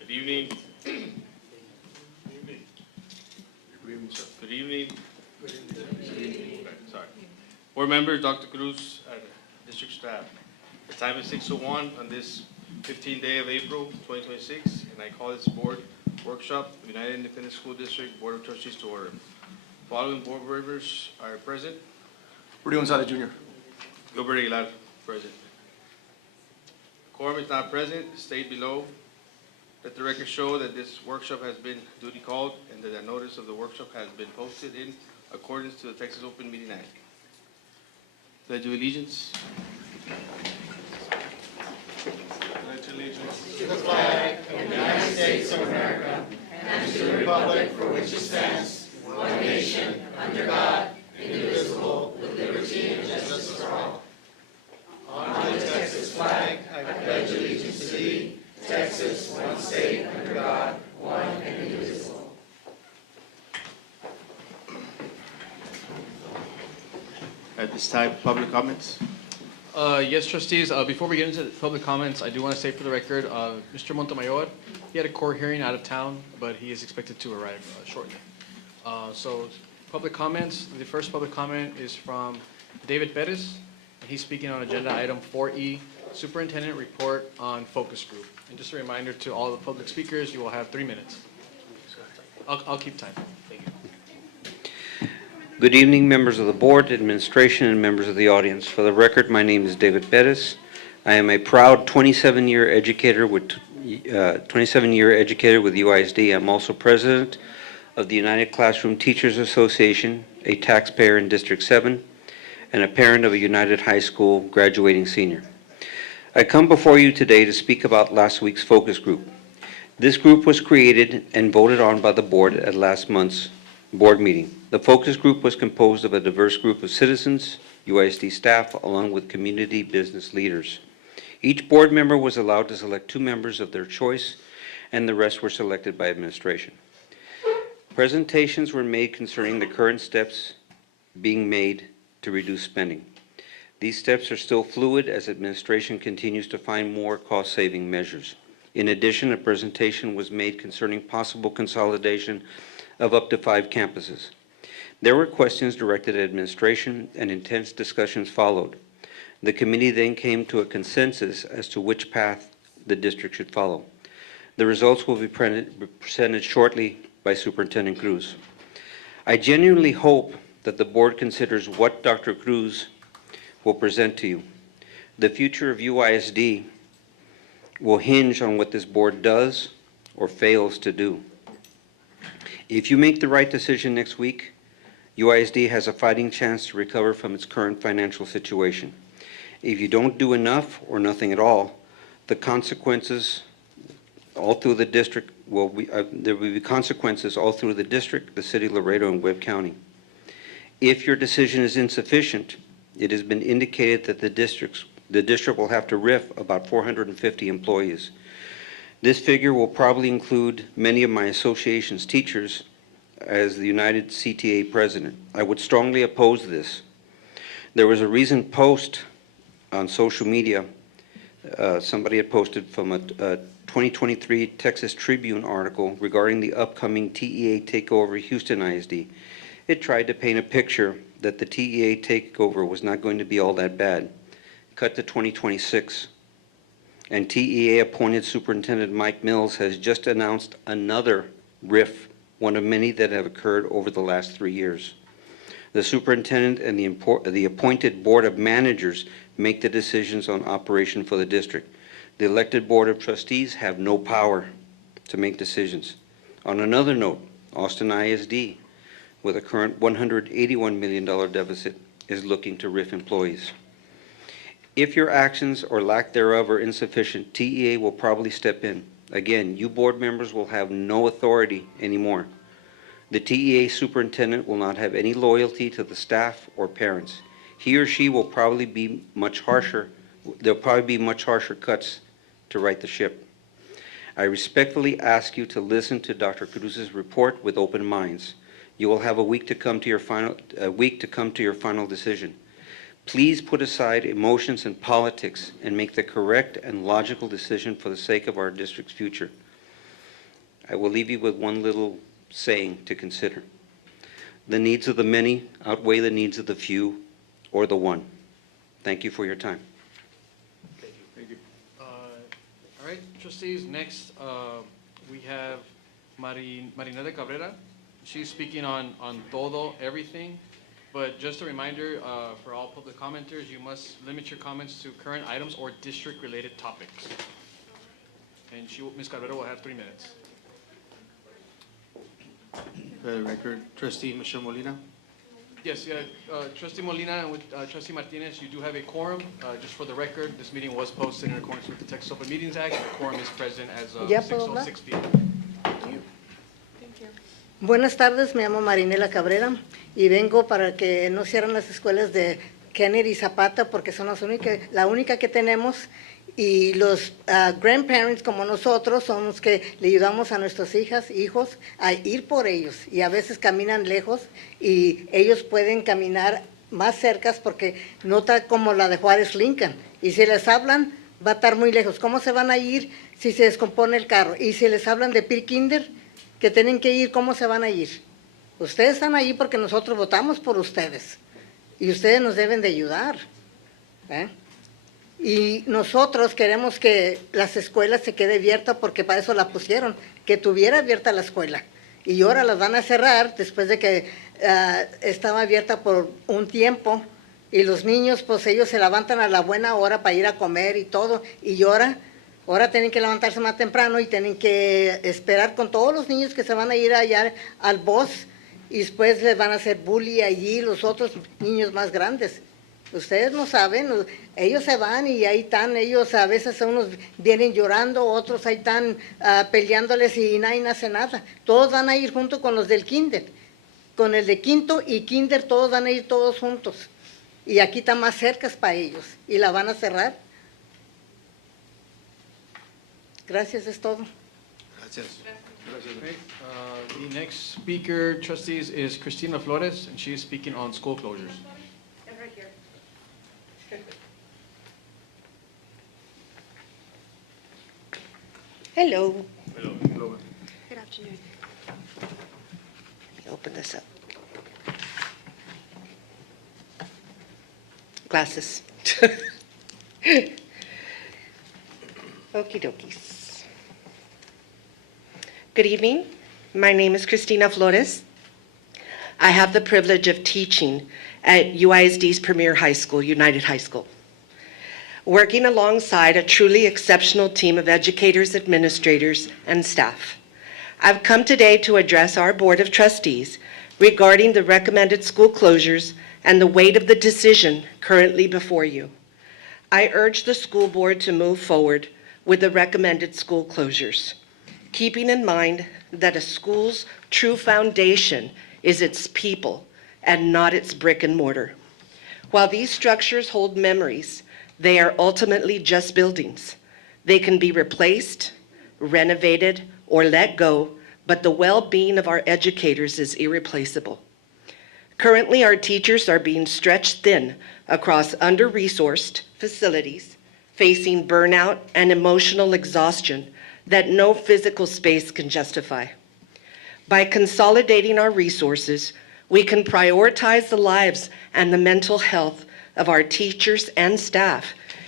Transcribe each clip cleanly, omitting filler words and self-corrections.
Good evening. Good evening. Sorry. Board members, Dr. Cruz, district staff. The time is 6:01 on this 15th day of April 2026, and I call this board workshop, United Independent School District Board of Trustees to order. Following board members are present. Rudy Gonzalez, Jr. Gilbert Aguilar, present. Quorum is not present. State below. Let the record show that this workshop has been duly called and that a notice of the workshop has been posted in accordance to the Texas Open Meeting Act. Pledge of allegiance. Pledge allegiance To the flag of the United States of America and to the republic for which it stands, one nation, under God, indivisible, with liberty and justice for all. On the Texas flag, I pledge allegiance to thee, Texas, one state, under God, one and indivisible. At this time, public comments. Yes, trustees, before we get into the public comments, I do want to say for the record, Mr. Montemayor, he had a court hearing out of town, but he is expected to arrive shortly. So, public comments, the first public comment is from David Perez, and he's speaking on agenda item 4E, Superintendent Report on Focus Group. And just a reminder to all the public speakers, you will have 3 minutes. I'll keep time. Thank you. Good evening, members of the board, administration, and members of the audience. For the record, my name is David Perez. I am a proud 27-year educator with UISD. I'm also president of the United Classroom Teachers Association, a taxpayer in District 7, and a parent of a United High School graduating senior. I come before you today to speak about last week's focus group. This group was created and voted on by the board at last month's board meeting. The focus group was composed of a diverse group of citizens, UISD staff, along with community business leaders. Each board member was allowed to select 2 members of their choice, and the rest were selected by administration. Presentations were made concerning the current steps being made to reduce spending. These steps are still fluid as administration continues to find more cost-saving measures. In addition, a presentation was made concerning possible consolidation of up to 5 campuses. There were questions directed at administration, and intense discussions followed. The committee then came to a consensus as to which path the district should follow. The results will be presented shortly by Superintendent Cruz. I genuinely hope that the board considers what Dr. Cruz will present to you. The future of UISD will hinge on what this board does or fails to do. If you make the right decision next week, UISD has a fighting chance to recover from its current financial situation. If you don't do enough or nothing at all, the consequences all through the district there will be consequences all through the district, the city of Laredo, and Webb County. If your decision is insufficient, it has been indicated that the district will have to RIF about 450 employees. This figure will probably include many of my association's teachers as the United CTA president. I would strongly oppose this. There was a recent post on social media. Somebody had posted from a 2023 Texas Tribune article regarding the upcoming TEA takeover Houston ISD. It tried to paint a picture that the TEA takeover was not going to be all that bad. Cut to 2026, and TEA appointed Superintendent Mike Mills has just announced another RIF, one of many that have occurred over the last 3 years. The superintendent and the appointed board of managers make the decisions on operation for the district. The elected board of trustees have no power to make decisions. On another note, Austin ISD, with a current $181 million deficit, is looking to RIF employees. If your actions or lack thereof are insufficient, TEA will probably step in. Again, you board members will have no authority anymore. The TEA superintendent will not have any loyalty to the staff or parents. He or she will probably be much harsher there'll probably be much harsher cuts to right the ship. I respectfully ask you to listen to Dr. Cruz's report with open minds. You will have a week to come to your final decision. Please put aside emotions and politics and make the correct and logical decision for the sake of our district's future. I will leave you with one little saying to consider. The needs of the many outweigh the needs of the few or the one. Thank you for your time. Thank you. All right, trustees, next, we have Marina de Cabrera. She's speaking on todo, everything, but just a reminder, for all public commenters, you must limit your comments to current items or district-related topics. And Ms. Cabrera will have 3 minutes. For the record, trustee Michelle Molina. Yes, yeah, trustee Molina and with trustee Martinez, you do have a quorum. Just for the record, this meeting was posted in accordance with the Texas Open Meetings Act, and the quorum is present as of ¿Ya puedo hablar? 6:06 p.m. Buenas tardes, me llamo Marinela Cabrera y vengo para que no cierren las escuelas de Kennedy y Zapata porque son la única que tenemos y los grandparents como nosotros son los que le ayudamos a nuestras hijos a ir por ellos y a veces caminan lejos y ellos pueden caminar más cercas porque no está como la de Juárez Lincoln y si les hablan va a estar muy lejos. ¿Cómo se van a ir si se descompone el carro? Y si les hablan de pre-kinder que tienen que ir, ¿cómo se van a ir? Ustedes están ahí porque nosotros votamos por ustedes y ustedes nos deben de ayudar, ¿eh? Y nosotros queremos que las escuelas se quede abierta porque para eso la pusieron, que tuviera abierta la escuela. Y ahora las van a cerrar después de que estaba abierta por un tiempo y los niños, pues ellos se levantan a la buena hora para ir a comer y todo, y ahora tienen que levantarse más temprano y tienen que esperar con todos los niños que se van a ir allá al bus y después les van a hacer bullying allí los otros niños más grandes. Ustedes no saben, ellos se van y ahí están, ellos a veces unos vienen llorando, otros ahí están peleándoles y nadie hace nada. Todos van a ir junto con los del kinder, con el de quinto y kinder, todos van a ir todos juntos. Y aquí está más cerca para ellos y la van a cerrar. Gracias, es todo. Gracias. Okay, the next speaker, trustees, is Cristina Flores, and she is speaking on school closures. Hello. Hello. Hello. Good afternoon. Let me open this up. Glasses. Okie dokies. Good evening. My name is Cristina Flores. I have the privilege of teaching at UISD's premier high school, United High School, working alongside a truly exceptional team of educators, administrators, and staff. I've come today to address our Board of Trustees regarding the recommended school closures and the weight of the decision currently before you. I urge the school board to move forward with the recommended school closures, keeping in mind that a school's true foundation is its people and not its brick and mortar. While these structures hold memories, they are ultimately just buildings. They can be replaced, renovated, or let go, but the well-being of our educators is irreplaceable. Currently, our teachers are being stretched thin across under-resourced facilities, facing burnout and emotional exhaustion that no physical space can justify. By consolidating our resources, we can prioritize the lives and the mental health of our teachers and staff,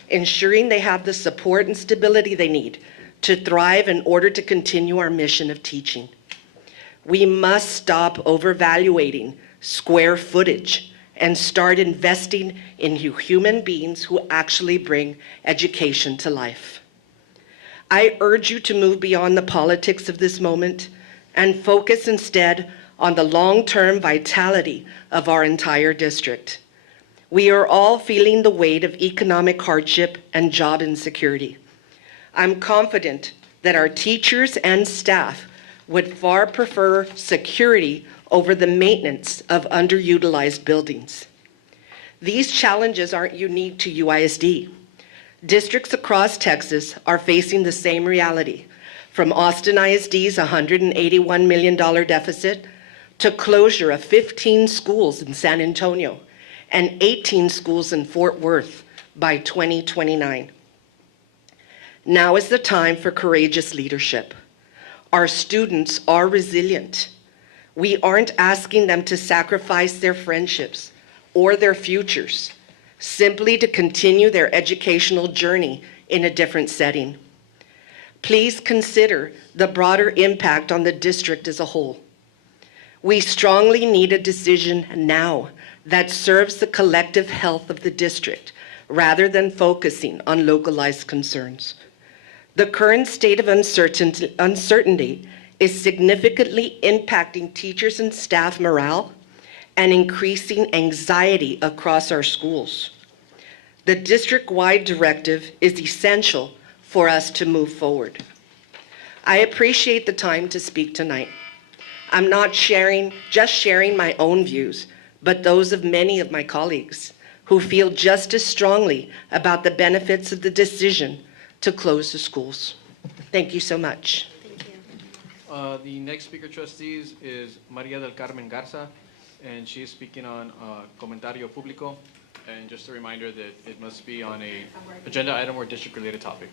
ensuring they have the support and stability they need to thrive in order to continue our mission of teaching. We must stop overvaluating square footage and start investing in human beings who actually bring education to life. I urge you to move beyond the politics of this moment and focus instead on the long-term vitality of our entire district. We are all feeling the weight of economic hardship and job insecurity. I'm confident that our teachers and staff would far prefer security over the maintenance of underutilized buildings. These challenges aren't unique to UISD. Districts across Texas are facing the same reality, from Austin ISD's $181 million deficit to closure of 15 schools in San Antonio and 18 schools in Fort Worth by 2029. Now is the time for courageous leadership. Our students are resilient. We aren't asking them to sacrifice their friendships or their futures, simply to continue their educational journey in a different setting. Please consider the broader impact on the district as a whole. We strongly need a decision now that serves the collective health of the district rather than focusing on localized concerns. The current state of uncertainty is significantly impacting teachers and staff morale and increasing anxiety across our schools. The district-wide directive is essential for us to move forward. I appreciate the time to speak tonight. I'm not just sharing my own views, but those of many of my colleagues who feel just as strongly about the benefits of the decision to close the schools. Thank you so much. The next speaker, trustees, is Maria del Carmen Garza, and she is speaking on comentario público. And just a reminder that it must be on a agenda item or district-related topic.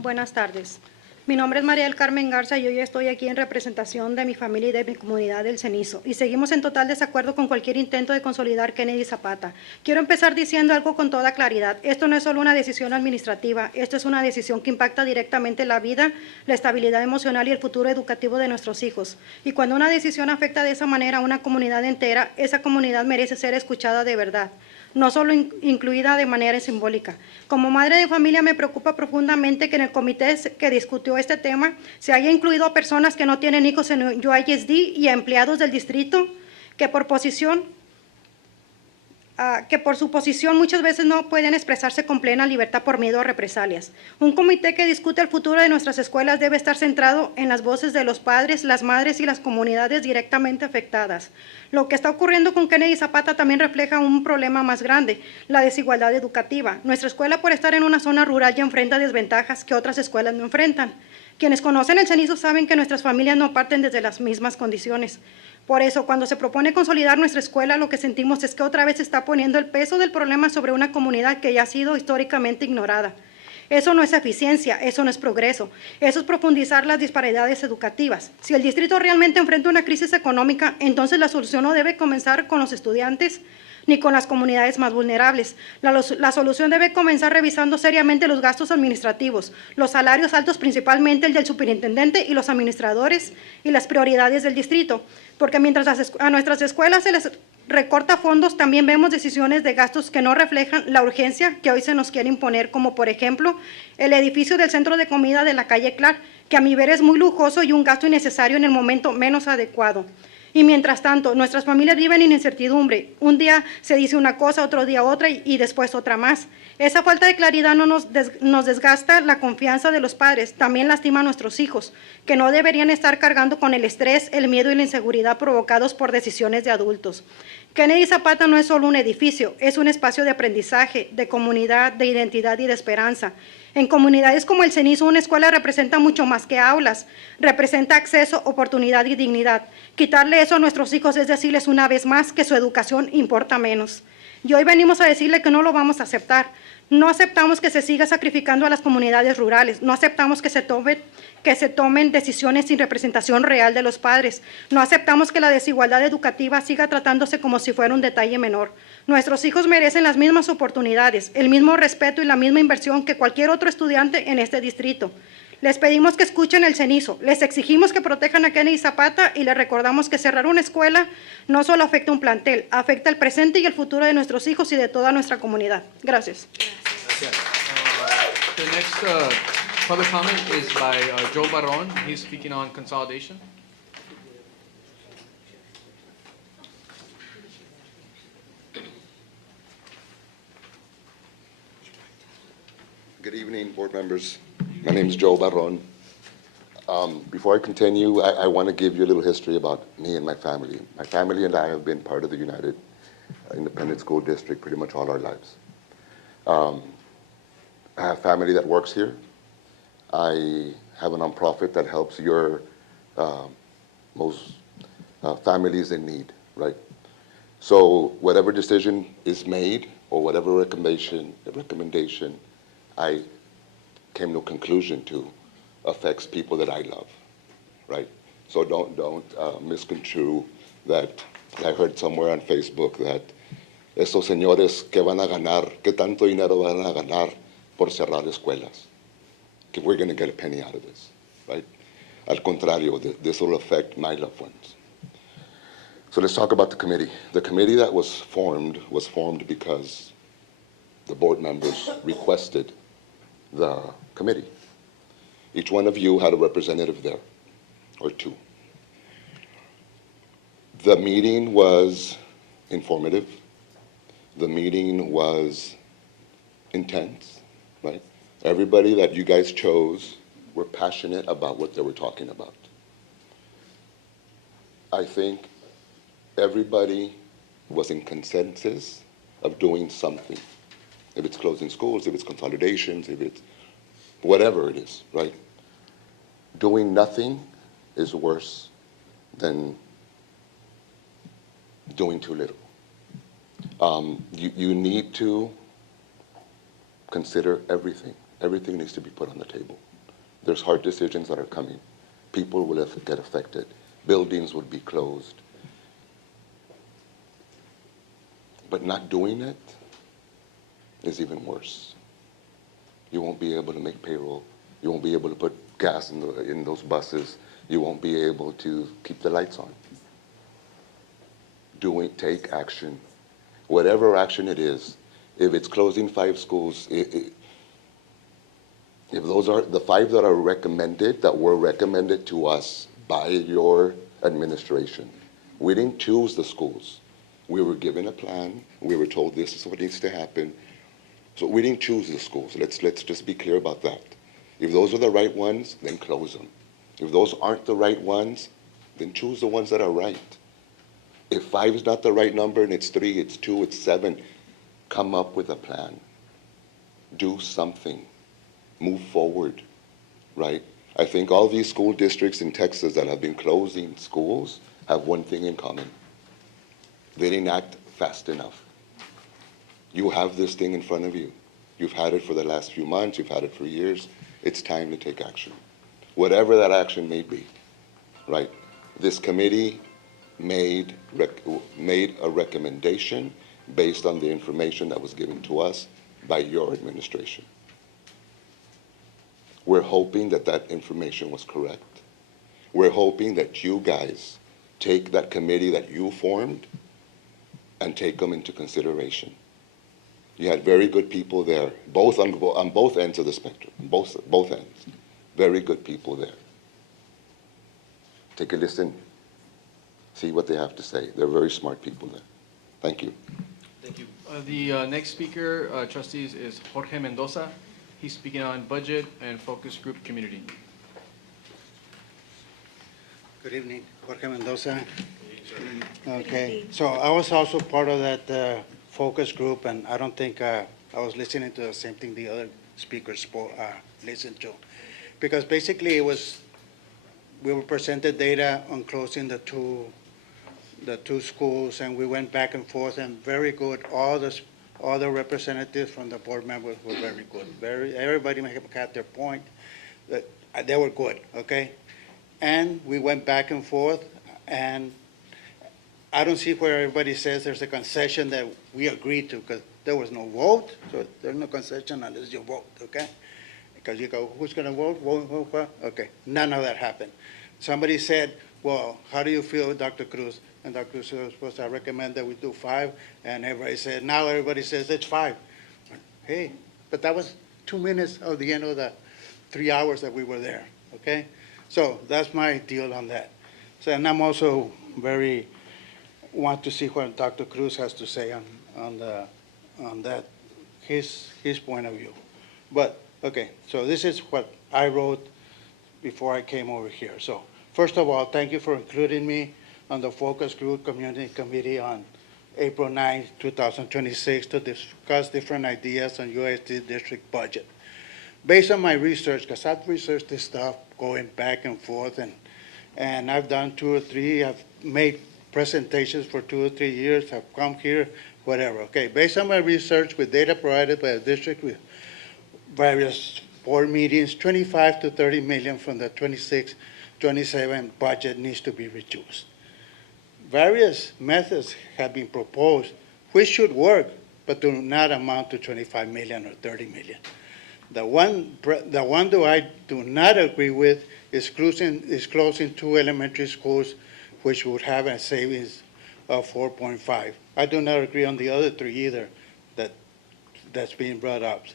Buenas tardes. Mi nombre es María del Carmen Garza y hoy estoy aquí en representación de mi familia y de mi comunidad del Cenizo. Y seguimos en total desacuerdo con cualquier intento de consolidar Kennedy Zapata. Quiero empezar diciendo algo con toda claridad. Esto no es solo una decisión administrativa, esto es una decisión que impacta directamente la vida, la estabilidad emocional y el futuro educativo de nuestros hijos. Y cuando una decisión afecta de esa manera a una comunidad entera, esa comunidad merece ser escuchada de verdad, no solo incluida de manera simbólica. Como madre de familia me preocupa profundamente que en el comité que discutió este tema se haya incluido a personas que no tienen hijos en UISD y a empleados del distrito que por su posición muchas veces no pueden expresarse con plena libertad por miedo a represalias. Un comité que discute el futuro de nuestras escuelas debe estar centrado en las voces de los padres, las madres y las comunidades directamente afectadas. Lo que está ocurriendo con Kennedy Zapata también refleja un problema más grande, la desigualdad educativa. Nuestra escuela, por estar en una zona rural, ya enfrenta desventajas que otras escuelas no enfrentan. Quienes conocen el Cenizo saben que nuestras familias no parten desde las mismas condiciones. Por eso, cuando se propone consolidar nuestra escuela, lo que sentimos es que otra vez se está poniendo el peso del problema sobre una comunidad que ya ha sido históricamente ignorada. Eso no es eficiencia, eso no es progreso, eso es profundizar las disparidades educativas. Si el distrito realmente enfrenta una crisis económica, entonces la solución no debe comenzar con los estudiantes ni con las comunidades más vulnerables. La solución debe comenzar revisando seriamente los gastos administrativos, los salarios altos, principalmente el del superintendente y los administradores, y las prioridades del distrito, porque mientras a nuestras escuelas se les recorta fondos, también vemos decisiones de gastos que no reflejan la urgencia que hoy se nos quiere imponer, como por ejemplo el edificio del centro de comida de la calle Clark, que a mi ver es muy lujoso y un gasto innecesario en el momento menos adecuado. Y mientras tanto, nuestras familias viven en incertidumbre. Un día se dice una cosa, otro día otra y después otra más. Esa falta de claridad no nos desgasta la confianza de los padres, también lastima a nuestros hijos, que no deberían estar cargando con el estrés, el miedo y la inseguridad provocados por decisiones de adultos. Kennedy Zapata no es solo un edificio, es un espacio de aprendizaje, de comunidad, de identidad y de esperanza. En comunidades como el Cenizo, una escuela representa mucho más que aulas, representa acceso, oportunidad y dignidad. Quitarle eso a nuestros hijos es decirles una vez más que su educación importa menos. Y hoy venimos a decirle que no lo vamos a aceptar. No aceptamos que se siga sacrificando a las comunidades rurales, no aceptamos que se tomen decisiones sin representación real de los padres, no aceptamos que la desigualdad educativa siga tratándose como si fuera un detalle menor. Nuestros hijos merecen las mismas oportunidades, el mismo respeto y la misma inversión que cualquier otro estudiante en este distrito. Les pedimos que escuchen el Cenizo, les exigimos que protejan a Kennedy Zapata y les recordamos que cerrar una escuela no solo afecta a un plantel, afecta el presente y el futuro de nuestros hijos y de toda nuestra comunidad. Gracias. The next public comment is by Joe Barron. He's speaking on consolidation. Good evening, board members. My name is Joe Barron. Before I continue, I want to give you a little history about me and my family. My family and I have been part of the United independent school district pretty much all our lives. I have family that works here. I have a nonprofit that helps your most families in need, right? So whatever decision is made or whatever recommendation I came to a conclusion to affects people that I love, right? So don't misconstrue that. I heard somewhere on Facebook that esos señores que van a ganar, que tanto dinero van a ganar por cerrar escuelas, que we're going to get a penny out of this, right? Al contrario, this will affect my loved ones. So let's talk about the committee. The committee that was formed because the board members requested the committee. Each one of you had a representative there, or two. The meeting was informative. The meeting was intense, right? Everybody that you guys chose were passionate about what they were talking about. I think everybody was in consensus of doing something. If it's closing schools, if it's consolidations, if it's whatever it is, right? Doing nothing is worse than doing too little. You need to consider everything. Everything needs to be put on the table. There's hard decisions that are coming. People will get affected. Buildings will be closed. But not doing it is even worse. You won't be able to make payroll. You won't be able to put gas in those buses. You won't be able to keep the lights on. Take action. Whatever action it is, if it's closing 5 schools, if those are the 5 that are recommended, that were recommended to us by your administration, we didn't choose the schools. We were given a plan. We were told this is what needs to happen. So we didn't choose the schools. Let's just be clear about that. If those are the right ones, then close them. If those aren't the right ones, then choose the ones that are right. If 5 is not the right number and it's 3, it's 2, it's 7, come up with a plan. Do something. Move forward, right? I think all these school districts in Texas that have been closing schools have one thing in common. They didn't act fast enough. You have this thing in front of you. You've had it for the last few months. You've had it for years. It's time to take action. Whatever that action may be, right? This committee made a recommendation based on the information that was given to us by your administration. We're hoping that that information was correct. We're hoping that you guys take that committee that you formed and take them into consideration. You had very good people there, both on both ends of the spectrum, both ends. Very good people there. Take a listen. See what they have to say. They're very smart people there. Thank you. Thank you. The next speaker, trustees, is Jorge Mendoza. He's speaking on budget and focus group community. Good evening, Jorge Mendoza. Okay, so I was also part of that focus group, and I don't think I was listening to the same thing the other speakers listened to. Because basically we were presented data on closing the two schools, and we went back and forth, and very good. All the representatives from the board members were very good. Everybody had their point. That they were good, okay? And we went back and forth, and I don't see where everybody says there's a concession that we agreed to, because there was no vote, so there's no concession unless you vote, okay? Because you go, who's going to vote? Vote? Okay, none of that happened. Somebody said, well, how do you feel, Dr. Cruz? And Dr. Cruz was supposed to recommend that we do 5, and everybody said, now everybody says it's 5. Hey, but that was 2 minutes of the end of the 3 hours that we were there, okay? So that's my deal on that. So, and I'm also want to see what Dr. Cruz has to say on that, his point of view. But, okay, so this is what I wrote before I came over here. So, first of all, thank you for including me on the focus group community committee on April 9, 2026, to discuss different ideas on UISD district budget. Based on my research, because I've researched this stuff going back and forth, and I've done 2 or 3, I've made presentations for 2 or 3 years, I've come here, whatever. Okay, based on my research with data provided by the district with various board meetings, 25 to 30 million from the 26, 27 budget needs to be reduced. Various methods have been proposed which should work, but do not amount to 25 million or 30 million. The one that I do not agree with is closing 2 elementary schools, which would have a savings of 4.5. I do not agree on the other 3 either that's being brought up.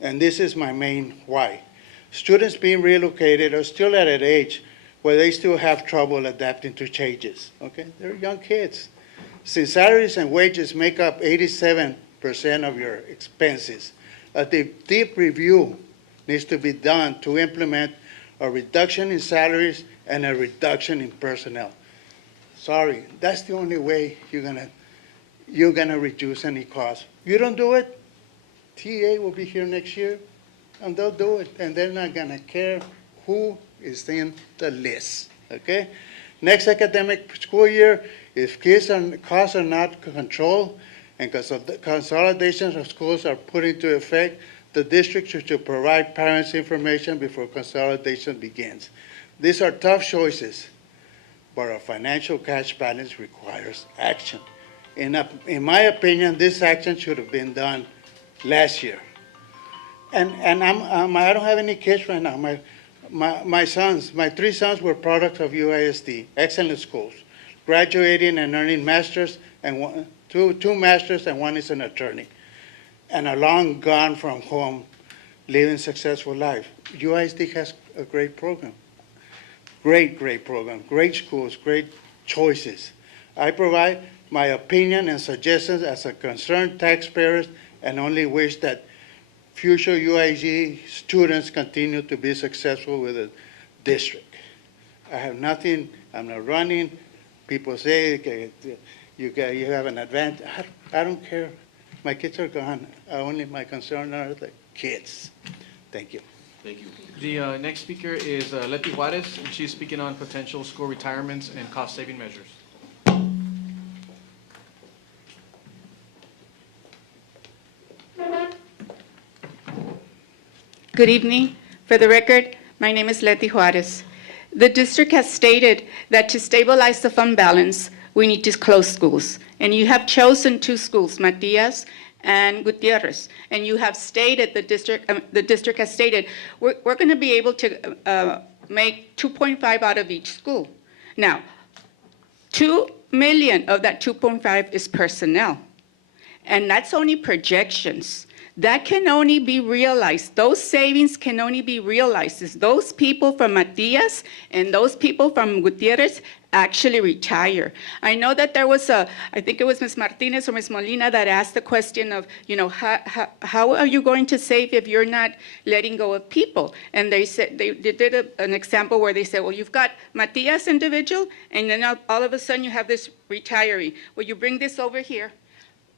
And this is my main why. Students being relocated are still at an age where they still have trouble adapting to changes, okay? They're young kids. Since salaries and wages make up 87% of your expenses, a deep review needs to be done to implement a reduction in salaries and a reduction in personnel. Sorry, that's the only way you're gonna reduce any cost. You don't do it, TA will be here next year, and they'll do it, and they're not gonna care who is in the list, okay? Next academic school year, if costs are not controlled and consolidations of schools are put into effect, the district should provide parents information before consolidation begins. These are tough choices, but our financial cash balance requires action. In my opinion, this action should have been done last year. And I don't have any kids right now. My 3 sons were products of UISD, excellent schools, graduating and earning masters, and two masters, and 1 is an attorney, and are long gone from home, living successful life. UISD has a great program, great program, great schools, great choices. I provide my opinion and suggestions as a concerned taxpayer, and only wish that future UIG students continue to be successful with the district. I have nothing, I'm not running. People say you have an advantage. I don't care. My kids are gone. Only my concern are the kids. Thank you. Thank you. The next speaker is Leti Juarez, and she's speaking on potential school retirements and cost-saving measures. Good evening. For the record, my name is Leti Juarez. The district has stated that to stabilize the fund balance, we need to close schools. And you have chosen 2 schools, Matias and Gutierrez. And you have stated, the district has stated, we're going to be able to make 2.5 out of each school. Now, 2 million of that 2.5 is personnel. And that's only projections. That can only be realized. Those savings can only be realized as those people from Matias and those people from Gutierrez actually retire. I know that there was I think it was Ms. Martinez or Ms. Molina that asked the question of, how are you going to save if you're not letting go of people? And they said, they did an example where they said, well, you've got Matias individual, and then all of a sudden you have this retiree. Well, you bring this over here.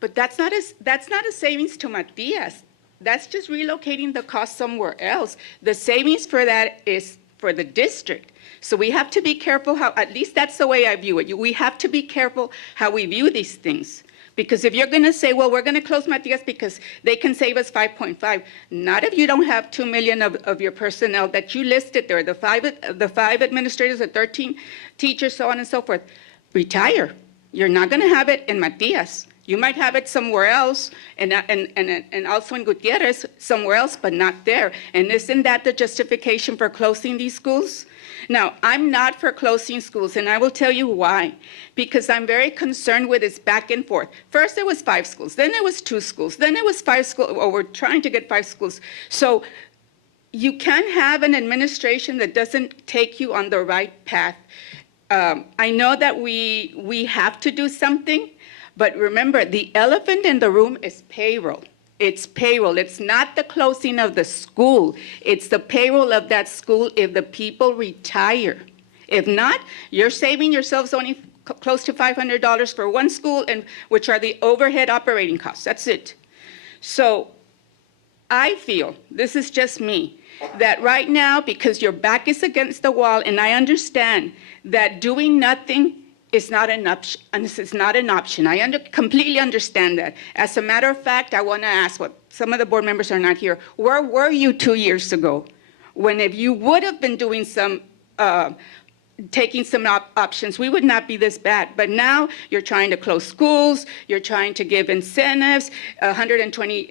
But that's not a savings to Matias. That's just relocating the cost somewhere else. The savings for that is for the district. So we have to be careful how, at least that's the way I view it. We have to be careful how we view these things. Because if you're going to say, well, we're going to close Matias because they can save us 5.5, not if you don't have 2 million of your personnel that you listed there, the five administrators, the 13 teachers, so on and so forth. Retire. You're not going to have it in Matias. You might have it somewhere else, and also in Gutierrez, somewhere else, but not there. And isn't that the justification for closing these schools? Now, I'm not for closing schools, and I will tell you why. Because I'm very concerned with this back and forth. First, it was 5 schools, then it was 2 schools, then it was 5 schools, or we're trying to get 5 schools. So you can't have an administration that doesn't take you on the right path. I know that we have to do something. But remember, the elephant in the room is payroll. It's payroll. It's not the closing of the school. It's the payroll of that school if the people retire. If not, you're saving yourselves only close to $500 for one school, and which are the overhead operating costs. That's it. So I feel, this is just me, that right now, because your back is against the wall, and I understand that doing nothing is not an option. It's not an option. I completely understand that. As a matter of fact, I want to ask, what some of the board members are not here, where were you 2 years ago? When if you would have been doing some, taking some options, we would not be this bad. But now you're trying to close schools, you're trying to give incentives, 120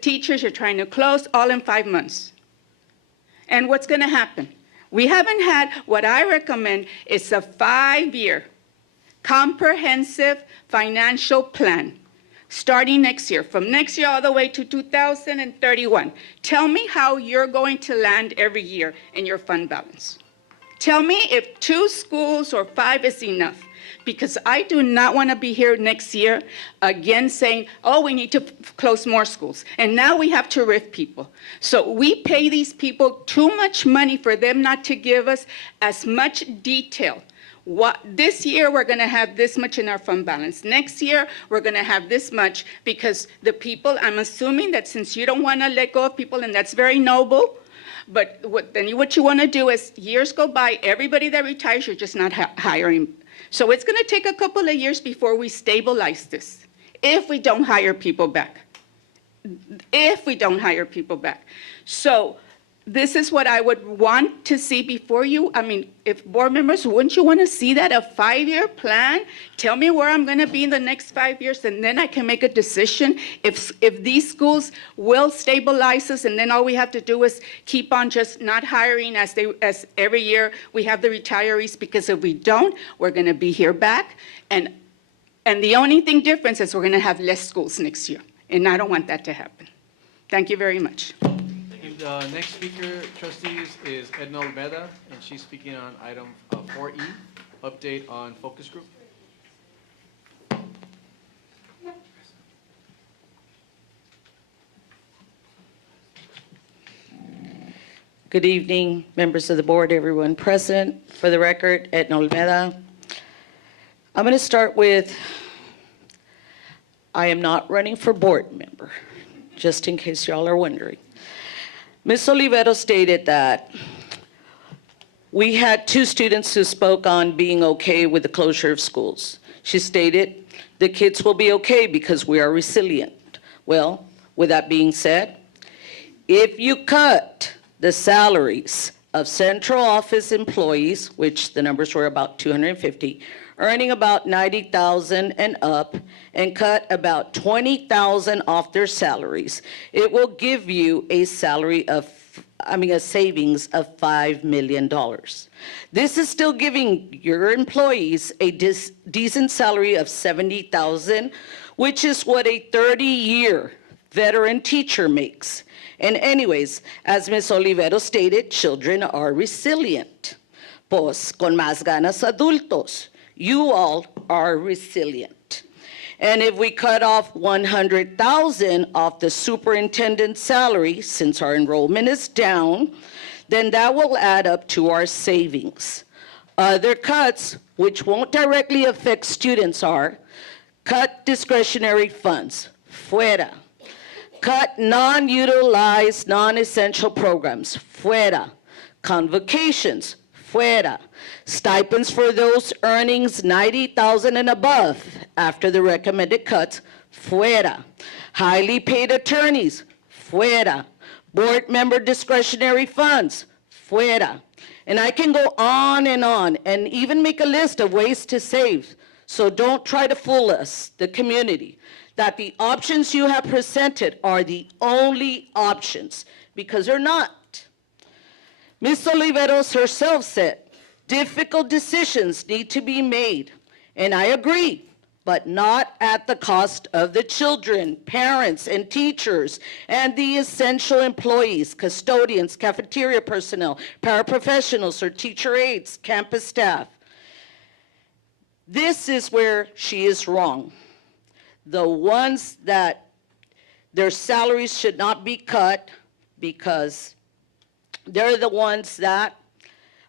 teachers you're trying to close, all in 5 months. And what's going to happen? We haven't had, what I recommend is a 5-year comprehensive financial plan starting next year, from next year all the way to 2031. Tell me how you're going to land every year in your fund balance. Tell me if 2 schools or 5 is enough, because I do not want to be here next year again saying, oh, we need to close more schools. And now we have to RIF people. So we pay these people too much money for them not to give us as much detail. This year, we're going to have this much in our fund balance. Next year, we're going to have this much, because the people, I'm assuming that since you don't want to let go of people, and that's very noble, but what you want to do is, years go by, everybody that retires, you're just not hiring. So it's going to take a couple of years before we stabilize this, if we don't hire people back. If we don't hire people back. So this is what I would want to see before you. I mean, if board members, wouldn't you want to see that, a 5-year plan? Tell me where I'm going to be in the next 5 years, and then I can make a decision if these schools will stabilize us, and then all we have to do is keep on just not hiring as every year we have the retirees, because if we don't, we're going to be here back. And the only thing difference is we're going to have less schools next year, and I don't want that to happen. Thank you very much. The next speaker, trustees, is Edna Olmeda, and she's speaking on item 4E, update on focus group. Good evening, members of the board, everyone present. For the record, Edna Olmeda. I'm going to start with, I am not running for board member, just in case y'all are wondering. Ms. Olivero stated that we had 2 students who spoke on being okay with the closure of schools. She stated the kids will be okay because we are resilient. Well, with that being said, if you cut the salaries of central office employees, which the numbers were about 250, earning about $90,000 and up, and cut about $20,000 off their salaries, it will give you a savings of $5 million. This is still giving your employees a decent salary of $70,000, which is what a 30-year veteran teacher makes. And anyways, as Ms. Olivero stated, children are resilient. Pues, con más ganas adultos. You all are resilient. And if we cut off $100,000 off the superintendent's salary, since our enrollment is down, then that will add up to our savings. Other cuts, which won't directly affect students, are cut discretionary funds, fuera. Cut non-utilized, non-essential programs, fuera. Convocations, fuera. Stipends for those earnings $90,000 and above after the recommended cuts, fuera. Highly paid attorneys, fuera. Board member discretionary funds, fuera. And I can go on and even make a list of ways to save. So don't try to fool us, the community, that the options you have presented are the only options, because they're not. Ms. Oliveros herself said, difficult decisions need to be made, and I agree, but not at the cost of the children, parents, and teachers, and the essential employees, custodians, cafeteria personnel, paraprofessionals, or teacher aides, campus staff. This is where she is wrong. The ones that their salaries should not be cut because they're the ones that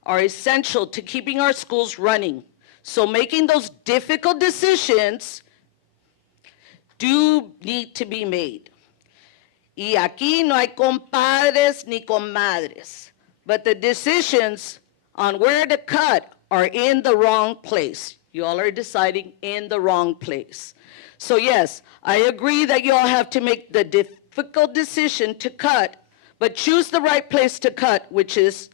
are essential to keeping our schools running. So making those difficult decisions do need to be made. Y aquí no hay compadres ni comadres, but the decisions on where to cut are in the wrong place. You all are deciding in the wrong place. So yes, I agree that you all have to make the difficult decision to cut, but choose the right place to cut, which is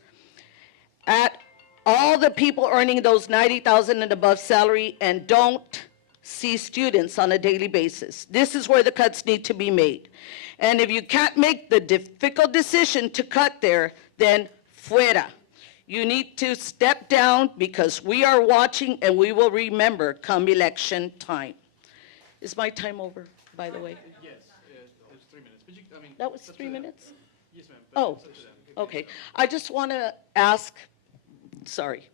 at all the people earning those 90,000 and above salary, and don't see students on a daily basis. This is where the cuts need to be made. And if you can't make the difficult decision to cut there, then fuera. You need to step down because we are watching and we will remember come election time. Is my time over, by the way? Yes, it's 3 minutes, but I mean. That was it's up to 3 them. minutes? Yes, ma'am. but Oh, it's up to them. okay. I just want to ask, sorry,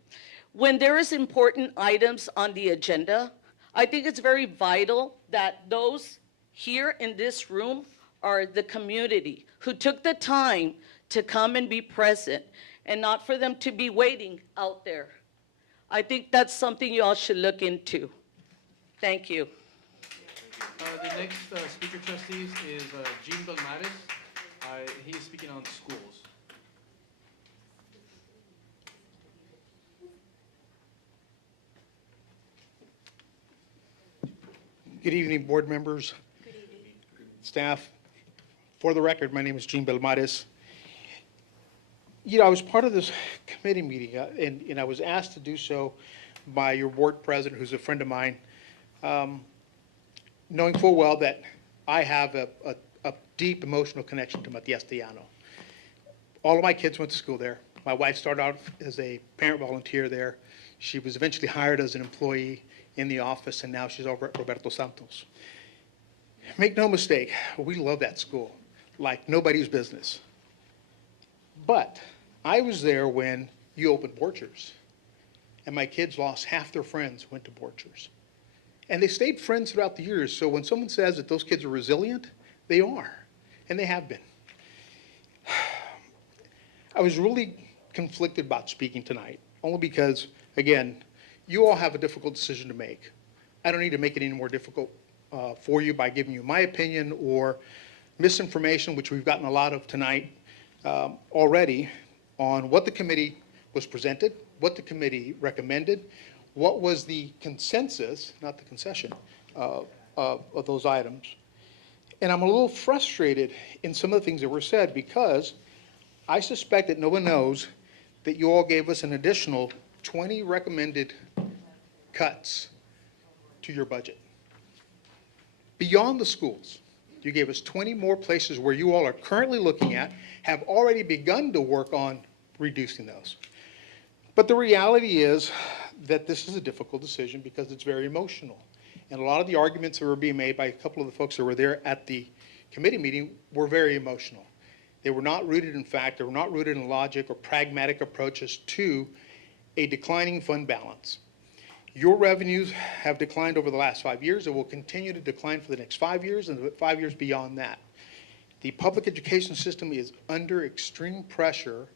when there is important items on the agenda, I think it's very vital that those here in this room are the community who took the time to come and be present and not for them to be waiting out there. I think that's something you all should look into. Thank you. The next speaker, trustees, is Jean Belmares. He is speaking on schools. Good evening, board members, staff. For the record, my name is Gene Belmares. You know, I was part of this committee meeting, and I was asked to do so by your board president, who's a friend of mine, knowing full well that I have a deep emotional connection to Matias Tellano. All of my kids went to school there. My wife started out as a parent volunteer there. She was eventually hired as an employee in the office, and now she's over at Roberto Santos. Make no mistake, we love that school like nobody's business. But I was there when you opened Borchers, and my kids lost half their friends, went to Borchers. And they stayed friends throughout the years, so when someone says that those kids are resilient, they are, and they have been. I was really conflicted about speaking tonight, only because, again, you all have a difficult decision to make. I don't need to make it any more difficult for you by giving you my opinion or misinformation, which we've gotten a lot of tonight already, on what the committee was presented, what the committee recommended, what was the consensus, not the concession, of those items. And I'm a little frustrated in some of the things that were said because I suspect that no one knows that you all gave us an additional 20 recommended cuts to your budget. Beyond the schools, you gave us 20 more places where you all are currently looking at, have already begun to work on reducing those. But the reality is that this is a difficult decision because it's very emotional. And a lot of the arguments that were being made by a couple of the folks that were there at the committee meeting were very emotional. They were not rooted in fact, they were not rooted in logic or pragmatic approaches to a declining fund balance. Your revenues have declined over the last 5 years and will continue to decline for the next 5 years and the 5 years beyond that. The public education system is under extreme pressure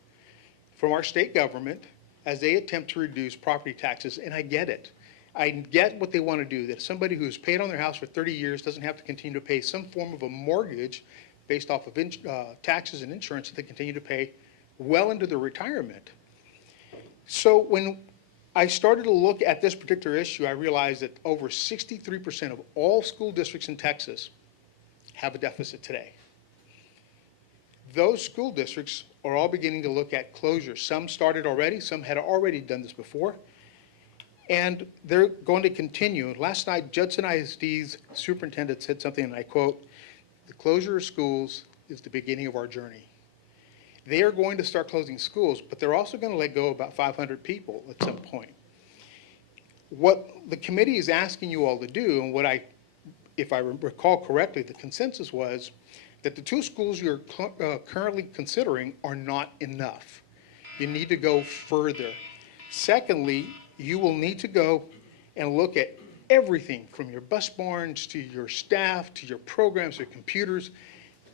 from our state government as they attempt to reduce property taxes, and I get it. I get what they want to do, that somebody who's paid on their house for 30 years doesn't have to continue to pay some form of a mortgage based off of taxes and insurance that they continue to pay well into their retirement. So when I started to look at this particular issue, I realized that over 63% of all school districts in Texas have a deficit today. Those school districts are all beginning to look at closure. Some started already, some had already done this before, and they're going to continue. Last night, Judson ISD's superintendent said something, and I quote, "The closure of schools is the beginning of our journey." They are going to start closing schools, but they're also going to let go about 500 people at some point. What the committee is asking you all to do, and if I recall correctly, the consensus was that the 2 schools you're currently considering are not enough. You need to go further. Secondly, you will need to go and look at everything from your bus barns to your staff to your programs or computers,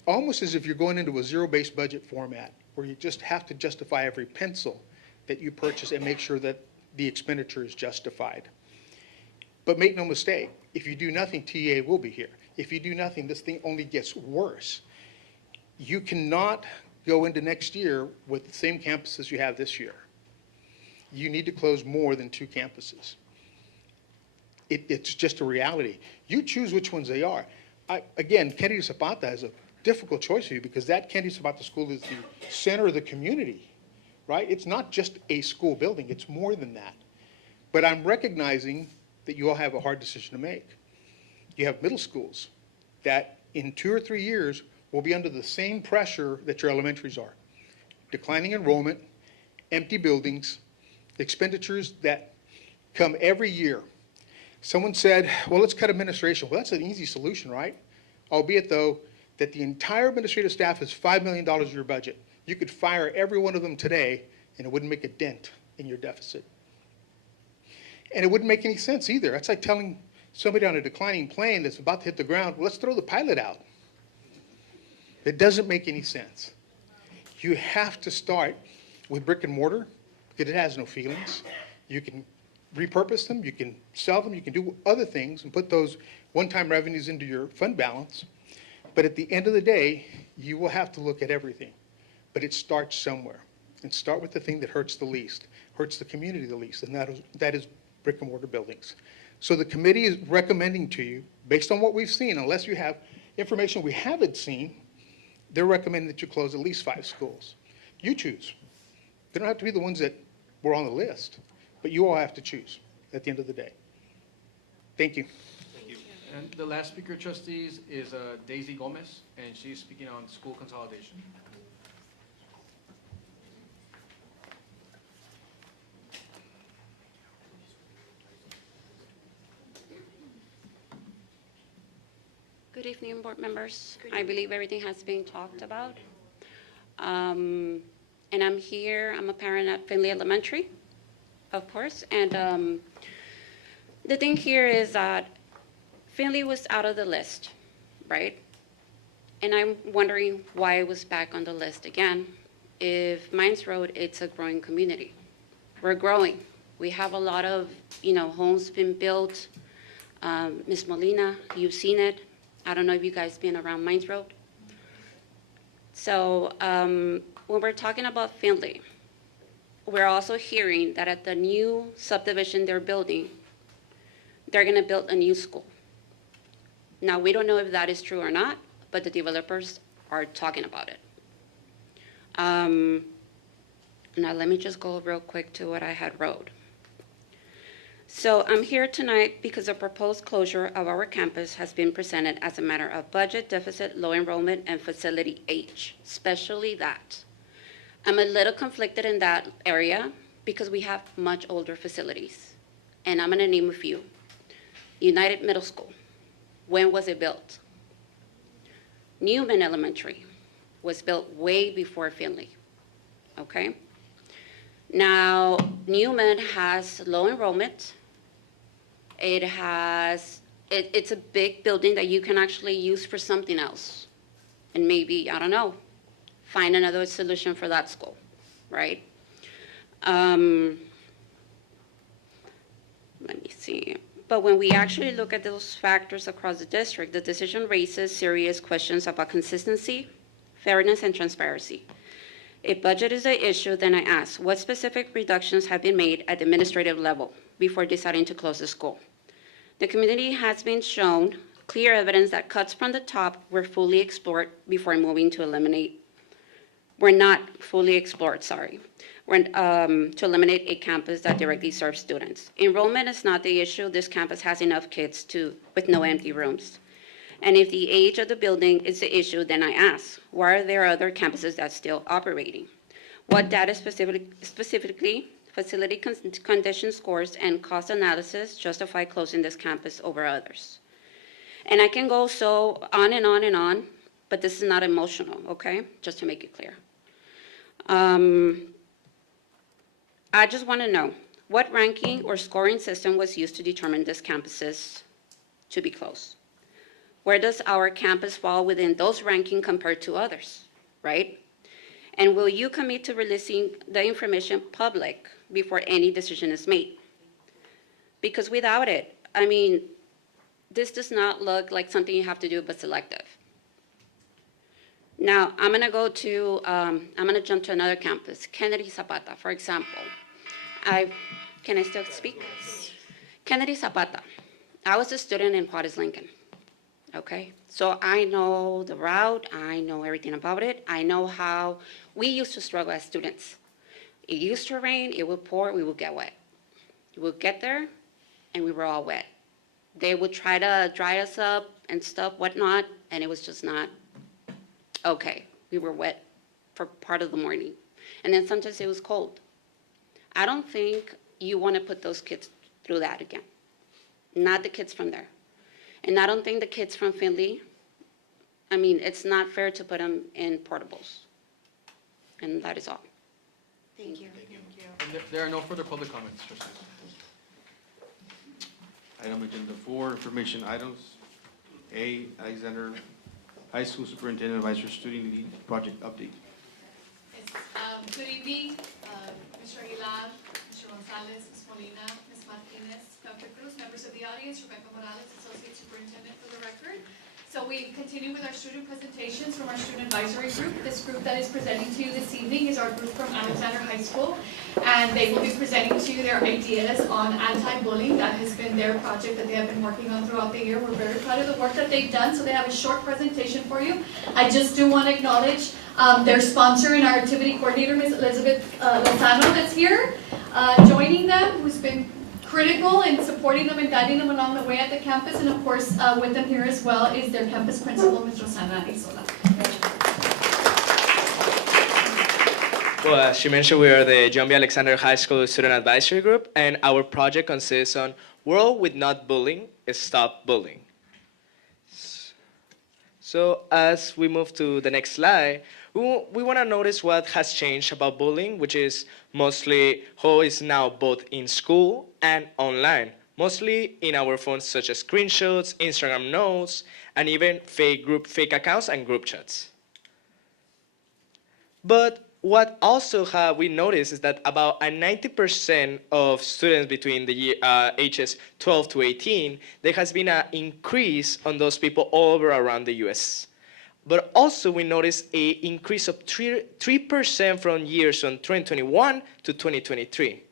almost as if you're going into a zero-based budget format where you just have to justify every pencil that you purchase and make sure that the expenditure is justified. But make no mistake, if you do nothing, TA will be here. If you do nothing, this thing only gets worse. You cannot go into next year with the same campuses you have this year. You need to close more than 2 campuses. It's just a reality. You choose which ones they are. Again, Kennedy Zapata is a difficult choice for you because that Kennedy Zapata school is the center of the community, right? It's not just a school building, it's more than that. But I'm recognizing that you all have a hard decision to make. You have middle schools that in 2 or 3 years will be under the same pressure that your elementaries are. Declining enrollment, empty buildings, expenditures that come every year. Someone said, well, let's cut administration. Well, that's an easy solution, right? Albeit, though, that the entire administrative staff is $5 million of your budget. You could fire every one of them today, and it wouldn't make a dent in your deficit. And it wouldn't make any sense either. That's like telling somebody on a declining plane that's about to hit the ground, well, let's throw the pilot out. It doesn't make any sense. You have to start with brick and mortar because it has no feelings. You can repurpose them, you can sell them, you can do other things and put those one-time revenues into your fund balance. But at the end of the day, you will have to look at everything. But it starts somewhere. And start with the thing that hurts the least, hurts the community the least, and that is brick and mortar buildings. So the committee is recommending to you, based on what we've seen, unless you have information we haven't seen, they're recommending that you close at least 5 schools. You choose. They don't have to be the ones that were on the list, but you all have to choose at the end of the day. Thank you. And the last speaker, trustees, is Daisy Gomez, and she's speaking on school consolidation. Good evening, board members. I believe everything has been talked about. And I'm here, I'm a parent at Finley Elementary, of course. And the thing here is that Finley was out of the list, right? And I'm wondering why it was back on the list again. If Mines Road, it's a growing community. We're growing. We have a lot of, homes being built. Ms. Molina, you've seen it. I don't know if you guys been around Mines Road. So when we're talking about Finley, we're also hearing that at the new subdivision they're building, they're gonna build a new school. Now, we don't know if that is true or not, but the developers are talking about it. Now, let me just go real quick to what I had wrote. So I'm here tonight because the proposed closure of our campus has been presented as a matter of budget, deficit, low enrollment, and facility age, especially that. I'm a little conflicted in that area because we have much older facilities. And I'm gonna name a few. United Middle School, when was it built? Newman Elementary was built way before Finley, okay? Now, Newman has low enrollment. It's a big building that you can actually use for something else. And maybe, I don't know, find another solution for that school, right? Let me see. But when we actually look at those factors across the district, the decision raises serious questions about consistency, fairness, and transparency. If budget is the issue, then I ask, what specific reductions have been made at the administrative level before deciding to close the school? The community has been shown clear evidence that cuts from the top were fully explored before moving to eliminate, were not fully explored, sorry, to eliminate a campus that directly serves students. Enrollment is not the issue. This campus has enough kids with no empty rooms. And if the age of the building is the issue, then I ask, why are there other campuses that's still operating? What data specifically, facility condition scores and cost analysis justify closing this campus over others? And I can go so on and on and on, but this is not emotional, okay? Just to make it clear. I just want to know, what ranking or scoring system was used to determine this campuses to be closed? Where does our campus fall within those rankings compared to others, right? And will you commit to releasing the information public before any decision is made? Because without it, I mean, this does not look like something you have to do but selective. Now, I'm gonna jump to another campus, Kennedy Zapata, for example. Can I still speak? Kennedy Zapata. I was a student in Juarez Lincoln, okay? So I know the route, I know everything about it. I know how we used to struggle as students. It used to rain, it would pour, we would get wet. We would get there, and we were all wet. They would try to dry us up and stuff, whatnot, and it was just not okay. We were wet for part of the morning. And then sometimes it was cold. I don't think you want to put those kids through that again. Not the kids from there. And I don't think the kids from Finley, I mean, it's not fair to put them in portables. And that is all. Thank you. And there are no further public comments, trustees. Item agenda 4, information items. A, Alexander High School Superintendent Advisor Student Lead Project Update. Yes, good evening, Mr. Aguilar, Mr. Gonzalez, Ms. Molina, Ms. Martinez, Dr. Cruz, members of the audience, Rebecca Morales, Associate Superintendent for the record. So we continue with our student presentations from our student advisory group. This group that is presenting to you this evening is our group from Alexander High School, and they will be presenting to you their ideas on anti-bullying. That has been their project that they have been working on throughout the year. We're very proud of the work that they've done, so they have a short presentation for you. I just do want to acknowledge their sponsor and our activity coordinator, Ms. Elizabeth Lozano, that's here, joining them, who's been critical in supporting them and guiding them along the way at the campus, and of course, with them here as well is their campus principal, Ms. Rosana Isola. Well, as she mentioned, we are the John B. Alexander High School Student Advisory Group, and our project consists on World with Not Bullying, Stop Bullying. So as we move to the next slide, we want to notice what has changed about bullying, which is mostly how it's now both in school and online, mostly in our phones such as screenshots, Instagram notes, and even fake accounts and group chats. But what also have we noticed is that about 90% of students between the ages 12 to 18, there has been an increase on those people all over around the US. But also we noticed an increase of 3% from years from 2021 to 2023.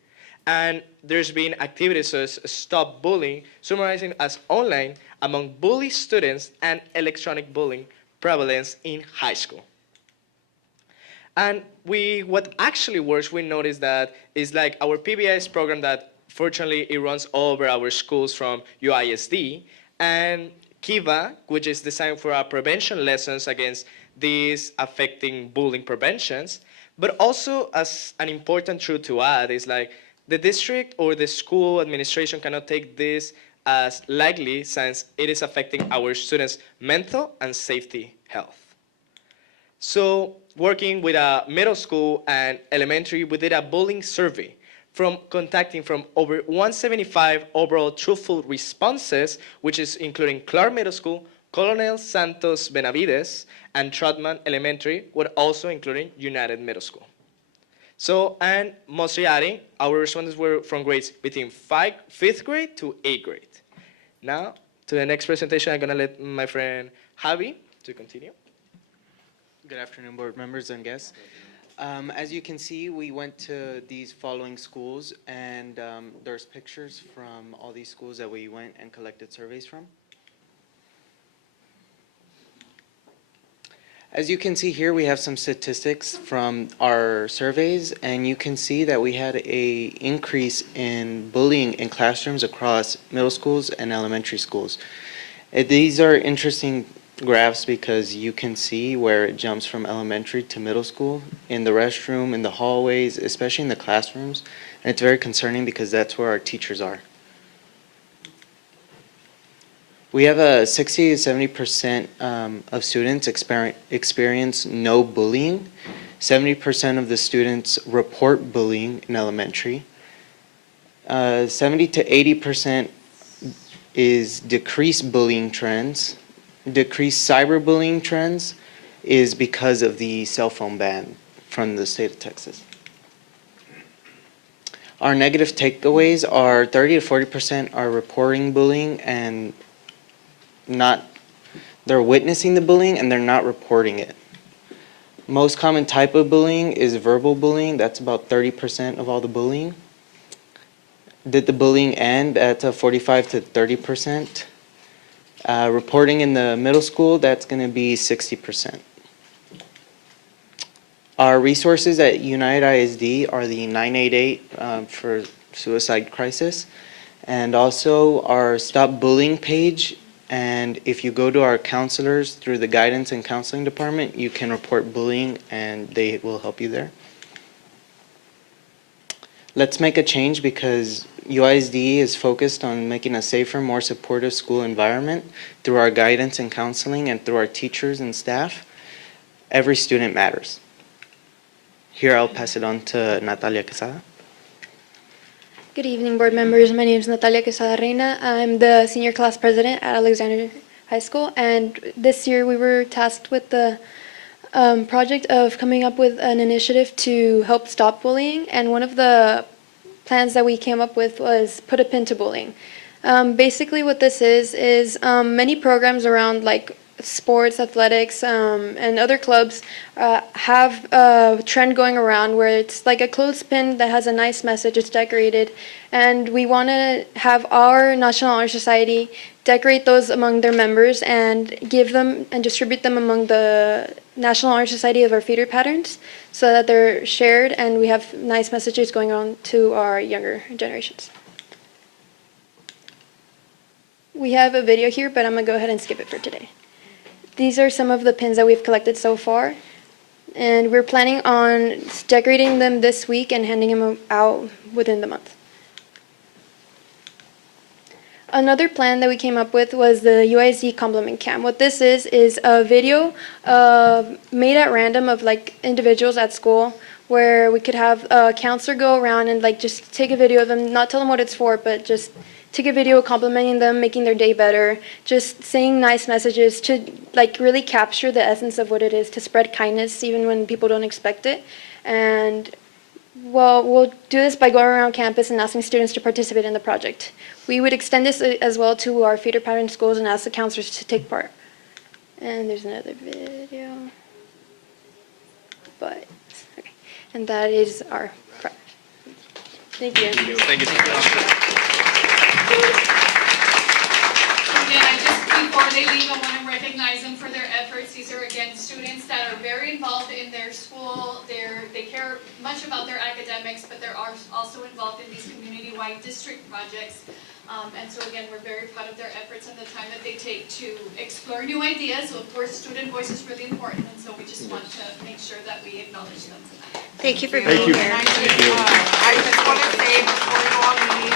And there's been activities such as Stop Bullying, summarizing as online among bully students and electronic bullying prevalence in high school. And what actually works, we noticed that is like our PBIS program that fortunately it runs all over our schools from UISD, and Kiva, which is designed for our prevention lessons against these affecting bullying preventions. But also, as an important truth to add, is like the district or the school administration cannot take this as lightly since it is affecting our students' mental and safety health. So, working with a middle school and elementary, we did a bullying survey from over 175 overall truthful responses, which is including Clark Middle School, Colonel Santos Benavides, and Trotman Elementary, but also including United Middle School. So, and mostly adding, our respondents were from grades between 5th grade to 8th grade. Now, to the next presentation, I'm gonna let my friend Javi to continue. Good afternoon, board members and guests. As you can see, we went to these following schools, and there's pictures from all these schools that we went and collected surveys from. As you can see here, we have some statistics from our surveys, and you can see that we had an increase in bullying in classrooms across middle schools and elementary schools. These are interesting graphs because you can see where it jumps from elementary to middle school, in the restroom, in the hallways, especially in the classrooms. And it's very concerning because that's where our teachers are. We have a 60 to 70% of students experience no bullying. 70% of the students report bullying in elementary. 70 to 80% is decreased bullying trends. Decreased cyberbullying trends is because of the cell phone ban from the state of Texas. Our negative takeaways are 30 to 40% are reporting bullying and they're witnessing the bullying and they're not reporting it. Most common type of bullying is verbal bullying. That's about 30% of all the bullying. Did the bullying end at 45 to 30%? Reporting in the middle school, that's going to be 60%. Our resources at United ISD are the 988 for suicide crisis, and also our Stop Bullying page. And if you go to our counselors through the guidance and counseling department, you can report bullying and they will help you there. Let's make a change because UISD is focused on making a safer, more supportive school environment through our guidance and counseling and through our teachers and staff. Every student matters. Here, I'll pass it on to Natalia Quesada. Good evening, board members. My name is Natalia Quesada Reina. I'm the senior class president at Alexander High School, and this year we were tasked with the project of coming up with an initiative to help stop bullying, and one of the plans that we came up with was put a pin to bullying. Basically what this is many programs around like sports, athletics, and other clubs have a trend going around where it's like a clothespin that has a nice message, it's decorated, and we want to have our National Honor Society decorate those among their members and give them and distribute them among the National Honor Society of our feeder patterns so that they're shared and we have nice messages going on to our younger generations. We have a video here, but I'm going to go ahead and skip it for today. These are some of the pins that we've collected so far, and we're planning on decorating them this week and handing them out within the month. Another plan that we came up with was the UISD Compliment Cam. What this is a video made at random of like individuals at school where we could have a counselor go around and like just take a video of them, not tell them what it's for, but just take a video complimenting them, making their day better, just saying nice messages to like really capture the essence of what it is to spread kindness even when people don't expect it. And well, we'll do this by going around campus and asking students to participate in the project. We would extend this as well to our feeder pattern schools and ask the counselors to take part. And there's another video. But, okay. And that is our project. Thank you. Thank you. Again, before they leave, I want to recognize them for their efforts. These are, again, students that are very involved in their school. They care much about their academics, but they're also involved in these community-wide district projects. And so, again, we're very proud of their efforts and the time that they take to explore new ideas. So, of course, student voice is really important, and so we just want to make sure that we acknowledge them tonight. Thank you for being here. I just want to say before you all leave,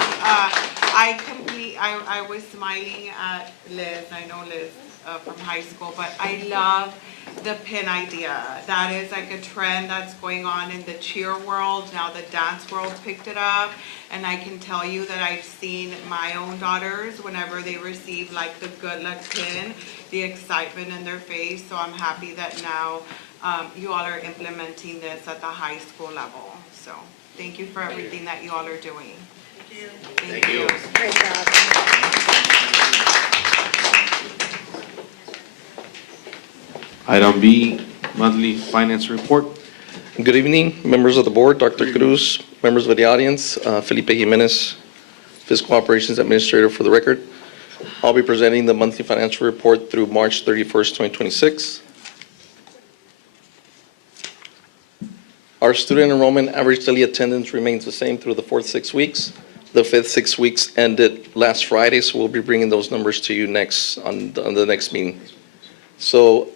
I was smiling at Liz. I know Liz from high school, but I love the pin idea. That is like a trend that's going on in the cheer world. Now the dance world picked it up, and I can tell you that I've seen my own daughters whenever they receive like the good luck pin, the excitement in their face. So I'm happy that now you all are implementing this at the high school level. So thank you for everything that you all are doing. Thank you. Great job. Item B, monthly finance report. Good evening, members of the board, Dr. Cruz, members of the audience, Felipe Jimenez, Fiscal Operations Administrator for the record. I'll be presenting the monthly financial report through March 31st, 2026. Our student enrollment average daily attendance remains the same through the fourth 6 weeks. The fifth 6 weeks ended last Friday, so we'll be bringing those numbers to you next on the next meeting. So,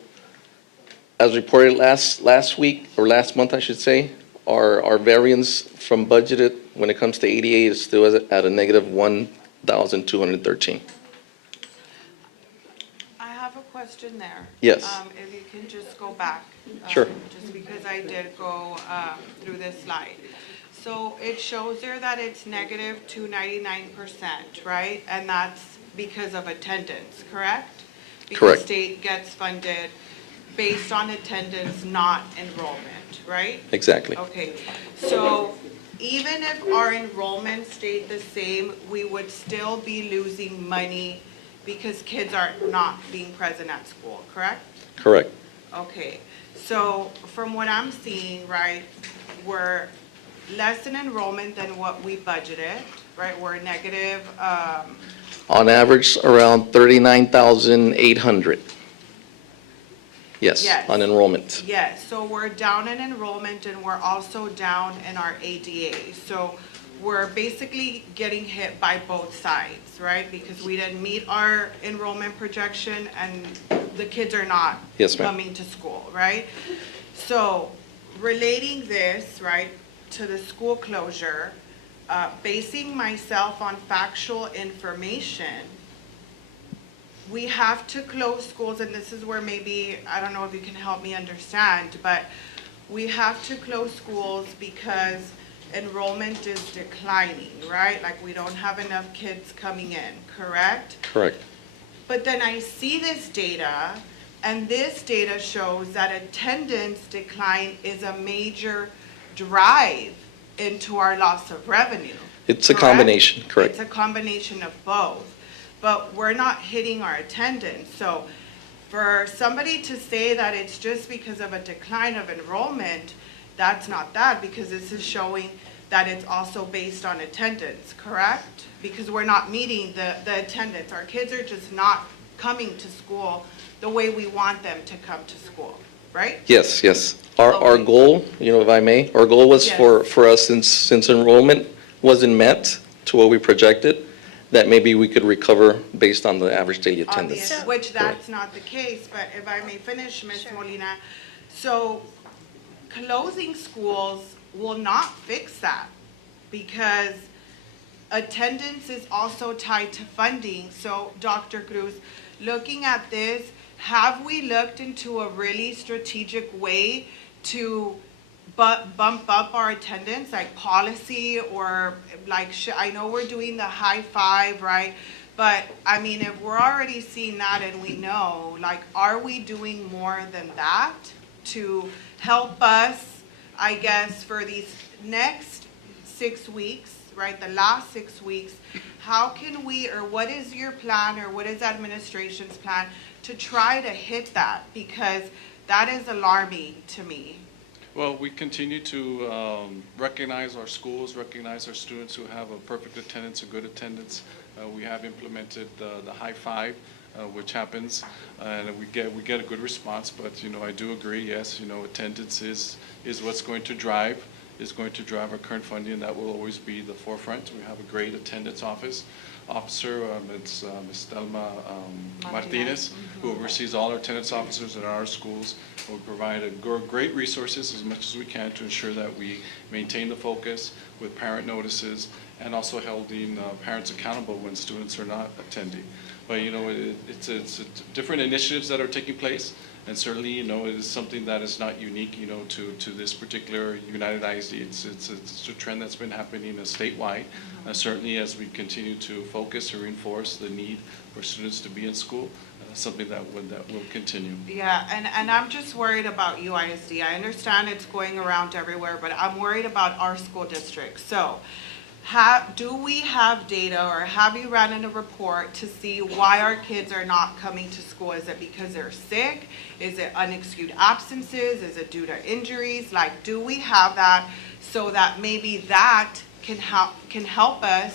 as reported last week, or last month, I should say, our variance from budgeted when it comes to 88 is still at a negative 1,213. I have a question there. Yes. If you can just go back. Sure. Just because I did go through this slide. So it shows there that it's negative 299%, right? And that's because of attendance, correct? Because Correct. state gets funded based on attendance, not enrollment, right? Exactly. Okay, so even if our enrollment stayed the same, we would still be losing money because kids are not being present at school, correct? Correct. Okay, so from what I'm seeing, right, we're less in enrollment than what we budgeted, right? We're negative, On average, around 39,800. Yes, Yes. on enrollment. yes, so we're down in enrollment and we're also down in our ADA. So we're basically getting hit by both sides, right? Because we didn't meet our enrollment projection and the kids are not Yes, ma'am. coming to school, right? So relating this, right, to the school closure, basing myself on factual information, we have to close schools, and this is where maybe, I don't know if you can help me understand, but we have to close schools because enrollment is declining, right? Like we don't have enough kids coming in, correct? Correct. But then I see this data, and this data shows that attendance decline is a major drive into our loss of revenue. It's a correct? combination, correct. It's a combination of both, but we're not hitting our attendance. So for somebody to say that it's just because of a decline of enrollment, that's not that, because this is showing that it's also based on attendance, correct? Because we're not meeting the attendance. Our kids are just not coming to school the way we want them to come to school, right? Yes, yes. Our goal, if I may, our goal was Yes. for us, since enrollment wasn't met to what we projected, that maybe we could recover based on the average daily attendance. Which that's not the case, but if I may finish, Ms. Molina. So closing schools will not fix that because attendance is also tied to funding. So Dr. Cruz, looking at this, have we looked into a really strategic way to bump up our attendance, like policy or like, I know we're doing the high five, right? But I mean, if we're already seeing that and we know, like, are we doing more than that to help us, I guess, for these next 6 weeks, right, the last 6 weeks, how can we, or what is your plan, or what is administration's plan to try to hit that? Because that is alarming to me. Well, we continue to recognize our schools, recognize our students who have a perfect attendance, a good attendance. We have implemented the high five, which happens, and we get a good response. But I do agree. Yes, attendance is what's going to drive our current funding, and that will always be the forefront. We have a great attendance officer, it's Ms. Thelma Martinez, who oversees all our attendance officers at our schools. We provide great resources as much as we can to ensure that we maintain the focus with parent notices and also holding parents accountable when students are not attending. But it's different initiatives that are taking place, and certainly it is something that is not unique to this particular United ISD. It's a trend that's been happening statewide. Certainly as we continue to focus or reinforce the need for students to be in school, something that will continue. Yeah, and I'm just worried about UISD. I understand it's going around everywhere, but I'm worried about our school district. So do we have data, or have you ran in a report to see why our kids are not coming to school? Is it because they're sick? Is it unexcused absences? Is it due to injuries? Like, do we have that so that maybe that can help us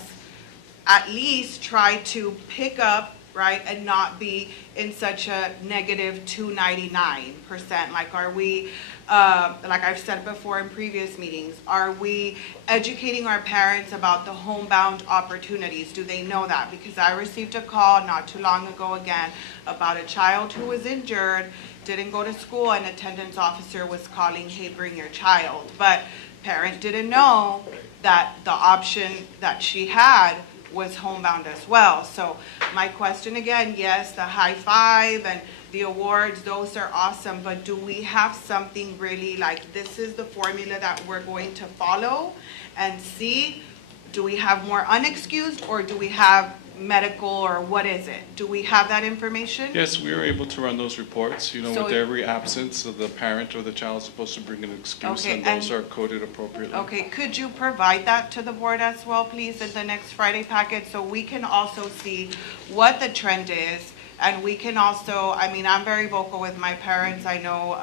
at least try to pick up, right, and not be in such a negative 299%? Like, are we, like I've said before in previous meetings, are we educating our parents about the homebound opportunities? Do they know that? Because I received a call not too long ago again about a child who was injured, didn't go to school, and attendance officer was calling, hey, bring your child. But parent didn't know that the option that she had was homebound as well. So my question again, yes, the high five and the awards, those are awesome, but do we have something really like, this is the formula that we're going to follow and see? Do we have more unexcused, or do we have medical, or what is it? Do we have that information? Yes, we are able to run those reports. You know, So with it- every absence, the parent or the child is supposed to bring an excuse, Okay, and those and- are coded appropriately. Okay, could you provide that to the board as well, please, in the next Friday packet, so we can also see what the trend is? And we can also, I mean, I'm very vocal with my parents. I know,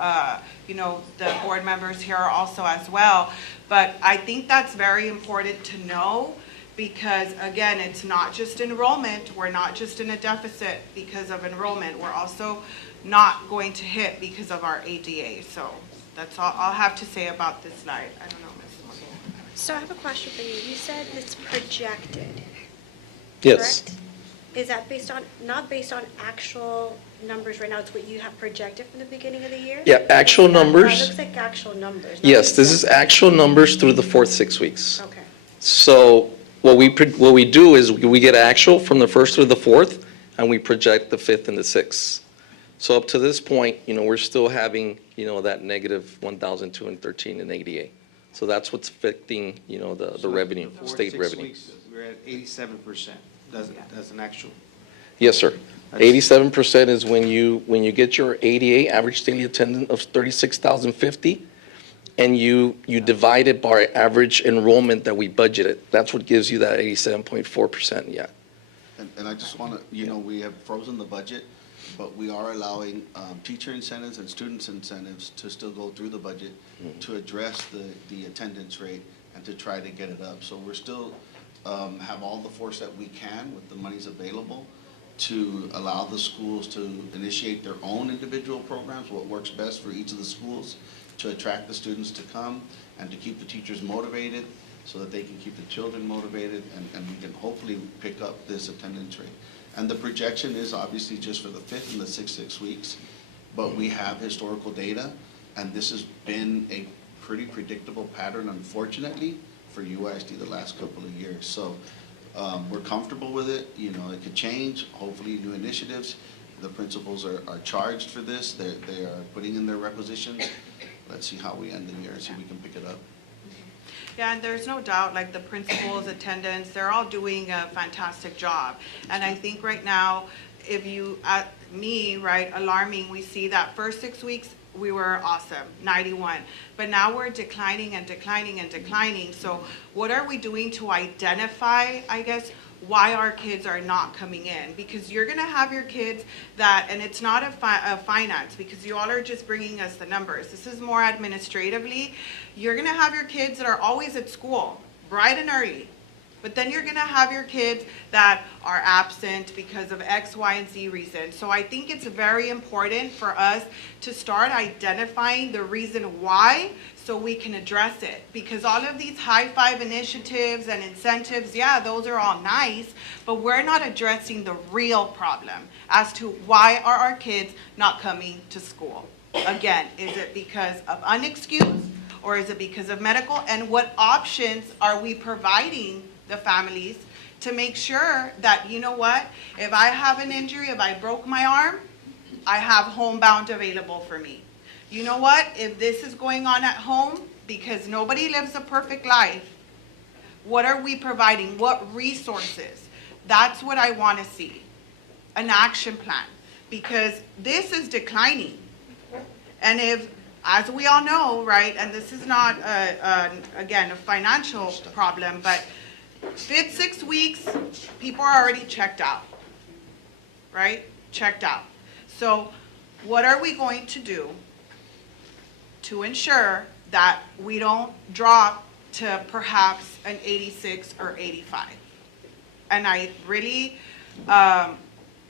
the board members here are also as well. But I think that's very important to know, because again, it's not just enrollment. We're not just in a deficit because of enrollment. We're also not going to hit because of our ADA. So that's all I'll have to say about this slide. I don't know, Ms. Moore. So I have a question for you. You said it's projected, Yes. correct? Is that not based on actual numbers right now? It's what you have projected from the beginning of the year? Yeah, actual It numbers. looks like actual numbers. not Yes, this is projected. actual numbers through the fourth 6 weeks. Okay. So what we do is we get actual from the first through the fourth, and we project the fifth and the sixth. So up to this point, we're still having, that negative 1,213 in ADA. So that's what's affecting, the revenue, state revenue. We're at 87%. That's an actual. Yes, sir. 87% is when you get your ADA, average daily attendance of 36,050, and you divide it by average enrollment that we budgeted. That's what gives you that 87.4%, yeah. And I just want to, we have frozen the budget, but we are allowing teacher incentives and students incentives to still go through the budget to address the attendance rate and to try to get it up. So we're still have all the force that we can with the monies available to allow the schools to initiate their own individual programs, what works best for each of the schools, to attract the students to come and to keep the teachers motivated so that they can keep the children motivated, and we can hopefully pick up this attendance rate. And the projection is obviously just for the fifth and the sixth 6 weeks, but we have historical data, and this has been a pretty predictable pattern, unfortunately, for UISD the last couple of years. So we're comfortable with it. It could change, hopefully new initiatives. The principals are charged for this. They are putting in their requisitions. Let's see how we end the year, see if we can pick it up. Yeah, and there's no doubt, like the principals, attendants, they're all doing a fantastic job. And I think right now, if you, alarming, we see that first 6 weeks, we were awesome, 91. But now we're declining and declining and declining. So what are we doing to identify, I guess, why our kids are not coming in? Because you're going to have your kids that, and it's not a finance, because you all are just bringing us the numbers. This is more administratively. You're going to have your kids that are always at school, bright and early. But then you're going to have your kids that are absent because of X, Y, and Z reasons. So I think it's very important for us to start identifying the reason why, so we can address it. Because all of these high-five initiatives and incentives, yeah, those are all nice, but we're not addressing the real problem as to why are our kids not coming to school. Again, is it because of unexcused, or is it because of medical? And what options are we providing the families to make sure that, you know what, if I have an injury, if I broke my arm, I have homebound available for me. You know what, if this is going on at home, because nobody lives a perfect life, what are we providing? What resources? That's what I want to see, an action plan, because this is declining. And if, as we all know, right, and this is not, again, a financial problem, but fifth 6 weeks, people are already checked out, right? Checked out. So what are we going to do to ensure that we don't drop to perhaps an 86 or 85? And I really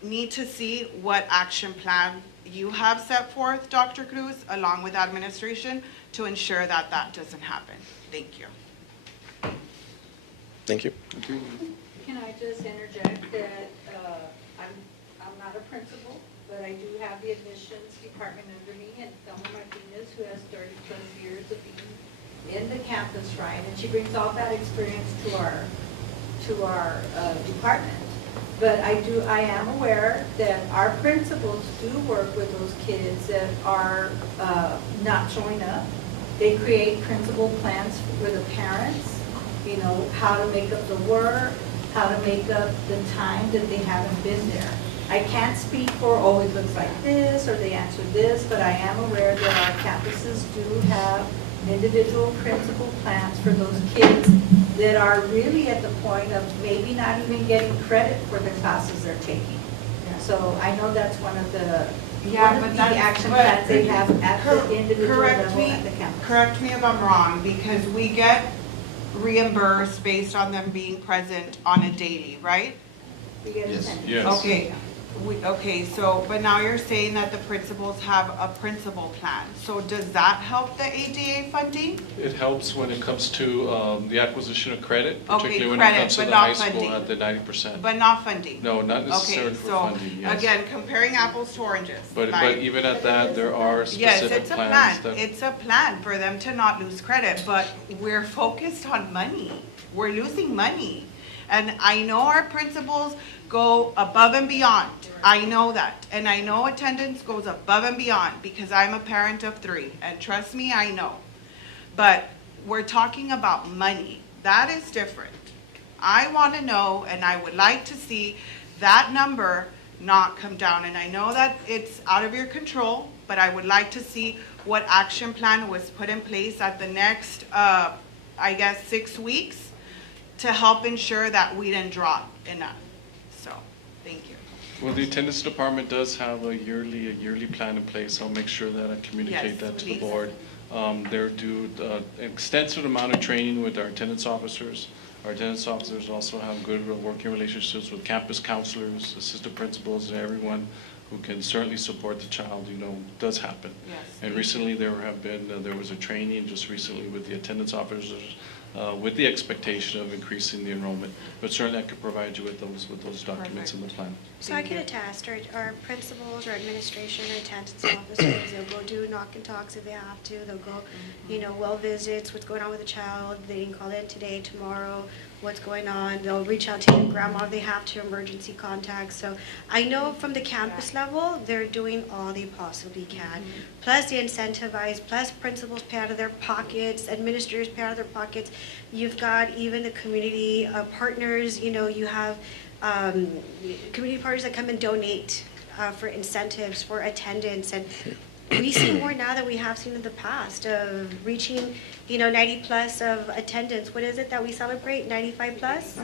need to see what action plan you have set forth, Dr. Cruz, along with administration, to ensure that that doesn't happen. Thank you. Thank you. Can I just interject that I'm not a principal, but I do have the admissions department under me, and Thelma Martinez, who has 30-plus years of being in the campus, right? And she brings all that experience to our department. But I am aware that our principals do work with those kids that are not showing up. They create principal plans for the parents, how to make up the work, how to make up the time that they haven't been there. I can't speak for, oh, it looks like this, or they answered this, but I am aware that our campuses do have individual principal plans for those kids that are really at the point of maybe not even getting credit for the classes they're taking. So I know that's one of the action plans they have at the individual level at the campus. Correct me if I'm wrong, because we get reimbursed based on them being present on a daily, right? We get Yes. attendance. Yes. Okay, so, but now you're saying that the principals have a principal plan. So does that help the ADA funding? It helps when it comes to the acquisition of credit, Okay, particularly when it credit, comes to but the not high school funding. at the 90%. But not funding? No, not necessarily Okay, for so, funding, yes. again, comparing apples to oranges. But like- even at that, there are Yes, specific it's a plan. plans that. It's a plan for them to not lose credit, but we're focused on money. We're losing money. And I know our principals go above and beyond. I know that. And I know attendance goes above and beyond because I'm a parent of 3. And trust me, I know. But we're talking about money. That is different. I want to know, and I would like to see that number not come down. And I know that it's out of your control, but I would like to see what action plan was put in place at the next, I guess, 6 weeks to help ensure that we didn't drop enough. So, thank you. Well, the attendance department does have a yearly plan in place. I'll make sure that I communicate Yes, that to the please. board. They're due an extensive amount of training with our attendance officers. Our attendance officers also have good working relationships with campus counselors, assistant principals, and everyone who can certainly support the child, does happen. Yes. And recently there was a training just recently with the attendance officers with the expectation of increasing the enrollment. But certainly I could provide you with those documents in the plan. So I can attest, our principals, our administration, our attendance officers, they'll go do knock and talks if they have to. They'll go, well visits, what's going on with the child. They can call in today, tomorrow, what's going on. They'll reach out to your grandma if they have to, emergency contacts. So I know from the campus level, they're doing all they possibly can. Plus they incentivize, plus principals pay out of their pockets, administrators pay out of their pockets. You've got even the community partners, you have community partners that come and donate for incentives, for attendance, and we see more now than we have seen in the past of reaching, 90 plus of attendance. What is it that we celebrate? 95 plus?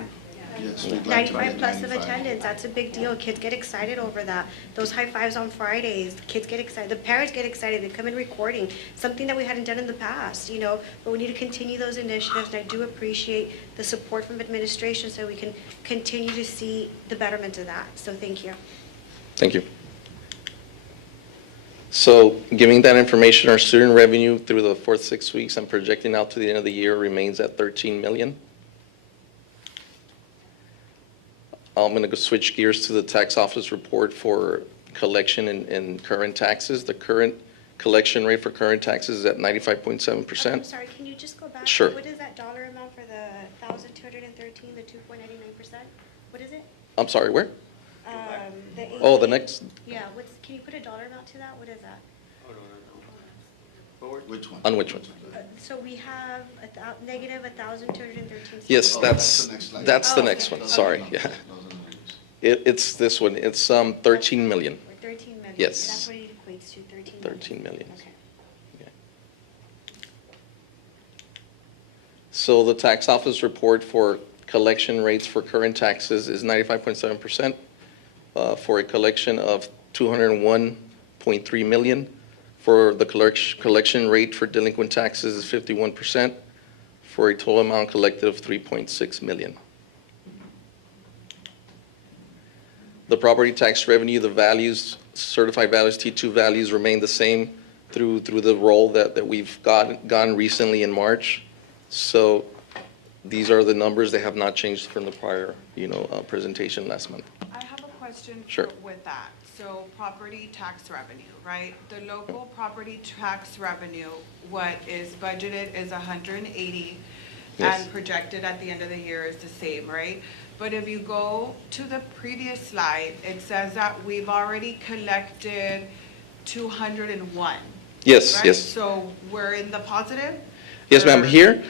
Yes, we'd like to 95 get plus of 95. attendance. That's a big deal. Kids get excited over that. Those high fives on Fridays, kids get excited. The parents get excited. They come in recording, something that we hadn't done in the past, but we need to continue those initiatives. And I do appreciate the support from administration so we can continue to see the betterment of that. So thank you. Thank you. So giving that information, our student revenue through the fourth 6 weeks and projecting out to the end of the year remains at 13 million. I'm going to go switch gears to the tax office report for collection and current taxes. The current collection rate for current taxes is at 95.7%. I'm sorry, can you just go back? Sure. What is that dollar amount for the 1,213, the 2.99%? What is it? I'm sorry, where? The Oh, the 88 next, Yeah, can you put a dollar amount to that? What is that? Which one? on which one? So we have negative 1,213. Yes, Oh, that's, that's the next slide. that's the Oh, next okay. one, sorry, yeah. Those are the numbers. It's this one, it's 13 million. Or 13 million? Yes. That's what it equates to, 13 million. 13 million. Okay. Yeah. So the tax office report for collection rates for current taxes is 95.7%, for a collection of 201.3 million. For the collection rate for delinquent taxes is 51%, for a total amount collected of 3.6 million. The property tax revenue, the values, certified values, T2 values remain the same through the roll that we've gone recently in March. So these are the numbers. They have not changed from the prior, presentation last month. I have a question Sure. with that. So property tax revenue, right? The local property tax revenue, what is budgeted is 180 Yes. and projected at the end of the year is the same, right? But if you go to the previous slide, it says that we've already collected 201. Yes, right? yes. So we're in the positive? Yes, ma'am. Or- Here,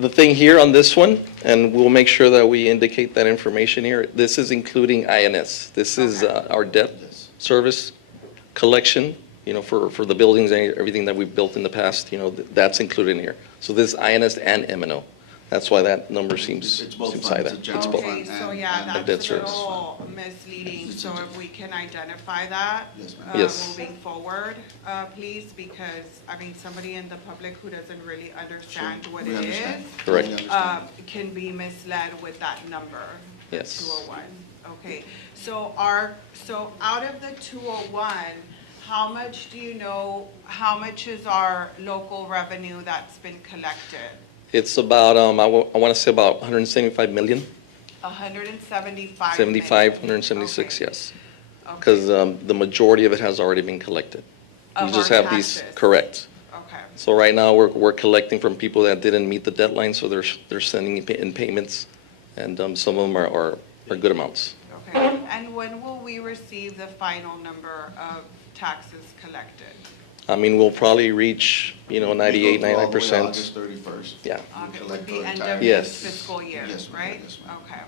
The thing here on this one, and we'll make sure that we indicate that information here, this is including INS. This is our debt service collection, for the buildings and everything that we've built in the past, that's included in here. So this is INS and M&O. That's why that number seems high. It's both. Okay, so yeah, And debt that's a service. little misleading, so if we can identify that Yes. moving forward, please, because, somebody in the public who doesn't really understand what We it understand. is, Correct. can be misled with that number, the Yes. 201. Okay, so out of the 201, how much do you know, how much is our local revenue that's been collected? It's about, I want to say about 175 million, 175 75, 176, yes. Because the majority of it has already been collected. We Of just our have these, taxes. correct. Okay. So right now, we're collecting from people that didn't meet the deadline, so they're sending in payments, and some of them are good amounts. Okay, and when will we receive the final number of taxes collected? We'll probably reach, 98, 99%. August 31st. Yeah. It would be end entire- of Yes. this fiscal year, Yes, ma'am. right? Yes, ma'am. Okay.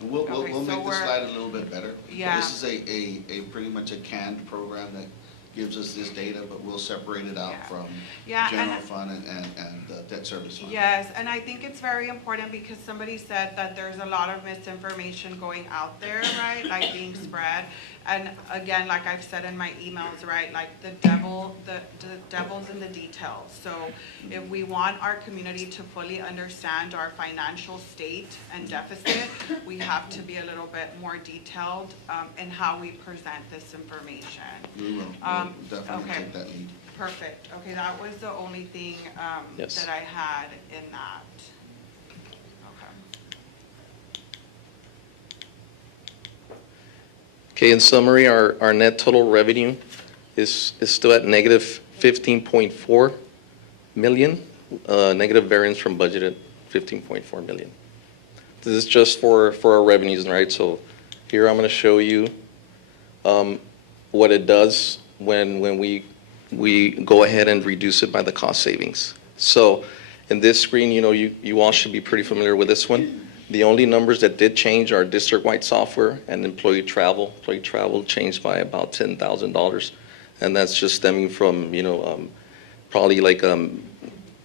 We'll Okay, so make this we're- slide a little bit better. Yeah. This is a pretty much a canned program that gives us this data, but we'll separate it out from Yeah, and- general fund and debt service fund. Yes, and I think it's very important because somebody said that there's a lot of misinformation going out there, right, like being spread. And again, like I've said in my emails, right, like the devil's in the details. So if we want our community to fully understand our financial state and deficit, we have to be a little bit more detailed in how we present this information. We will. Um, We'll definitely okay. take that lead. Perfect. Okay, that was the only thing Yes. that I had in that. Okay. Okay, in summary, our net total revenue is still at negative 15.4 million, negative variance from budgeted 15.4 million. This is just for our revenues, right? So here I'm going to show you what it does when we go ahead and reduce it by the cost savings. So in this screen, you all should be pretty familiar with this one. The only numbers that did change are district-wide software and employee travel. Employee travel changed by about $10,000, and that's just stemming from, probably like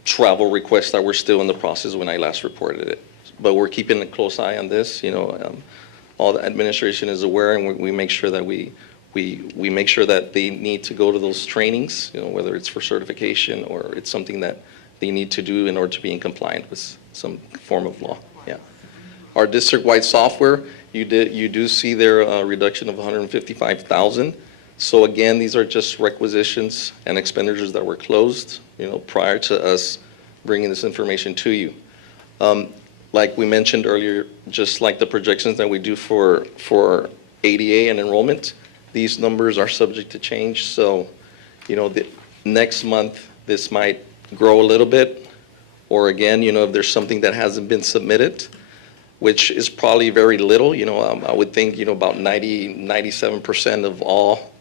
travel requests that were still in the process when I last reported it. But we're keeping a close eye on this, all the administration is aware, and we make sure that we make sure that they need to go to those trainings, whether it's for certification or it's something that they need to do in order to be in compliance with some form of law. Yeah. Our district-wide software, you do see there a reduction of 155,000. So again, these are just requisitions and expenditures that were closed, prior to us bringing this information to you. Like we mentioned earlier, just like the projections that we do for ADA and enrollment, these numbers are subject to change. So, the next month, this might grow a little bit, or again, if there's something that hasn't been submitted, which is probably very little, I would think, about 97% of all,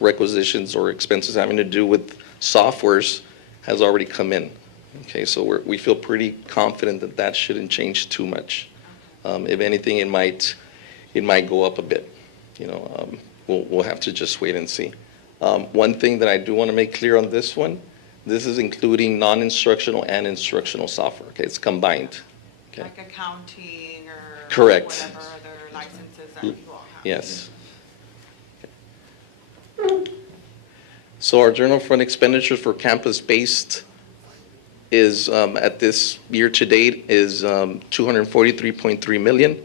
requisitions or expenses having to do with softwares has already come in. Okay, so we feel pretty confident that that shouldn't change too much. If anything, it might go up a bit. We'll have to just wait and see. One thing that I do want to make clear on this one, this is including non-instructional and instructional software. Okay, it's combined. Okay. Like accounting or Correct. whatever other licenses that you all have. Yes. So our general fund expenditures for campus-based is, at this year-to-date, is 243.3 million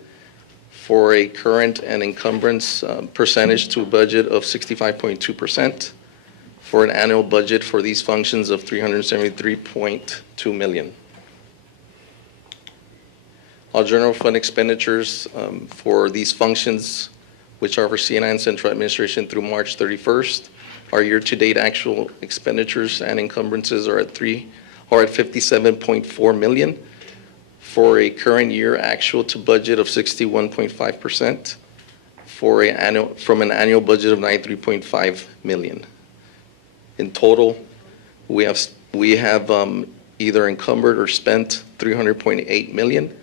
for a current and encumbrance percentage to a budget of 65.2%, for an annual budget for these functions of 373.2 million. Our general fund expenditures for these functions, which are for CNI and central administration through March 31st, our year-to-date actual expenditures and encumbrances are at 57.4 million for a current year actual to budget of 61.5% from an annual budget of 93.5 million. In total, we have either encumbered or spent 300.8 million,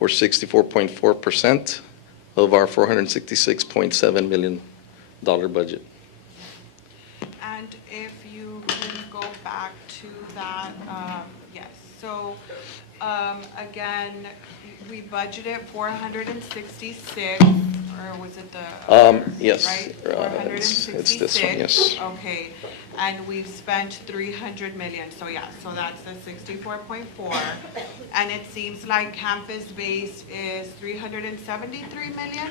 or 64.4% of our $466.7 million budget. And if you can go back to that, yes, so, again, we budgeted 466, or was it the? Yes, Right, it's this one, yes. okay, and we've spent 300 million, so yeah, so that's the 64.4. And it seems like campus-based is 373 million?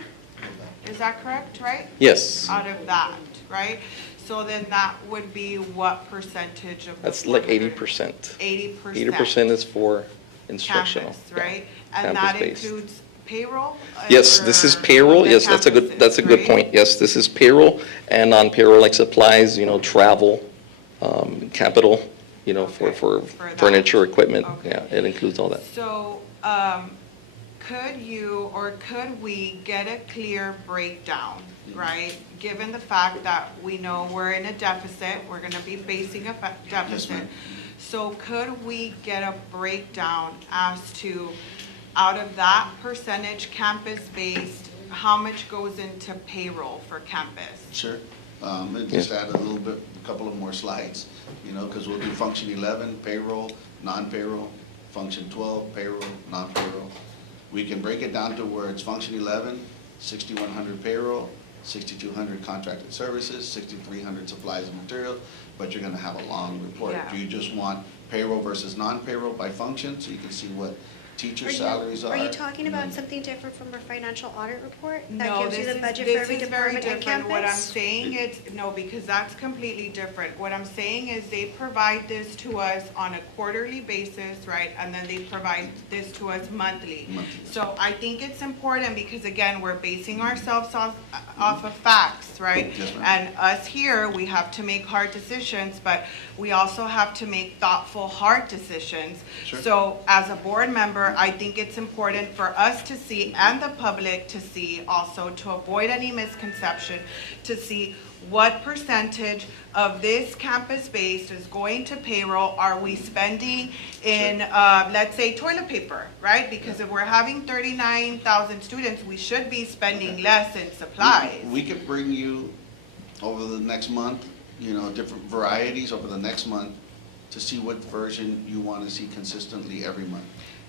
Is that correct, right? Yes. Out of that, right? So then that would be what percentage of the That's like 400? 80%. 80%. 80% is for instructional. Campus, right? Yeah, And that campus-based. includes payroll? Yes, this is Or payroll. the Yes, that's a good campuses, point. Yes, this is payroll, and non-payroll like supplies, travel, capital, for that. furniture, equipment. Yeah, it includes all that. So, could we get a clear breakdown, right? Given the fact that we know we're in a deficit, we're gonna be facing a deficit. So could we get a breakdown as to, out of that percentage campus-based, how much goes into payroll for campus? Sure. And just add a little bit, a couple of more slides, because we'll do function 11, payroll, non-payroll, function 12, payroll, non-payroll. We can break it down to where it's function 11, 6,100 payroll, 6,200 contracted services, 6,300 supplies and material, but you're gonna have a long report. Yeah. Do you just want payroll versus non-payroll by function, so you can see what teacher salaries are? Are you talking about something different from our financial audit report? That No, gives you this the is, budget for this every is very department and different. What I'm campus? saying is, no, because that's completely different. What I'm saying is they provide this to us on a quarterly basis, right? And then they provide this to us monthly. So I think it's important because again, we're basing ourselves off of facts, right? Yes, ma'am. And us here, we have to make hard decisions, but we also have to make thoughtful, hard decisions. Sure. So as a board member, I think it's important for us to see and the public to see also, to avoid any misconception, to see what percentage of this campus-based is going to payroll are we spending in, let's say, toilet paper, right? Because if we're having 39,000 students, we should be spending less in supplies. We could bring you over the next month, different varieties over the next month to see what version you want to see consistently every month.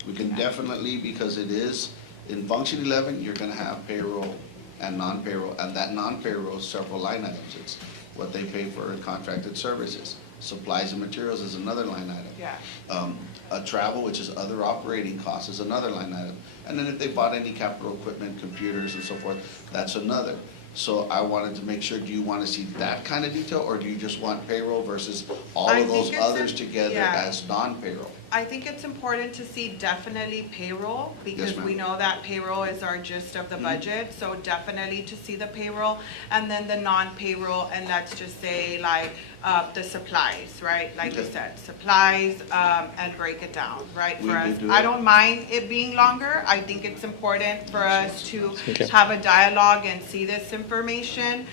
We can definitely, because it is, in function 11, you're going to have payroll and non-payroll, and that non-payroll is several line items. It's what they pay for contracted services. Supplies and materials is another line item. Yeah. Travel, which is other operating costs, is another line item. And then if they bought any capital equipment, computers and so forth, that's another. So I wanted to make sure, do you want to see that kind of detail, or do you just want payroll versus all I of those think it's others together yeah. as non-payroll? I think it's important to see definitely payroll, because Yes, ma'am. we know that payroll is our gist of the budget, so definitely to see the payroll, and then the non-payroll, and let's just say like, the supplies, right? Like you Okay. said, supplies, and break it down, right? We For can us, do I that. don't mind it being longer, I think it's important for us to Okay. have a dialogue and see this information,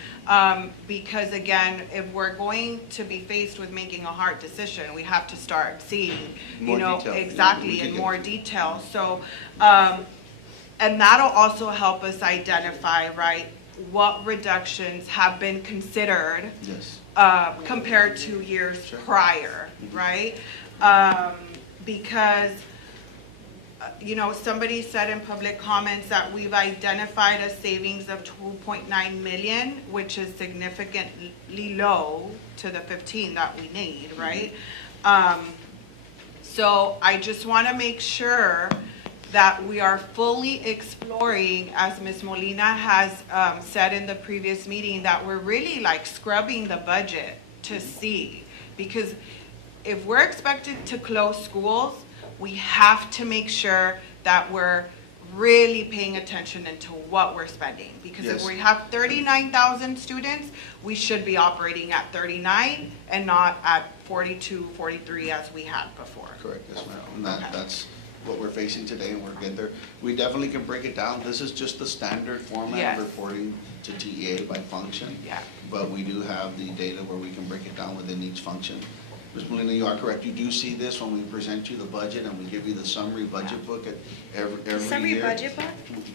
because again, if we're going to be faced with making a hard decision, we have to start seeing, More detail. exactly, We can in get more to- detail. So, and that'll also help us identify, right, what reductions have been considered Yes. compared to years prior, right? Because, somebody said in public comments that we've identified a savings of 2.9 million, which is significantly low to the 15 that we need, right? So I just want to make sure that we are fully exploring, as Ms. Molina has said in the previous meeting, that we're really like scrubbing the budget to see. Because if we're expected to close schools, we have to make sure that we're really paying attention into what we're spending. Because if Yes. we have 39,000 students, we should be operating at 39 and not at 42, 43 as we had before. Correct, yes, ma'am. And that's what we're facing today, and we're getting there. We definitely can break it down. This is just the standard format Yes. of reporting to TEA by function. Yeah. But we do have the data where we can break it down within each function. Ms. Molina, you are correct. You do see this when we present you the budget and we give you the summary budget book at every year. Summary budget book,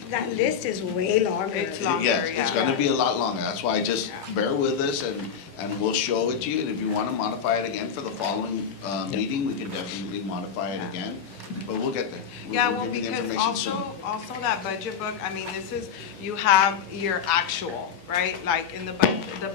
that list is way longer. It's longer, Yes, yeah. it's gonna be a lot longer. That's why just bear with us and we'll show it to you. And if you wanna modify it again for the following, meeting, we can definitely modify it again. But we'll get there. Yeah, We'll well, give you the because information soon. also that budget book, I mean, this is, you have your actual, right? Like in the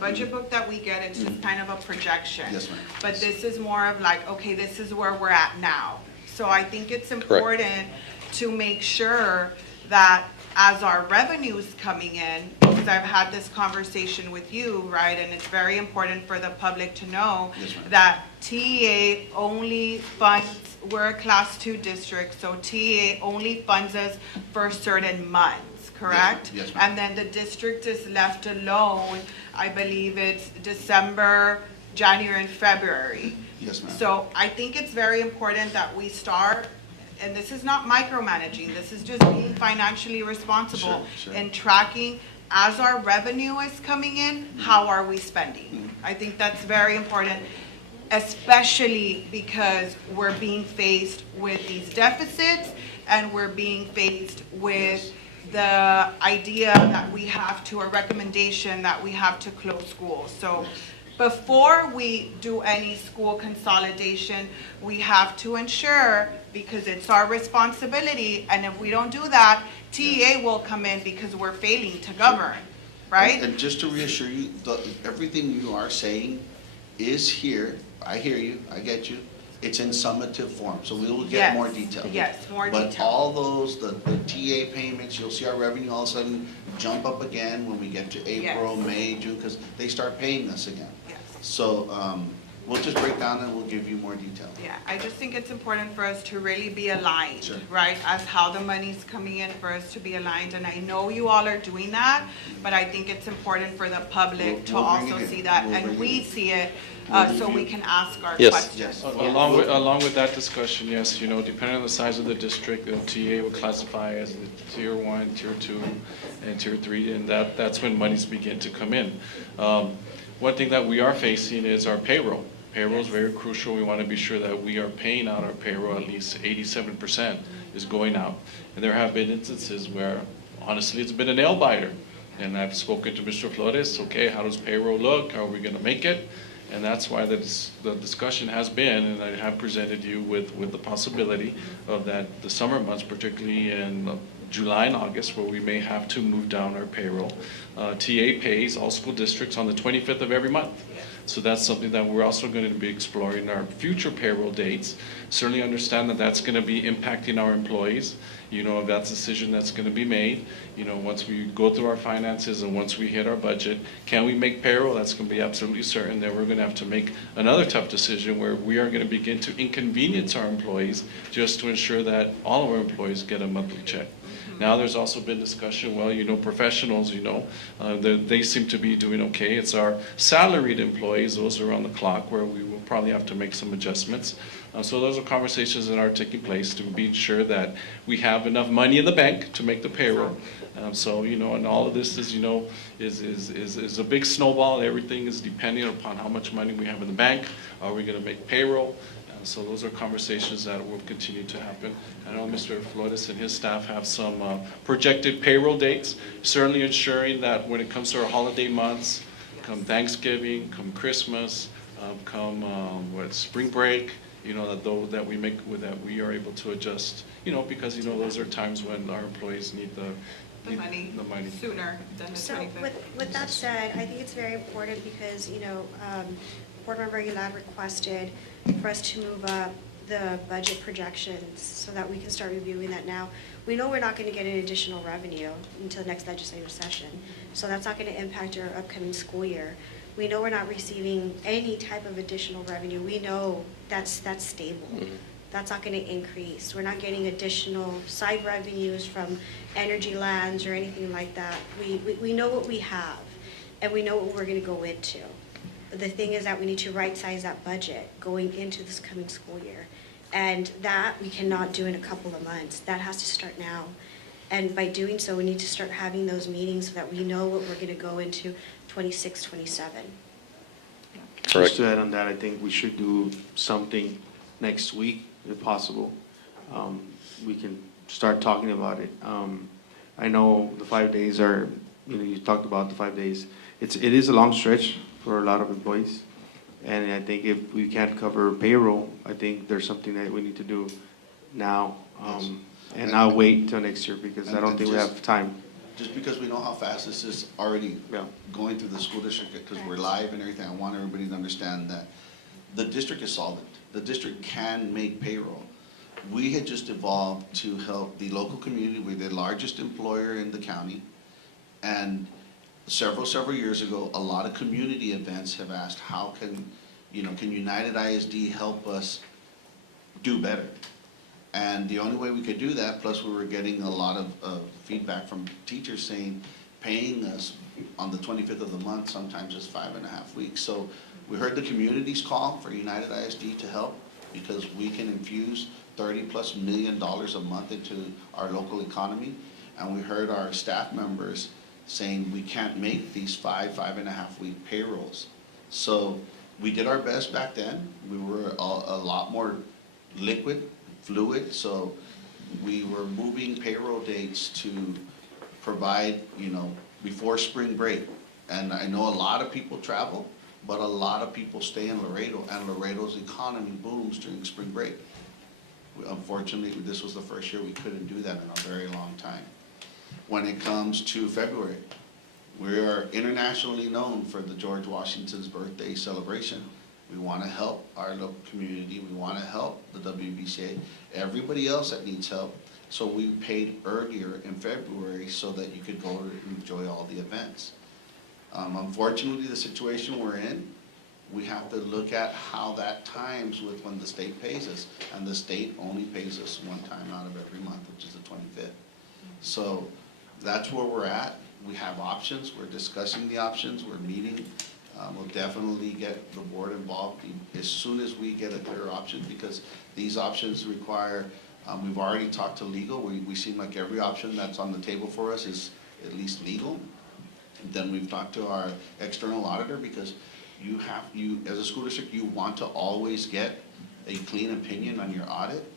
budget book that we get, it's just kind of a projection. Yes, ma'am. But this is more of like, okay, this is where we're at now. So I think it's important to make sure that as our revenue is coming in, because I've had this conversation with you, right? And it's very important for the public to know Yes, ma'am. that TEA only funds, we're a class 2 district, so TEA only funds us for certain months, correct? Yes, ma'am. And then the district is left alone, I believe it's December, January, and February. Yes, ma'am. So I think it's very important that we start, and this is not micromanaging, this is just being financially responsible Sure, sure. and tracking as our revenue is coming in, how are we spending? I think that's very important, especially because we're being faced with these deficits and we're being faced with the idea that we have to, a recommendation that we have to close schools. So before we do any school consolidation, we have to ensure, because it's our responsibility, and if we don't do that, TEA will come in because we're failing to govern, right? And just to reassure you, everything you are saying is here. I hear you, I get you. It's in summative form, so we will get Yes, more detail. yes, more But detail. all those, the TA payments, you'll see our revenue all of a sudden jump up again when we get to April, Yes. May, June, because they start paying us again. Yes. So, we'll just break down and we'll give you more detail. Yeah, I just think it's important for us to really be aligned, Sure. right? As how the money's coming in, for us to be aligned. And I know you all are doing that, but I think it's important for the public to We'll bring also it in. see that, We'll and bring we it in. see it, We'll so review. we can ask our Yes. questions. Yes. Along with that discussion, yes, you know, depending on the size of the district, the TA will classify as the tier 1, tier 2, and tier 3, and that's when monies begin to come in. One thing that we are facing is our payroll. Payroll is very crucial. We want to be sure that we are paying out our payroll, at least 87% is going out. And there have been instances where, honestly, it's been a nail biter. And I've spoken to Mr. Flores, okay, how does payroll look? Are we going to make it? And that's why the discussion has been, and I have presented you with the possibility of that the summer months, particularly in July and August, where we may have to move down our payroll. TA pays all school districts on the 25th of every month. So that's something that we're also going to be exploring in our future payroll dates. Certainly understand that that's going to be impacting our employees. You know, that's a decision that's going to be made. You know, once we go through our finances and once we hit our budget, can we make payroll? That's going to be absolutely certain that we're going to have to make another tough decision where we are going to begin to inconvenience our employees just to ensure that all of our employees get a monthly check. Now there's also been discussion, well, you know, professionals, you know, they seem to be doing okay. It's our salaried employees, those are on the clock, where we will probably have to make some adjustments. So those are conversations that are taking place to be sure that we have enough money in the bank to make the payroll. So, you know, and all of this is, you know, is a big snowball. Everything is depending upon how much money we have in the bank. Are we going to make payroll? So those are conversations that will continue to happen. I know Mr. Flores and his staff have some projected payroll dates, certainly ensuring that when it comes to our holiday months, come Thanksgiving, come Christmas, come spring break, you know, that we are able to adjust, you know, because, you know, those are times when our employees need the money Sooner than the So 25th. with that said, I think it's very important because, you know, Board Member Aguilar requested for us to move up the budget projections so that we can start reviewing that now. We know we're not going to get an additional revenue until the next legislative session, so that's not going to impact our upcoming school year. We know we're not receiving any type of additional revenue. We know that's stable. That's not going to increase. We're not getting additional side revenues from energy lands or anything like that. We know what we have, and we know what we're going to go into. The thing is that we need to right-size that budget going into this coming school year. And that we cannot do in a couple of months. That has to start now. And by doing so, we need to start having those meetings so that we know what we're going to go into 26, 27. Correct. Just to add on that, I think we should do something next week, if possible. We can start talking about it. I know the 5 days are, you talked about the 5 days. It is a long stretch for a lot of employees. And I think if we can't cover payroll, I think there's something that we need to do now. And not wait till next year, because I don't think we have time. Just because we know how fast this is already going through the school district, because we're live and everything, I want everybody to understand that the district is solvent. The district can make payroll. We had just evolved to help the local community. We're the largest employer in the county. And several years ago, a lot of community events have asked, how can United ISD help us do better? And the only way we could do that, plus we were getting a lot of feedback from teachers saying, paying us on the 25th of the month sometimes is 5.5 weeks. So we heard the community's call for United ISD to help, because we can infuse $30+ million a month into our local economy. And we heard our staff members saying we can't make these 5.5 week payrolls. So we did our best back then. We were a lot more liquid, fluid, so we were moving payroll dates to provide, before spring break. And I know a lot of people travel, but a lot of people stay in Laredo, and Laredo's economy booms during spring break. Unfortunately, this was the first year we couldn't do that in a very long time. When it comes to February, we are internationally known for the George Washington's birthday celebration. We want to help our local community. We want to help the WBCA, everybody else that needs help. So we paid earlier in February so that you could go and enjoy all the events. Unfortunately, the situation we're in, we have to look at how that times with when the state pays us. And the state only pays us one time out of every month, which is the 25th. So that's where we're at. We have options. We're discussing the options. We're meeting. We'll definitely get the board involved as soon as we get a clear option, because these options require, we've already talked to legal. We seem like every option that's on the table for us is at least legal. And then we've talked to our external auditor, because you as a school district, you want to always get a clean opinion on your audit.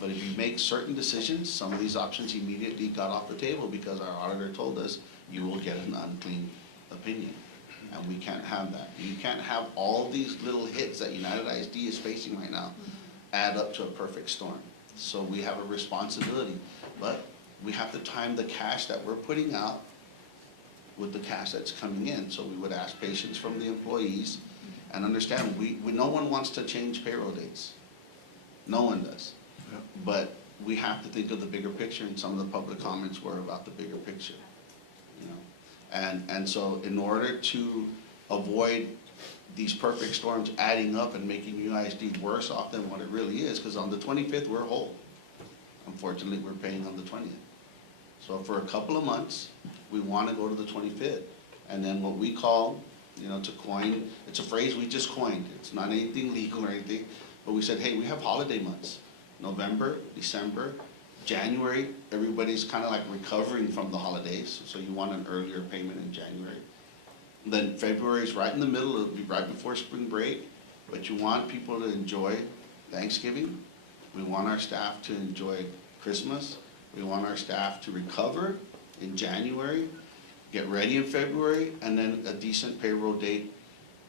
But if you make certain decisions, some of these options immediately got off the table because our auditor told us you will get an unclean opinion. And we can't have that. You can't have all these little hits that United ISD is facing right now add up to a perfect storm. So we have a responsibility, but we have to time the cash that we're putting out with the cash that's coming in. So we would ask patience from the employees, and understand no one wants to change payroll dates. No one does. But we have to think of the bigger picture, and some of the public comments were about the bigger picture. And so in order to avoid these perfect storms adding up and making UISD worse off than what it really is, because on the 25th we're whole. Unfortunately, we're paying on the 20th. So for a couple of months, we want to go to the 25th. And then what we call, to coin, it's a phrase we just coined. It's not anything legal or anything, but we said, hey, we have holiday months. November, December, January, everybody's kind of like recovering from the holidays, so you want an earlier payment in January. Then February is right in the middle, it'll be right before spring break, but you want people to enjoy Thanksgiving. We want our staff to enjoy Christmas. We want our staff to recover in January, get ready in February, and then a decent payroll date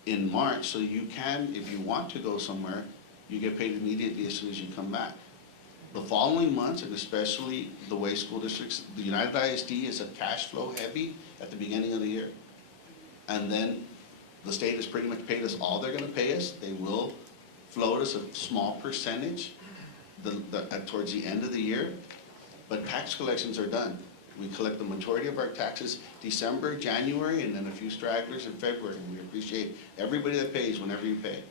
in March, so you can, if you want to go somewhere, you get paid immediately as soon as you come back. The following months, and especially the way school districts, the United ISD is a cash flow heavy at the beginning of the year. And then the state has pretty much paid us all they're gonna pay us. They will float us a small percentage towards the end of the year, but tax collections are done. We collect the majority of our taxes December, January, and then a few stragglers in February. We appreciate everybody that pays whenever you pay.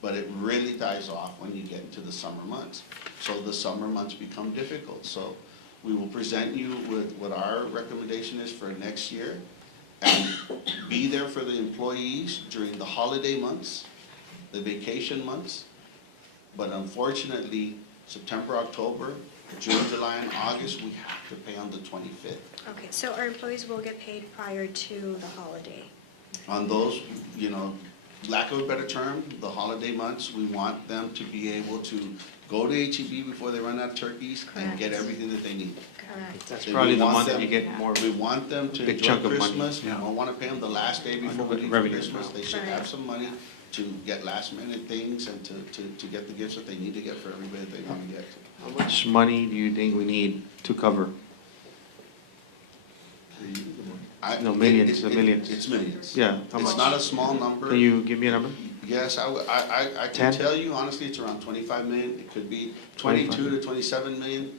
But it really dies off when you get into the summer months. So the summer months become difficult. So we will present you with what our recommendation is for next year, and be there for the employees during the holiday months, the vacation months. But unfortunately, September, October, June, July, and August, we have to pay on the 25th. Okay, so our employees will get paid prior to the holiday. On those, lack of a better term, the holiday months, we want them to be able to go to HEB before they run out of turkeys and get Correct. everything that they need. Correct. That's Then probably we the want month that them- you get more. We want them to Big enjoy chunk of money, Christmas, we yeah. don't wanna pay them the last day before we leave for Revenue, Christmas. no. They should Right. have some money to get last minute things and to get the gifts that they need to get for everybody that they wanna get. How much money do you think we need to cover? No, millions, the millions. It's millions. Yeah, how much? It's not a small number. Can you give me a number? Yes, I 10? can tell you honestly, it's around 25 million. It could be 22 to 27 million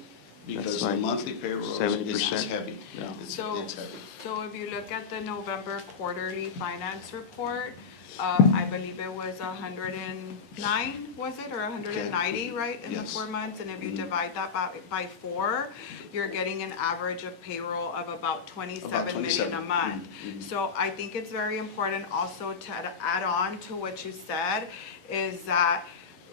because That's the like monthly payroll is 70%. heavy. Yeah. It's So- it's heavy. So if you look at the November quarterly finance report, I believe it was 109, was it, or 190, right, in the Yes. 4 months? And if you divide that by 4, you're getting an average of payroll of about 27 million a month. So I think it's very important also to add on to what you said, is that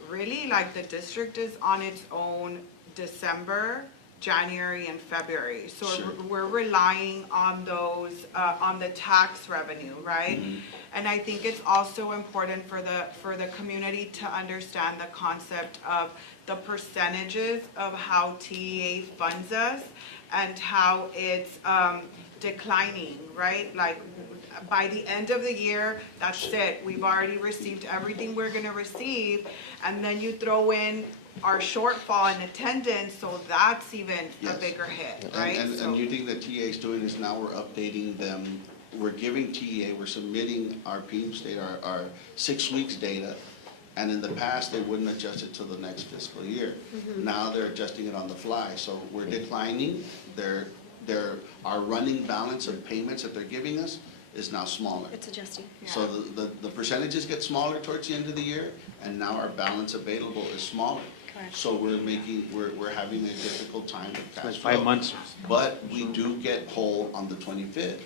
really, like, the district is on its own December, January, and February. So Sure. we're relying on those, on the tax revenue, right? And I think it's also important for the community to understand the concept of the percentages of how TEA funds us and how it's declining, right? Like, by the end of the year, that's it. We've already received everything we're gonna receive, and then you throw in our shortfall in attendance, so that's even a Yes. bigger hit, right? And So- you think that TA is doing is now we're updating them, we're giving TA, we're submitting our PEMS data, our 6 weeks data, and in the past, they wouldn't adjust it till the next fiscal year. Now they're adjusting it on the fly, so we're declining, our running balance of payments that they're giving us is now smaller. It's adjusting. So the percentages get smaller towards the end of the year, and now our balance available is smaller. Correct. So we're having a difficult time with cash Like flow. 5 months. But we do get whole on the 25th.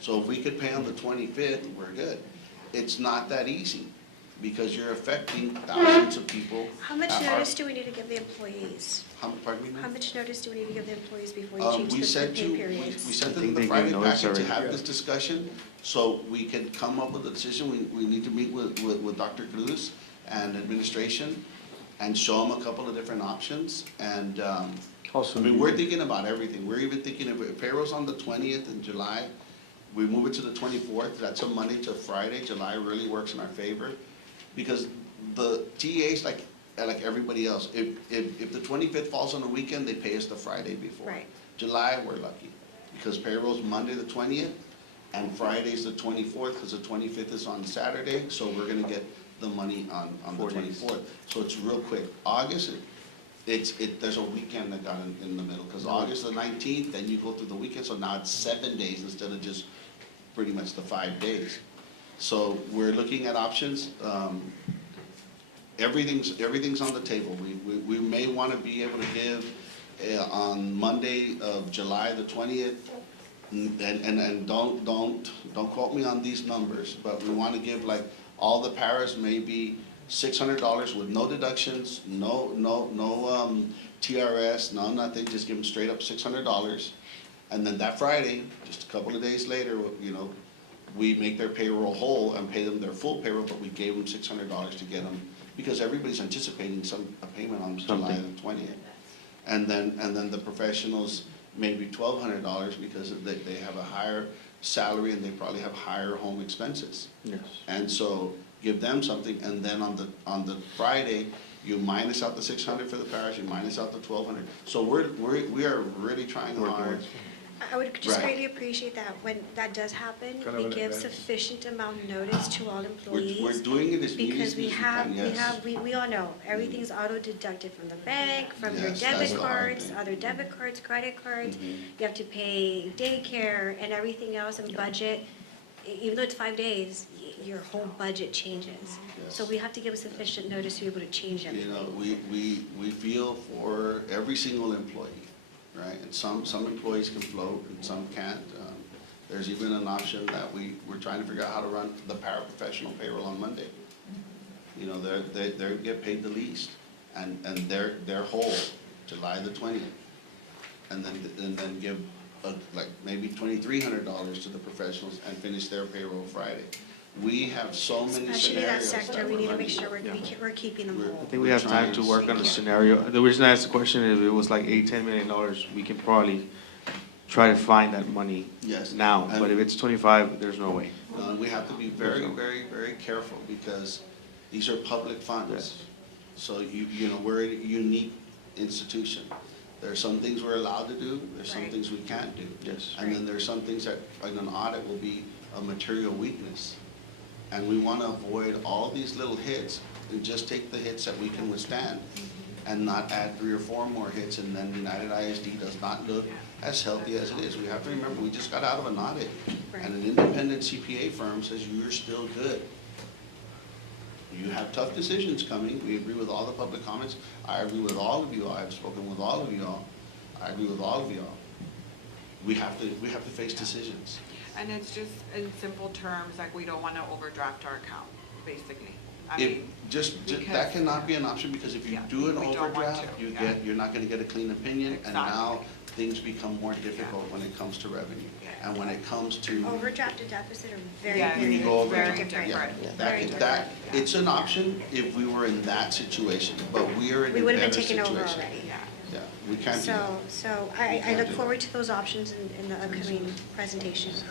So if we could pay on the 25th, we're good. It's not that easy, because you're affecting thousands of people. How much that are- notice do we need to give the employees? Pardon me, ma'am? How much notice do we need to give the employees before you change We the sent pay you, periods? we sent I them think the they Friday gave notice packet to already. have this discussion, so we can come up with a decision. We need to meet with Dr. Cruz and administration and show them a couple of different options. And, How I soon mean, do you we're think? thinking about everything. We're even thinking if payroll's on the 20th in July, we move it to the 24th, that's a Monday to Friday. July really works in our favor. Because the TAs, like everybody else, if the 25th falls on a weekend, they pay us the Friday before. Right. July, we're lucky, because payroll's Monday the 20th, and Friday's the 24th, because the 25th is on Saturday, so we're gonna get the money on the 4 days. 24th. So it's real quick. August, there's a weekend that got in the middle, because August the 19th, then you go through the weekend, so now it's 7 days instead of just pretty much the 5 days. So we're looking at options. Everything's on the table. We may want to be able to give on Monday of July the 20th, and don't quote me on these numbers, but we want to give like all the paras maybe $600 with no deductions, no TRS, no nothing, just give them straight up $600. And then that Friday, just a couple of days later, we make their payroll whole and pay them their full payroll, but we gave them $600 to get them, because everybody's anticipating a payment on July the 20th. And then the professionals, maybe $1,200, because they have a higher salary and they probably have higher home expenses. Yes. And so give them something, and then on the Friday, you minus out the 600 for the parish, you minus out the 1,200. So we are really trying hard. I would just Right. greatly appreciate that when that does happen, Kind of we an give advantage. sufficient amount of notice to all employees. We're doing it as Because immediately as we can, yes. we all know, everything's auto-deducted from the bank, from your Yes, that's debit the hard cards, thing. other debit cards, credit cards. Mhm. You have to pay daycare and everything else and budget. Even though it's 5 days, your whole budget changes. So Yes. we have to give sufficient notice to be able to change You everything. know, we feel for every single employee, right? And some employees can float and some can't. There's even an option that we're trying to figure out how to run the paraprofessional payroll on Monday. You know, they get paid the least, and they're whole July the 20th. And then give like maybe $2,300 to the professionals and finish their payroll Friday. We have so many Especially that scenarios. sector, we need to make sure we're keeping them We're- whole. I think we have time to work on the scenario. The reason I asked the question is if it was like $8-10 million, we can probably try to find that money Yes. now. But if it's 25, there's no way. We have to be very, very, very careful because these are public funds. Yes. So you know, we're a unique institution. There are some things we're allowed to do, there's some Right. things we can't do. Yes. And then there's some things that in an audit will be a material weakness. And we want to avoid all these little hits and just take the hits that we can withstand and not add 3 or 4 more hits, and then United ISD does not look as healthy as it is. We have to remember, we just got out of an audit, and an independent CPA firm says you're still good. You have tough decisions coming. We agree with all the public comments. I agree with all of you all. I've spoken with all of you all. I agree with all of you all. We have to face decisions. And it's just in simple terms, like we don't want to overdraft our account, basically. I If, mean, just, because- that cannot be an option, because if you Yeah, do an we don't want overdraft, to, you yeah. you're not gonna get a clean opinion, and Exactly. now things become more difficult when it comes to revenue. And when it comes to, Overdraft and deficit are very, Yeah, very, you go over, very different. yeah, different. that, Very that, it's an option if we were in that situation, but we are in We a would have better been taken situation. over already. Yeah, we can't do that. So I look forward to those options in the upcoming presentation. So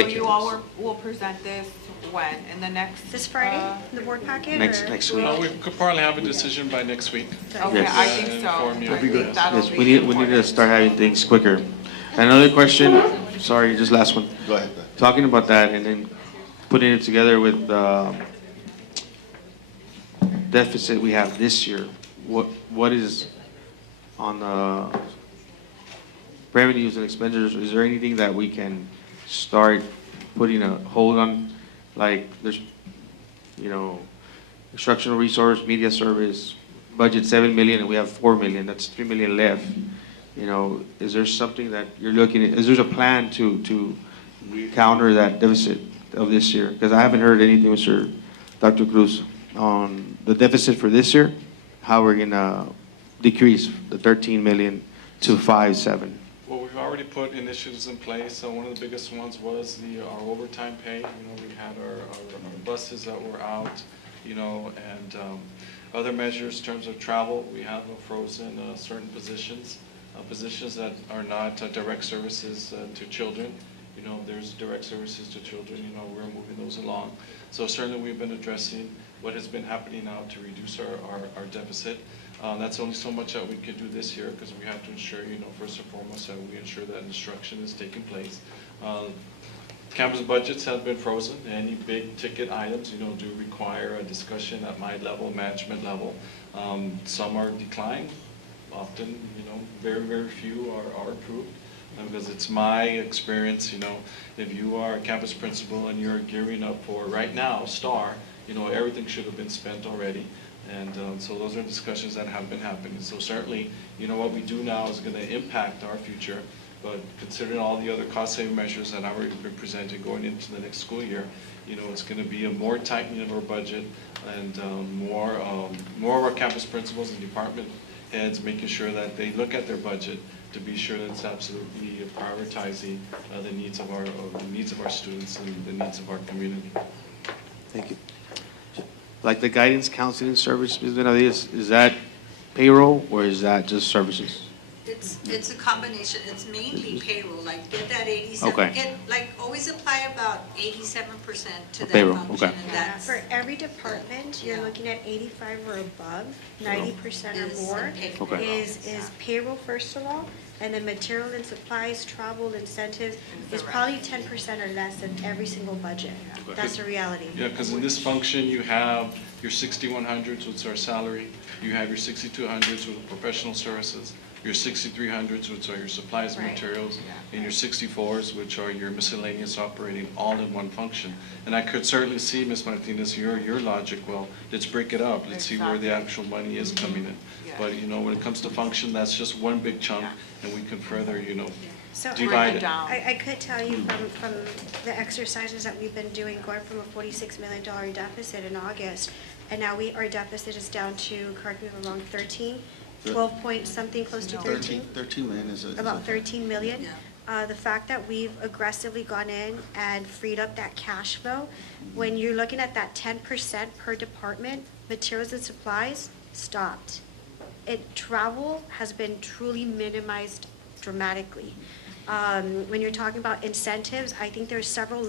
Thank you. you all will present this when? In the next? This Friday, the board packet? Next or- week. We could probably have a decision by next week. Okay, Yes. I think so. Inform you. I think that'll Yes, be we need to important. start having things quicker. Another question, sorry, just last one. Go ahead. Talking about that and then putting it together with deficit we have this year, what is on the revenues and expenditures? Is there anything that we can start putting a hold on? Like there's, instructional resource, media service, budget 7 million and we have 4 million, that's 3 million left. Is there something that you're looking at, is there a plan to counter that deficit of this year? Because I haven't heard anything, Dr. Cruz, on the deficit for this year, how we're gonna decrease the 13 million to 5.7. Well, we've already put initiatives in place. So one of the biggest ones was our overtime pay. We had our buses that were out, and other measures in terms of travel. We have frozen certain positions that are not direct services to children. There's direct services to children, we're moving those along. So certainly we've been addressing what has been happening now to reduce our deficit. That's only so much that we can do this year because we have to ensure, first and foremost, that we ensure that instruction is taking place. Campus budgets have been frozen. Any big ticket items, do require a discussion at my level, management level. Some are declined. Often, very, very few are approved. Because it's my experience, if you are a campus principal and you're gearing up for, right now, STAR, everything should have been spent already. And so those are discussions that have been happening. So certainly, what we do now is going to impact our future. But considering all the other cost-saving measures that I've already been presenting going into the next school year, it's going to be a more tightening of our budget and more of our campus principals and department heads making sure that they look at their budget to be sure that it's absolutely prioritizing the needs of our students and the needs of our community. Thank you. Like the guidance counseling service, Ms. Benavides, is that payroll or is that just services? It's a combination, it's mainly payroll, like get that 87, Okay. always apply about 87% to that Payroll, function. okay. And that's, For every department, you're looking at 85 or above, 90% Is or more payroll. Okay. is payroll first of all, and then material and supplies, travel, incentives is probably 10% or less in every single budget. That's the reality. Yeah, because in this function, you have your 6100s, which are salary, you have your 6200s with professional services, your 6300s, which are your supplies and Right. materials, and your 64s, which are your miscellaneous operating, all in one function. And I could certainly see, Ms. Martinez, your logic, well, let's break it up, let's see where the actual money is coming in. But, when it comes to function, that's just one big chunk, and we can further, So divide it. I could tell you from the exercises that we've been doing, going from a $46 million deficit in August, and now our deficit is down to, correct me if I'm wrong, 13, 12 point something, close to 13? 13 million is About 13 million. The fact that we've aggressively gone in and freed up that cash flow, when you're looking at that 10% per department, materials and supplies stopped. Travel has been truly minimized dramatically. When you're talking about incentives, I think there's several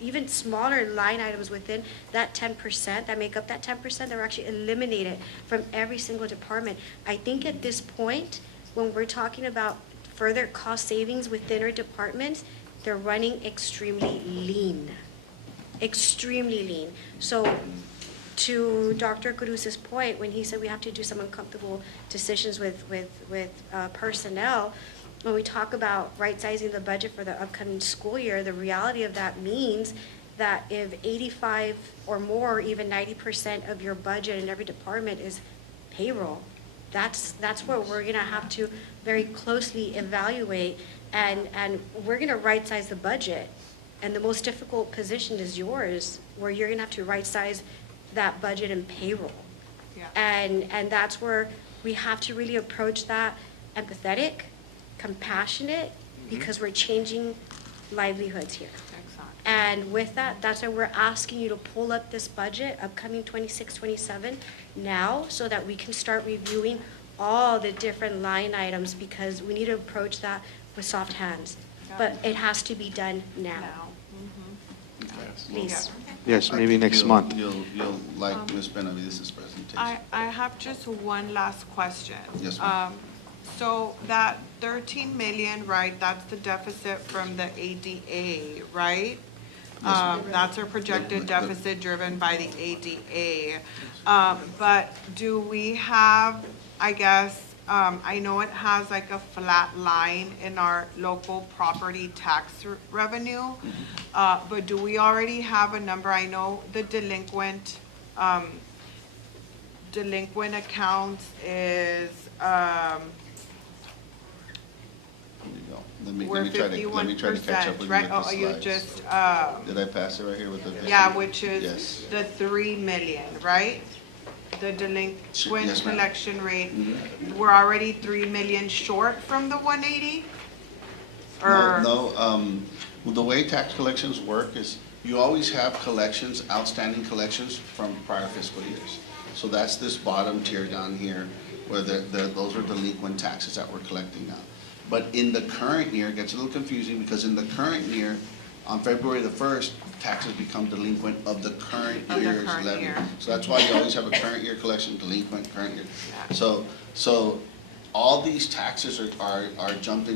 even smaller line items within that 10%, that make up that 10%, that were actually eliminated from every single department. I think at this point, when we're talking about further cost savings within our departments, they're running extremely lean. Extremely lean. So to Dr. Cruz's point, when he said we have to do some uncomfortable decisions with personnel, when we talk about right-sizing the budget for the upcoming school year, the reality of that means that if 85 or more, or even 90% of your budget in every department is payroll, that's what we're gonna have to very closely evaluate, and we're gonna right-size the budget. And the most difficult position is yours, where you're gonna have to right-size that budget and payroll. Yeah. And that's where we have to really approach that empathetic, compassionate, because we're changing livelihoods here. And with that, that's why we're asking you to pull up this budget, upcoming 26, 27, now, so that we can start reviewing all the different line items, because we need to approach that with soft hands. But it has to be done now. Please. Yes, maybe next month. You'll like Ms. Benavidez's presentation. I have just one last question. Yes, ma'am. So that 13 million, right, that's the deficit from the ADA, right? That's our projected deficit driven by the ADA. But do we have, I guess, I know it has like a flat line in our local property tax revenue, but do we already have a number? I know the delinquent accounts is, Let me we're try to catch up 51%, with you right? with the Oh, you slides. just, Did I pass it right here with the? yeah, which is Yes. the 3 million, right? The delinquent Yes, ma'am. collection rate, we're already 3 million short from the 180? Or, No, well, the way tax collections work is you always have collections, outstanding collections from prior fiscal years. So that's this bottom tier down here, where those are delinquent taxes that we're collecting now. But in the current year, it gets a little confusing, because in the current year, on February the 1st, taxes become delinquent of the current year's levy. So that's why you always have a current year collection, delinquent, current year. So all these taxes are summed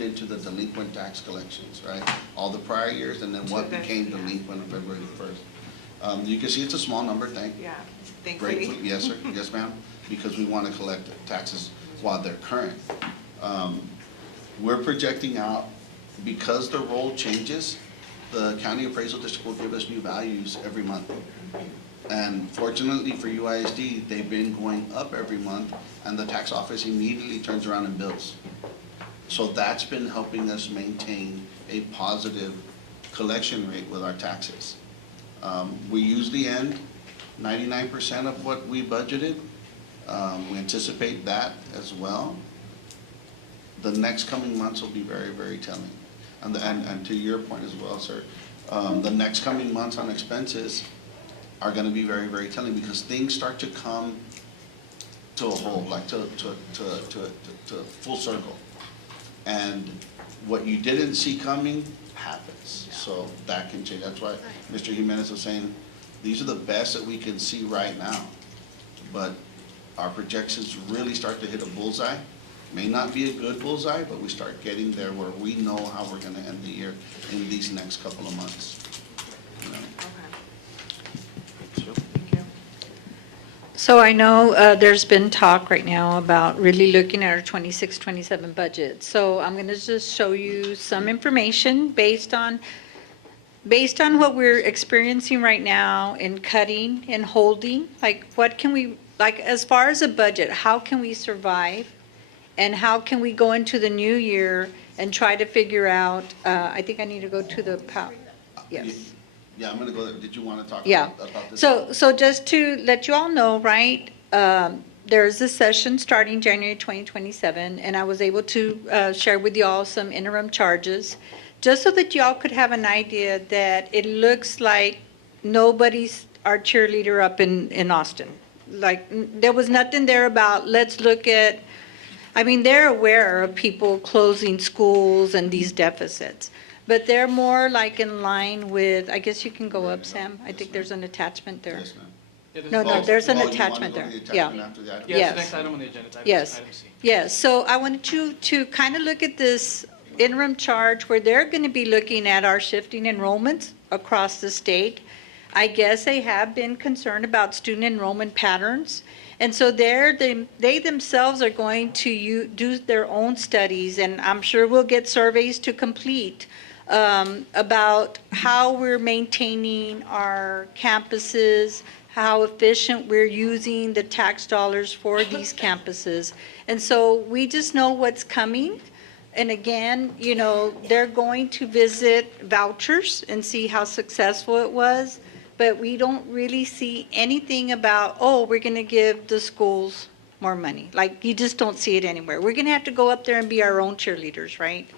into the delinquent tax collections, right? All the prior years, and then what became delinquent on February the 1st. You can see it's a small number, yeah, thankfully. gratefully, yes, sir, yes, ma'am, because we want to collect taxes while they're current. We're projecting out, because the roll changes, the county appraisal district will give us new values every month. And fortunately for UISD, they've been going up every month, and the tax office immediately turns around and bills. So that's been helping us maintain a positive collection rate with our taxes. We usually end 99% of what we budgeted. We anticipate that as well. The next coming months will be very, very telling. And to your point as well, sir, the next coming months on expenses are gonna be very, very telling, because things start to come to a whole, like to full circle. And what you didn't see coming happens, so that can change. That's why Mr. Jimenez was saying, these are the best that we can see right now. But our projections really start to hit a bullseye. May not be a good bullseye, but we start getting there where we know how we're gonna end the year in these next couple of months. You know? So I know there's been talk right now about really looking at our 26, 27 budget. So I'm going to just show you some information based on what we're experiencing right now in cutting and holding. Like, what can we, like, as far as a budget, how can we survive? And how can we go into the new year and try to figure out, I think I need to go to the, yes. Yeah, I'm gonna go there. Did you wanna talk Yeah. about this? So just to let you all know, right, there's a session starting January 2027, and I was able to share with y'all some interim charges, just so that y'all could have an idea that it looks like nobody's our cheerleader up in Austin. Like, there was nothing there about, let's look at, I mean, they're aware of people closing schools and these deficits, but they're more like in line with, I guess you can go up, Sam. I think there's an attachment there. Yes, ma'am. No, there's an Oh, you wanna attachment go there. to the Yeah. attachment after the item? Yeah, it's the Yes. next item on the agenda. It's Yes. item C. Yes, so I wanted you to kind of look at this interim charge where they're going to be looking at our shifting enrollments across the state. I guess they have been concerned about student enrollment patterns. And so they themselves are going to do their own studies, and I'm sure we'll get surveys to complete about how we're maintaining our campuses, how efficient we're using the tax dollars for these campuses. And so we just know what's coming. And again, you know, they're going to visit vouchers and see how successful it was, but we don't really see anything about, oh, we're going to give the schools more money. Like, you just don't see it anywhere. We're going to have to go up there and be our own cheerleaders, right?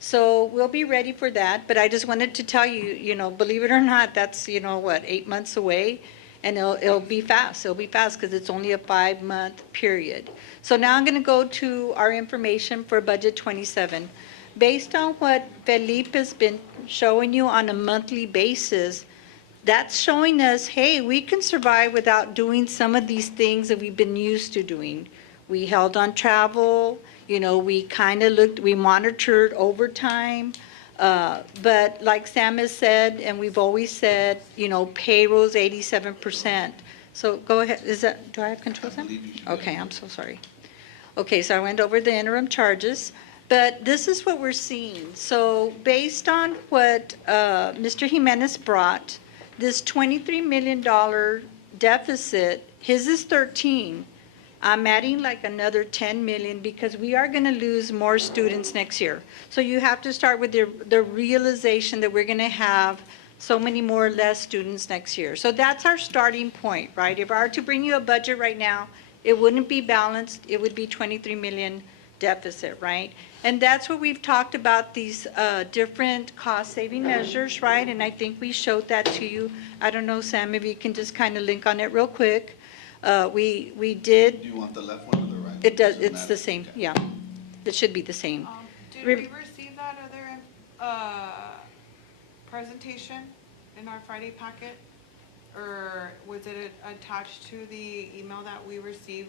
So we'll be ready for that, but I just wanted to tell you, you know, believe it or not, that's, you know, what, 8 months away? And it'll be fast. It'll be fast because it's only a 5-month period. So now I'm going to go to our information for Budget 27. Based on what Felipe has been showing you on a monthly basis, that's showing us, hey, we can survive without doing some of these things that we've been used to doing. We held on travel, you know, we kind of looked, we monitored overtime. But like Sam has said, and we've always said, you know, payroll's 87%. So go ahead, do I have control, Sam? Okay, I'm so sorry. Okay, so I went over the interim charges, but this is what we're seeing. So based on what Mr. Jimenez brought, this $23 million deficit, his is 13. I'm adding like another 10 million because we are going to lose more students next year. So you have to start with the realization that we're going to have so many more less students next year. So that's our starting point, right? If I were to bring you a budget right now, it wouldn't be balanced. It would be 23 million deficit, right? And that's what we've talked about, these different cost-saving measures, right? And I think we showed that to you. I don't know, Sam, if you can just kind of link on it real quick. We did. Do you want the left one or the right? It does, it's the same, yeah. It should be the same. Did we receive that other presentation in our Friday packet? Or was it attached to the email that we received?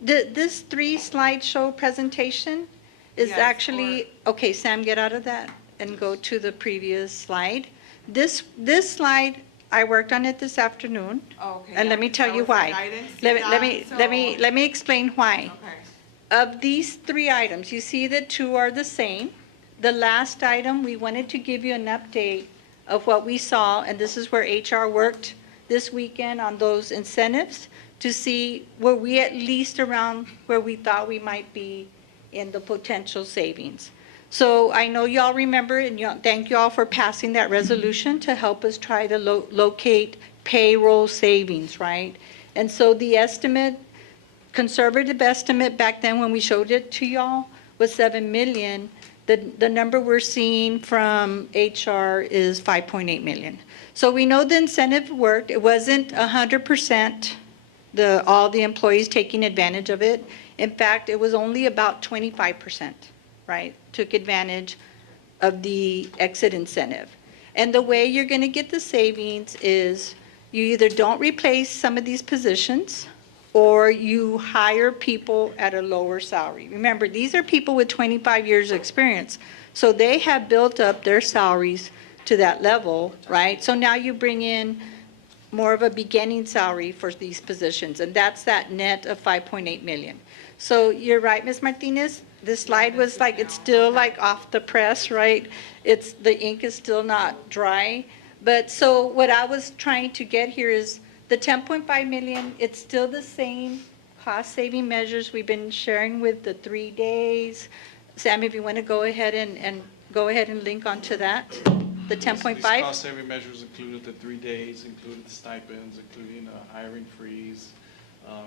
This 3-slideshow presentation is Yes, actually, okay, Sam, get out of that and go to the previous slide. This slide, I worked on it this afternoon. Okay. And let me tell you why. Let me explain why. Okay. Of these 3 items, you see that 2 are the same. The last item, we wanted to give you an update of what we saw, and this is where HR worked this weekend on those incentives to see were we at least around where we thought we might be in the potential savings. So I know y'all remember, and thank you all for passing that resolution to help us try to locate payroll savings, right? And so the estimate, conservative estimate back then when we showed it to y'all was 7 million. The number we're seeing from HR is 5.8 million. So we know the incentive worked. It wasn't 100% all the employees taking advantage of it. In fact, it was only about 25%, right, took advantage of the exit incentive. And the way you're going to get the savings is you either don't replace some of these positions or you hire people at a lower salary. Remember, these are people with 25 years of experience. So they have built up their salaries to that level, right? So now you bring in more of a beginning salary for these positions, and that's that net of 5.8 million. So you're right, Ms. Martinez, this slide was like, it's still like off the press, right? The ink is still not dry. But so what I was trying to get here is the 10.5 million, it's still the same cost-saving measures we've been sharing with the 3 days. Sam, if you want to go ahead and go ahead and link onto that, the 10.5. These cost-saving measures included the 3 days, included the stipends, including a hiring freeze,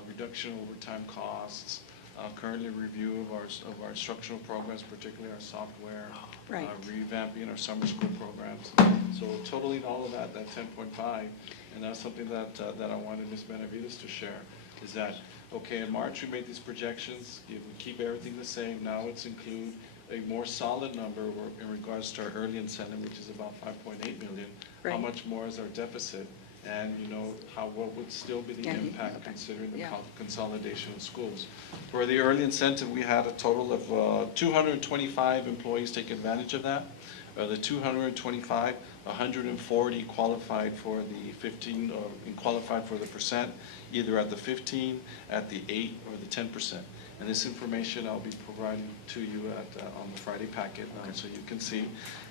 reduction of overtime costs, currently review of our instructional programs, particularly our software, Right. revamping our summer school programs. So totaling all of that 10.5, and that's something that I wanted Ms. Benavides to share, is that, okay, in March we made these projections, if we keep everything the same, now it's include a more solid number in regards to our early incentive, which is about 5.8 million. How Right. much more is our deficit? And, you know, what would still be the Yeah, impact considering the Yeah. consolidation of schools? For the early incentive, we had a total of 225 employees take advantage of that. The 225, 140 qualified for the 15, or qualified for the percent, either at the 15, at the 8, or the 10%. And this information I'll be providing to you on the Friday packet, so you can see.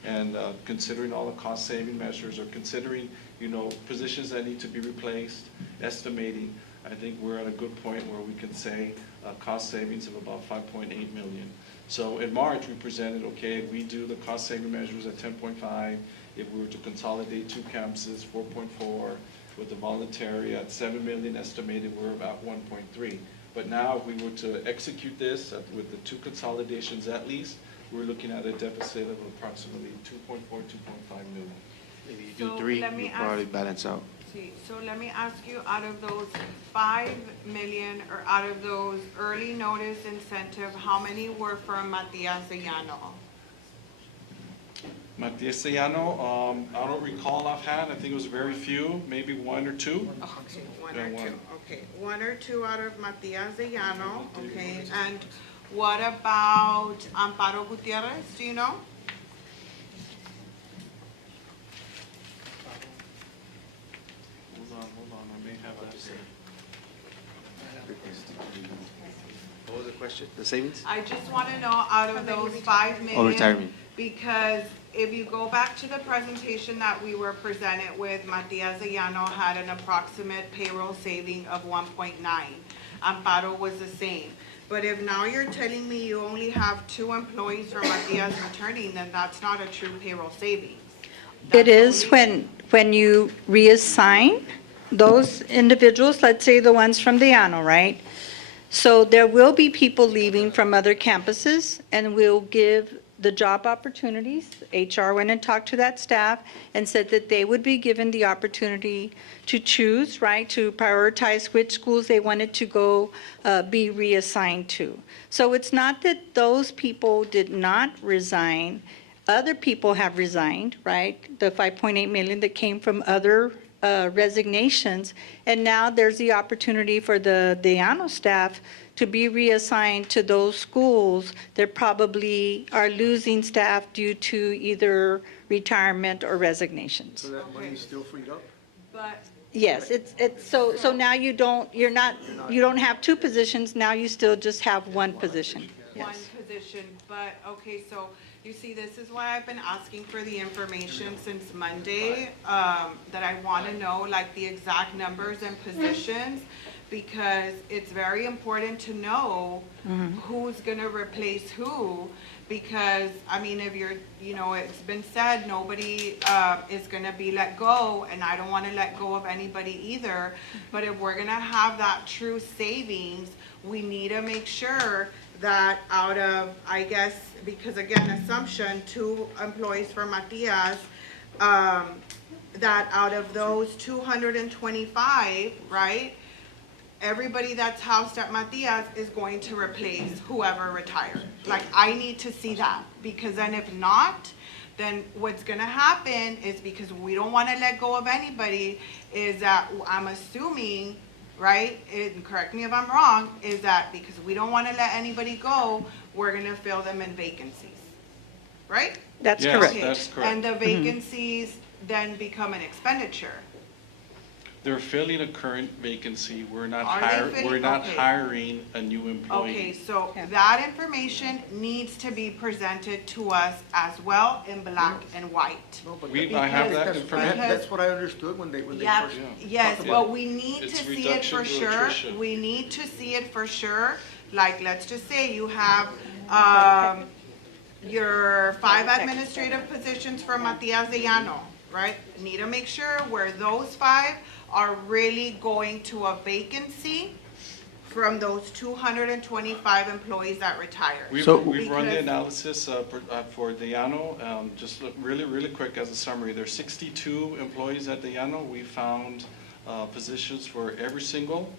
And considering all the cost-saving measures, or considering, you know, positions that need to be replaced, estimating, I think we're at a good point where we can say cost savings of about 5.8 million. So in March, we presented, okay, we do the cost-saving measures at 10.5. If we were to consolidate 2 campuses, 4.4. With the voluntary at 7 million estimated, we're about 1.3. But now, if we were to execute this with the 2 consolidations at least, we're looking at a deficit of approximately 2.4, 2.5 million. Maybe you So do 3, let me you'll ask- probably balance out. So let me ask you, out of those 5 million, or out of those early notice incentive, how many were from Matias Llano? Matias Llano, I don't recall offhand, I think it was very few, maybe 1 or 2. Okay, 1 Yeah, or 2, 1. okay. 1 or 2 out of Matias Llano, okay. And what about Amparo Gutierrez, do you know? Hold on, I may have that. What was the question? The savings? I just want to know, out of those 5 million. Oh, retirement. Because if you go back to the presentation that we were presented with, Matias Llano had an approximate payroll saving of 1.9. Amparo was the same. But if now you're telling me you only have 2 employees from Matias returning, then that's not a true payroll savings. It is when you reassign those individuals, let's say the ones from the Llano, right? So there will be people leaving from other campuses, and we'll give the job opportunities. HR went and talked to that staff and said that they would be given the opportunity to choose, right, to prioritize which schools they wanted to go be reassigned to. So it's not that those people did not resign. Other people have resigned, right? The 5.8 million that came from other resignations. And now there's the opportunity for the Llano staff to be reassigned to those schools that probably are losing staff due to either retirement or resignations. So that money is still freed up? But Yes, so now you don't have 2 positions, now you still just have 1 position. one Yes. position, but, okay, so you see, this is why I've been asking for the information since Monday, that I want to know, like, the exact numbers and positions, because it's very important to know who's going to replace who, because, I mean, if you're, you know, it's been said, nobody is going to be let go, and I don't want to let go of anybody either, but if we're going to have that true savings, we need to make sure that out of, I guess, because again, assumption, 2 employees for Matias, that out of those 225, right, everybody that's housed at Matias is going to replace whoever retired. Like, I need to see that, because then if not, then what's gonna happen is, because we don't wanna let go of anybody, is that I'm assuming, right, and correct me if I'm wrong, is that because we don't wanna let anybody go, we're gonna fill them in vacancies, right? That's Yes, correct. that's correct. And the vacancies then become an expenditure. They're filling a current vacancy. We're not Are they filling? we're not Okay. hiring a new employee. Okay, so that information needs to be presented to us as well in black and white. I have that Because- information. That's what I understood when they Yeah, first yes, talked but about it. we need It's to see it reduction for to sure. attrition. We need to see it for sure. Like, let's just say you have, your 5 administrative positions for Matias Llano, right? Need to make sure where those 5 are really going to a vacancy from those 225 employees that retired? We've run the Because- analysis for the Llano. Just look really quick as a summary. There's 62 employees at the Llano. We found positions for every single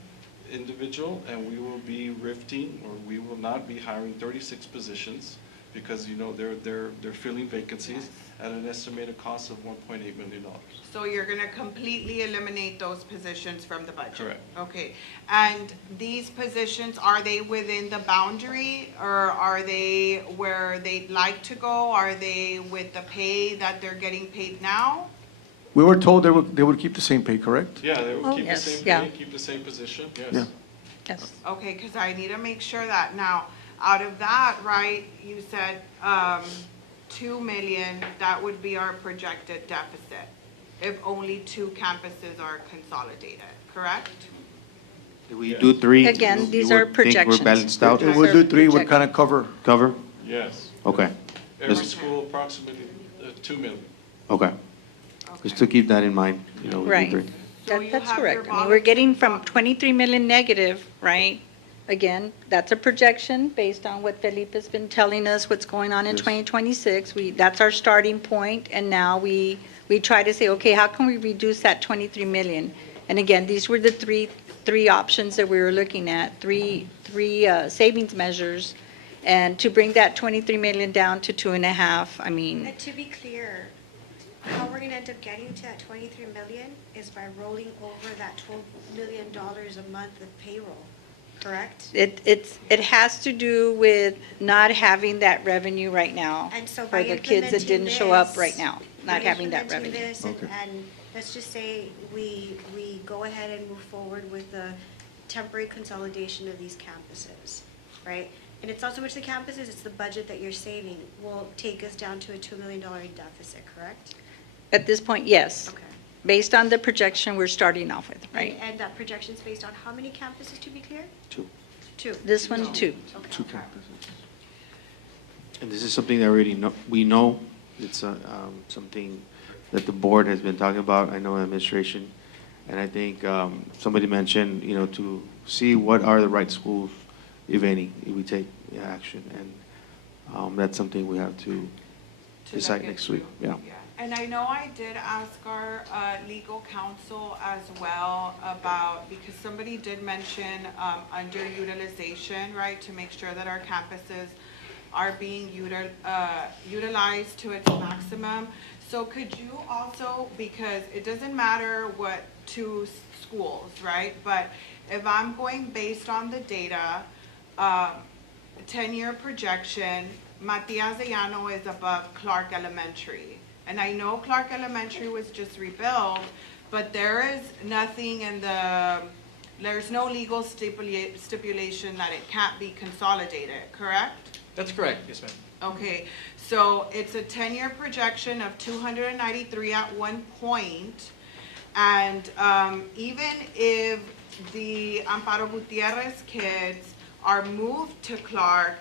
individual, and we will be rifting, or we will not be hiring 36 positions because, you know, they're filling vacancies at an estimated cost of $1.8 million. So you're gonna completely eliminate those positions from the budget? Correct. Okay, and these positions, are they within the boundary, or are they where they'd like to go? Are they with the pay that they're getting paid now? We were told they would keep the same pay, correct? Yeah, they will Oh, keep the yes, same yeah. pay, keep the same position, yes. Yeah. Yes. Okay, because I need to make sure that now, out of that, right, you said, 2 million, that would be our projected deficit, if only 2 campuses are consolidated, correct? If we do 3. Again, you these would are think projections. we're balanced out? If we do 3, would kind of cover. Yes. Okay. Every Just- school approximately 2 million. Okay. Just to keep that in mind, you know. we do Right. 3. So you That's have correct. your I mean, we're getting from bottom- 23 million negative, right? Again, that's a projection based on what Felipe has been telling us, what's going on in 2026. That's our starting point, and now we try to say, okay, how can we reduce that 23 million? And again, these were the three options that we were looking at, three savings measures, and to bring that 23 million down to 2.5, I mean, And to be clear, how we're gonna end up getting to that 23 million is by rolling over that $12 million a month of payroll, correct? it has to do with not having that revenue right now And so for by the kids that didn't show up right now, not by having that implementing revenue. this and let's just say we go ahead and move forward with the temporary consolidation of these campuses, right? And it's not so much the campuses, it's the budget that you're saving will take us down to a $2 million deficit, correct? At this point, yes. Okay. Based on the projection we're starting off with, right? And that projection's based on how many campuses, to be clear? 2. 2. This one, 2. Okay. 2 campuses. And this is something that we know. It's something that the board has been talking about, I know administration. And I think somebody mentioned, you know, to see what are the right schools, if any, if we take action. And that's something we have to decide look next week. into. Yeah. And I know I did ask our legal counsel as well about, because somebody did mention underutilization, right? To make sure that our campuses are being utilized to its maximum. So could you also, because it doesn't matter what 2 schools, right? But if I'm going based on the data, 10-year projection, Matias de Llano is above Clark Elementary. And I know Clark Elementary was just rebuilt, but there is nothing in there's no legal stipulation that it can't be consolidated, correct? That's correct, yes, ma'am. Okay, so it's a 10-year projection of 293 at one point. And even if the Amparo Gutierrez kids are moved to Clark,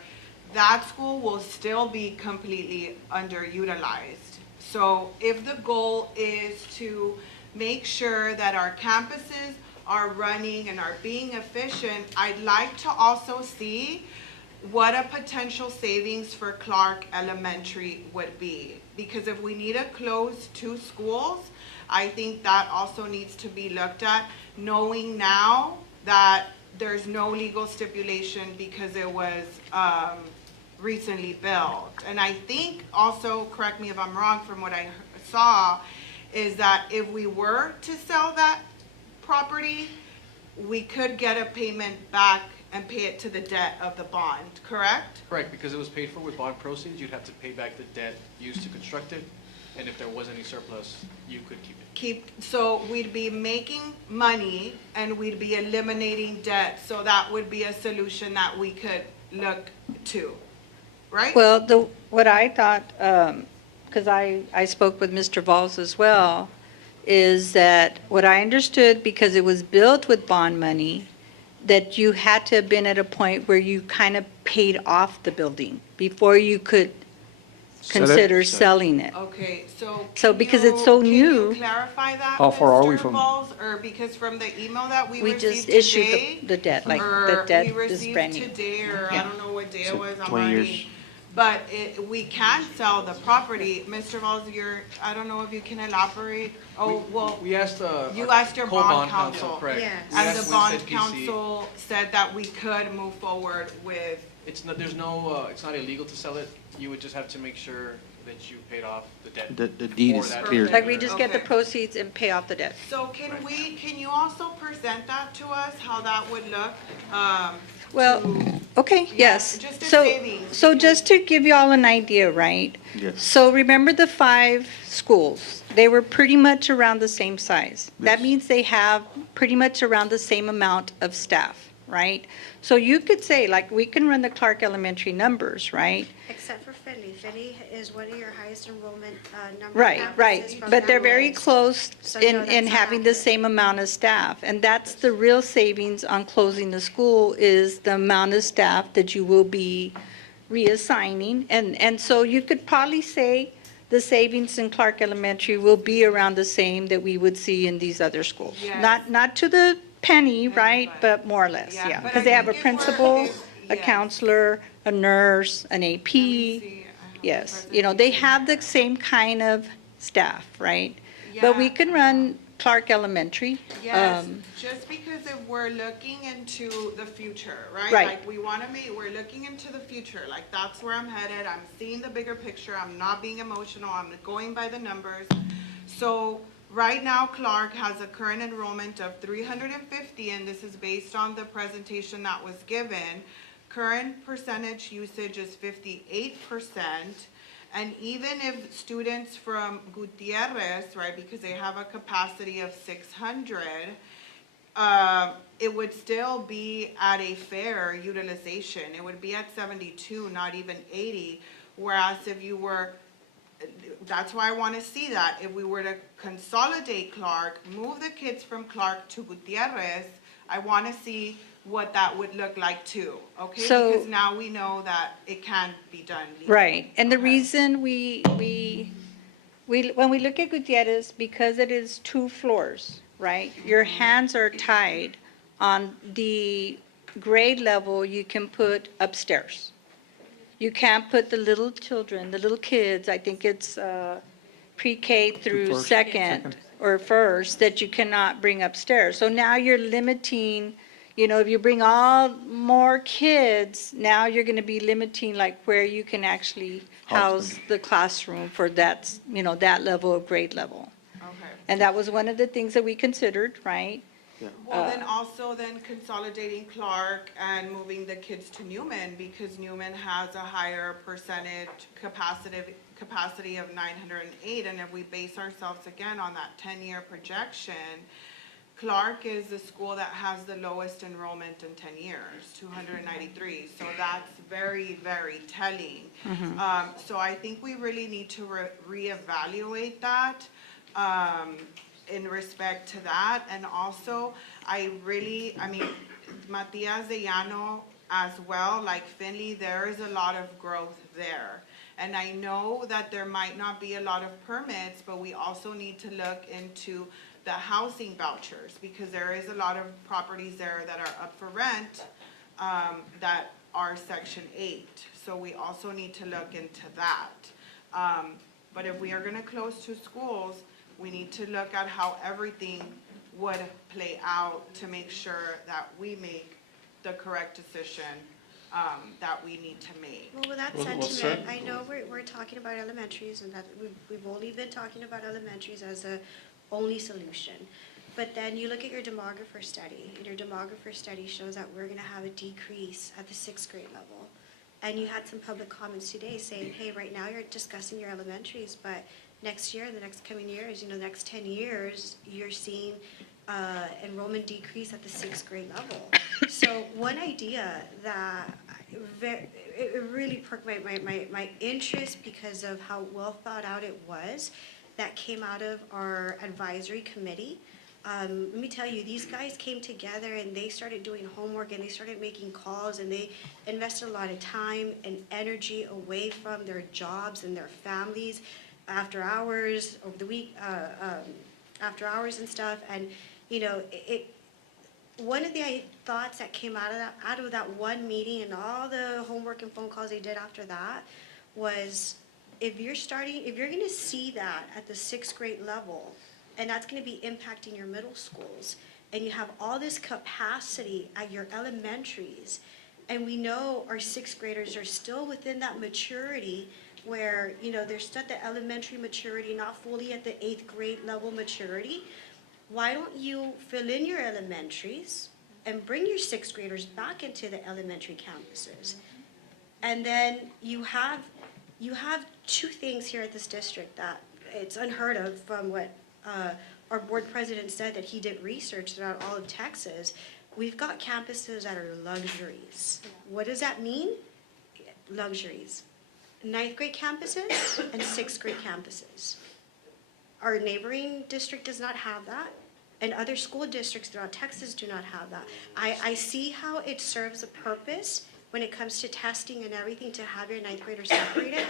that school will still be completely underutilized. So if the goal is to make sure that our campuses are running and are being efficient, I'd like to also see what a potential savings for Clark Elementary would be. Because if we need to close 2 schools, I think that also needs to be looked at, knowing now that there's no legal stipulation because it was recently built. And I think also, correct me if I'm wrong, from what I saw, is that if we were to sell that property, we could get a payment back and pay it to the debt of the bond, correct? Correct, because it was paid for with bond proceeds, you'd have to pay back the debt used to construct it, and if there was any surplus, you could keep it. So we'd be making money and we'd be eliminating debt, so that would be a solution that we could look to, right? Well, what I thought, because I spoke with Mr. Valls as well, is that what I understood, because it was built with bond money, that you had to have been at a point where you kind of paid off the building before you could consider selling it. Okay, so. So can because it's so Can new- you clarify that, How far are we Mr. from- Balls? Or because from the email that we We received just issued today. the debt, like, the Or debt we is brand new. received today, or I Yeah. don't know what day it So was, I'm 20 already. years. But we can sell the property. Mr. Balls, I don't know if you can elaborate. Oh, well, We asked, you our asked your co-bond bond counsel. correct. Yes. We And asked the Winston bond PC. counsel said that we could move forward with, It's not, there's no, it's not illegal to sell it. You would just have to make sure that you paid off the debt. The deed for is that clear. Like we just get the Okay. proceeds and pay off the debt. so can you also present that to us, how that would look? Well, okay, Yeah, yes. just a So, savings, so just to give you all an idea, right? Yes. So remember the 5 schools, they were pretty much around the same size. That Yes. means they have pretty much around the same amount of staff, right? So you could say, like, we can run the Clark Elementary numbers, right? Except for Finley. Finley is one of your highest enrollment number. Right, right, campuses from but they're that very list. close So no, in that's not having the accurate. same amount of staff. And that's the real savings on closing the school, is the amount of staff that you will be reassigning. And so you could probably say the savings in Clark Elementary will be around the same that we would see in these other schools. Yes. Not to the penny, right, but more or less, Yeah, yeah. but Because I they have a think if we're- principal, a yes. counselor, a nurse, an AP. See, I have the Yes, you know, they have the same kind of staff, right? But we Yeah. can run Clark Elementary. Yes, um, just because if we're looking into the future, right? Right. Like, we're looking into the future, like, that's where I'm headed, I'm seeing the bigger picture, I'm not being emotional, I'm going by the numbers. So, right now, Clark has a current enrollment of 350, and this is based on the presentation that was given. Current percentage usage is 58%. And even if students from Gutierrez, right, because they have a capacity of 600, it would still be at a fair utilization. It would be at 72, not even 80. Whereas if you were, that's why I want to see that. If we were to consolidate Clark, move the kids from Clark to Gutierrez, I want to see what that would look like too, okay? So- Because now we know that it can be done legally. Right, and the Okay. reason when we look at Gutierrez, because it is 2 floors, right? Your hands are tied on the grade level you can put upstairs. You can't put the little children, the little kids, I think it's pre-K through first. second or first, that you cannot bring upstairs. So now you're limiting, you know, if you bring all more kids, now you're gonna be limiting like where you can actually house the classroom for that, you know, that level of grade level. Okay. And that was one of the things that we considered, right? Well, then also then consolidating Clark and moving the kids to Newman, because Newman has a higher percentage capacity of 908, and if we base ourselves again on that 10-year projection, Clark is the school that has the lowest enrollment in 10 years, 293. So that's very, very telling. So I think we really need to reevaluate that in respect to that. And also, I mean, Matias de Llano as well, like Finley, there is a lot of growth there. And I know that there might not be a lot of permits, but we also need to look into the housing vouchers, because there is a lot of properties there that are up for rent that are Section 8. So we also need to look into that. But if we are gonna close 2 schools, we need to look at how everything would play out to make sure that we make the correct decision that we need to make. Well, with that Well sentiment, said. I know we're talking about elementaries, and that we've only been talking about elementaries as a only solution. But then you look at your demographer study, and your demographer study shows that we're gonna have a decrease at the 6th grade level. And you had some public comments today saying, hey, right now you're discussing your elementaries, but next year, the next coming years, you know, the next 10 years, you're seeing enrollment decrease at the 6th grade level. So one idea that it really perked my interest because of how well thought out it was, that came out of our advisory committee, let me tell you, these guys came together and they started doing homework and they started making calls and they invested a lot of time and energy away from their jobs and their families after hours, over the week, after hours and stuff. And, you know, one of the thoughts that came out of that one meeting and all the homework and phone calls they did after that was, if you're gonna see that at the 6th grade level, and that's gonna be impacting your middle schools, and you have all this capacity at your elementaries, and we know our 6th graders are still within that maturity where, you know, they're still at the elementary maturity, not fully at the 8th grade level maturity. Why don't you fill in your elementaries and bring your 6th graders back into the elementary campuses? And then you have two things here at this district that it's unheard of from what our board president said, that he did research throughout all of Texas. We've got campuses that are luxuries. What does that mean? Luxuries. 9th grade campuses and 6th grade campuses. Our neighboring district does not have that, and other school districts throughout Texas do not have that. I see how it serves a purpose when it comes to testing and everything, to have your 9th graders separated.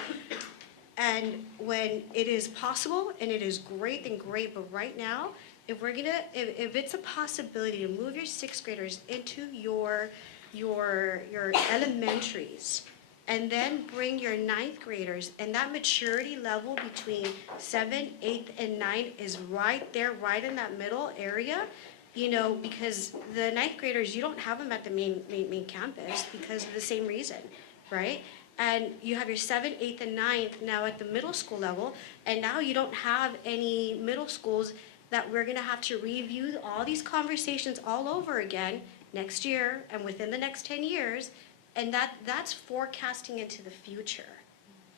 And when it is possible, and it is great, then great, but right now, if it's a possibility to move your 6th graders into your elementaries, and then bring your 9th graders, and that maturity level between 7, 8, and 9 is right there, right in that middle area, you know, because the 9th graders, you don't have them at the main campus because of the same reason, right? And you have your 7th, 8th, and 9th now at the middle school level, and now you don't have any middle schools that we're gonna have to review all these conversations all over again next year and within the next 10 years, and that's forecasting into the future.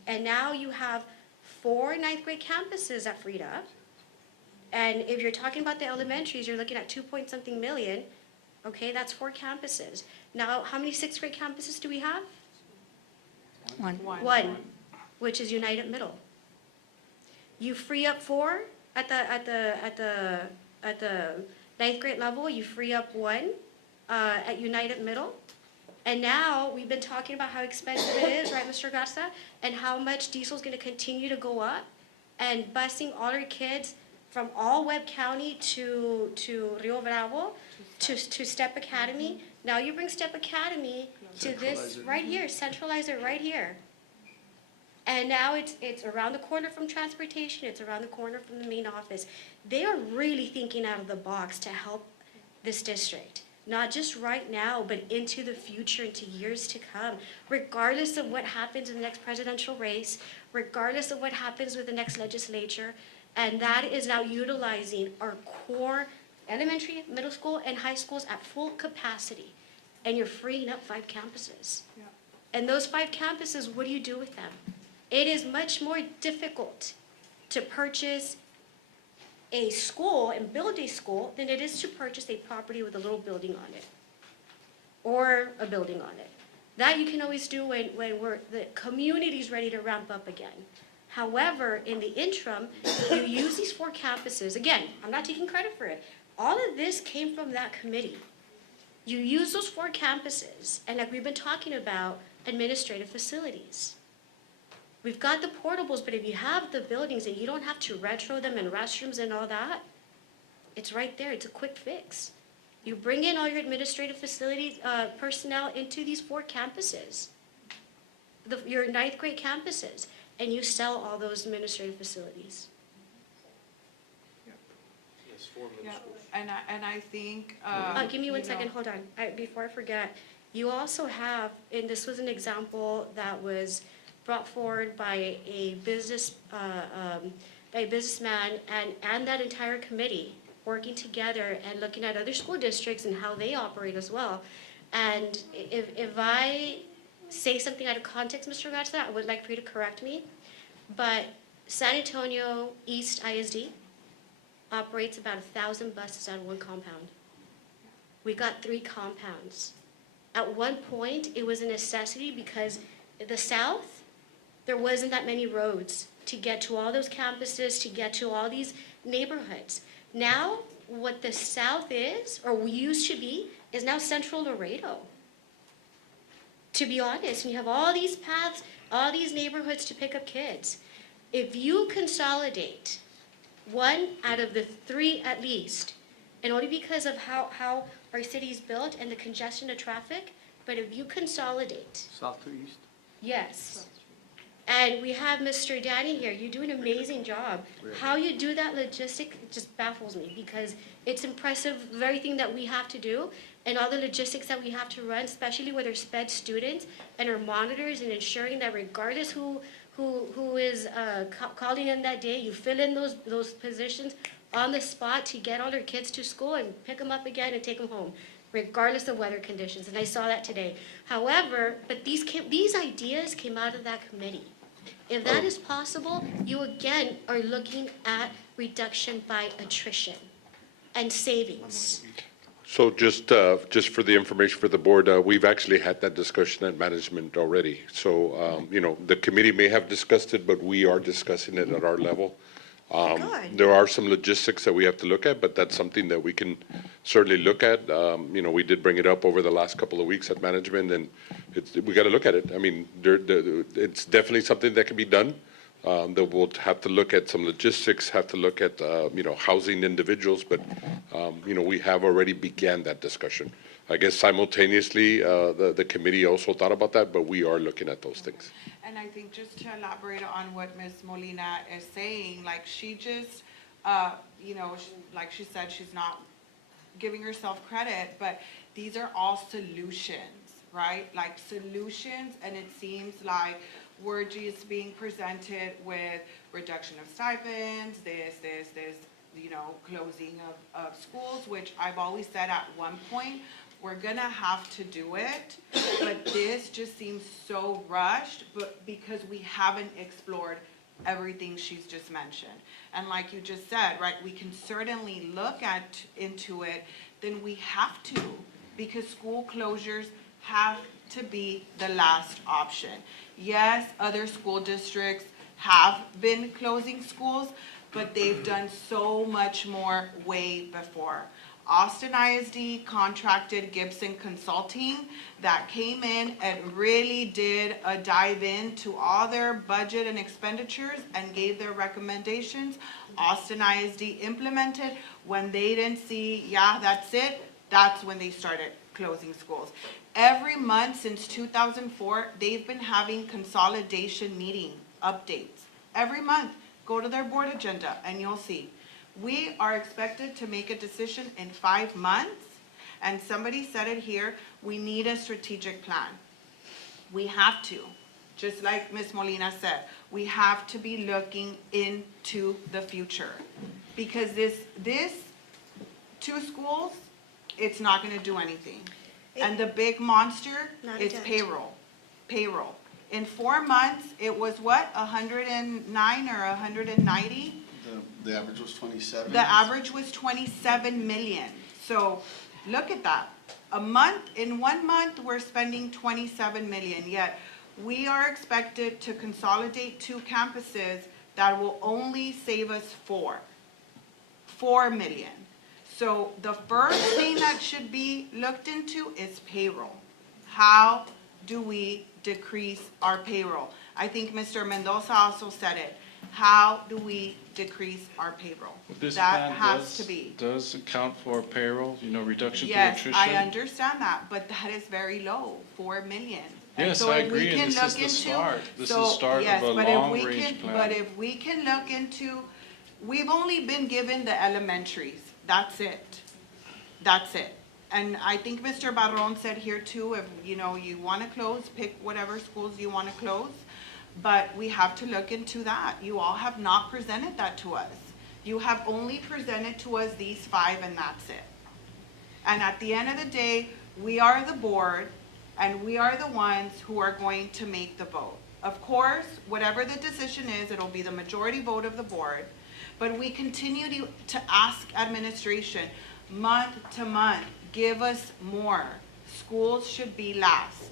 And now you have 4 9th grade campuses that freed up, and if you're talking about the elementaries, you're looking at 2-point-something million, okay, that's 4 campuses. Now, how many 6th grade campuses do we have? One, which is United Middle. You free up 4 at the 9th grade level. You free up 1 at United Middle, and now we've been talking about how expensive it is, right, Mr. Garza, and how much diesel is going to continue to go up, and busing all our kids from all Webb County to Rio Bravo to Step Academy. Now you bring Step Academy to this right here, centralize it right here. And now it's around the corner from transportation, it's around the corner from the main office. They are really thinking out of the box to help this district, not just right now, but into the future, into years to come, regardless of what happens in the next presidential race, regardless of what happens with the next legislature. And that is now utilizing our core elementary, middle school, and high schools at full capacity. And you're freeing up 5 campuses. Yeah. And those 5 campuses, what do you do with them? It is much more difficult to purchase a school and build a school than it is to purchase a property with a little building on it, or a building on it. That you can always do when the community's ready to ramp up again. However, in the interim, you use these 4 campuses. Again, I'm not taking credit for it. All of this came from that committee. You use those 4 campuses, and like we've been talking about, administrative facilities. We've got the portables, but if you have the buildings and you don't have to retro them and restrooms and all that, it's right there. It's a quick fix. You bring in all your administrative facilities, personnel into these 4 campuses, your 9th grade campuses, and you sell all those administrative facilities. Yes, 4 middle Yeah, schools. and I think, Give me one you second, know, hold on. Before I forget, you also have, and this was an example that was brought forward by a businessman and that entire committee working together and looking at other school districts and how they operate as well. And if I say something out of context, Mr. Garza, I would like for you to correct me. But San Antonio East ISD operates about 1,000 buses out of one compound. We got 3 compounds. At one point, it was a necessity because the south, there wasn't that many roads to get to all those campuses, to get to all these neighborhoods. Now, what the South is, or used to be, is now Central Laredo. To be honest, and you have all these paths, all these neighborhoods to pick up kids. If you consolidate one out of the three at least, and only because of how our city's built and the congestion of traffic, but if you consolidate, South to east? yes. And we have Mr. Danny here. You do an amazing job. How you do that logistic just baffles me because it's impressive, the very thing that we have to do and all the logistics that we have to run, especially with our sped students and our monitors and ensuring that regardless who is calling in that day, you fill in those positions on the spot to get all our kids to school and pick them up again and take them home, regardless of weather conditions. And I saw that today. However, but these ideas came out of that committee. If that is possible, you again are looking at reduction by attrition and savings. So just for the information for the board, we've actually had that discussion at management already. So, the committee may have discussed it, but we are discussing it at our level. There are some logistics that we have to look at, but that's something that we can certainly look at. We did bring it up over the last couple of weeks at management, and we got to look at it. I mean, it's definitely something that can be done. That we'll have to look at some logistics, have to look at, housing individuals, but, we have already began that discussion. I guess simultaneously, the committee also thought about that, but we are looking at those things. And I think just to elaborate on what Ms. Molina is saying, like she just, like she said, she's not giving herself credit, but these are all solutions, right? Like solutions, and it seems like we're just being presented with reduction of stipends, this, closing of schools, which I've always said at one point, we're gonna have to do it, but this just seems so rushed, but because we haven't explored everything she's just mentioned. And like you just said, right, we can certainly look into it, then we have to, because school closures have to be the last option. Yes, other school districts have been closing schools, but they've done so much more way before. Austin ISD contracted Gibson Consulting that came in and really did a dive into all their budget and expenditures and gave their recommendations. Austin ISD implemented. When they didn't see, yeah, that's it, that's when they started closing schools. Every month since 2004, they've been having consolidation meeting updates. Every month, go to their board agenda and you'll see. We are expected to make a decision in 5 months, and somebody said it here, we need a strategic plan. We have to, just like Ms. Molina said, we have to be looking into the future. Because this 2 schools, it's not gonna do anything. And the big monster is payroll. In 4 months, it was what, 109 or 190? The average was 27. The average was 27 million. So look at that. In 1 month, we're spending 27 million, yet we are expected to consolidate 2 campuses that will only save us 4 million. So the first thing that should be looked into is payroll. How do we decrease our payroll? I think Mr. Mendoza also said it. How do we decrease our payroll? This That plan has to be. does account for payroll, reduction to Yes, attrition. I understand that, but that is very low, 4 million. And Yes, so I if we agree, and can this is look the into- start. This is so, the start yes, of a but if we long-range can- plan. But if we can look into, we've only been given the elementaries, that's it. That's it. And I think Mr. Barron said here too, if, you want to close, pick whatever schools you want to close. But we have to look into that. You all have not presented that to us. You have only presented to us these 5 and that's it. And at the end of the day, we are the board and we are the ones who are going to make the vote. Of course, whatever the decision is, it'll be the majority vote of the board. But we continue to ask administration month to month, give us more. Schools should be last.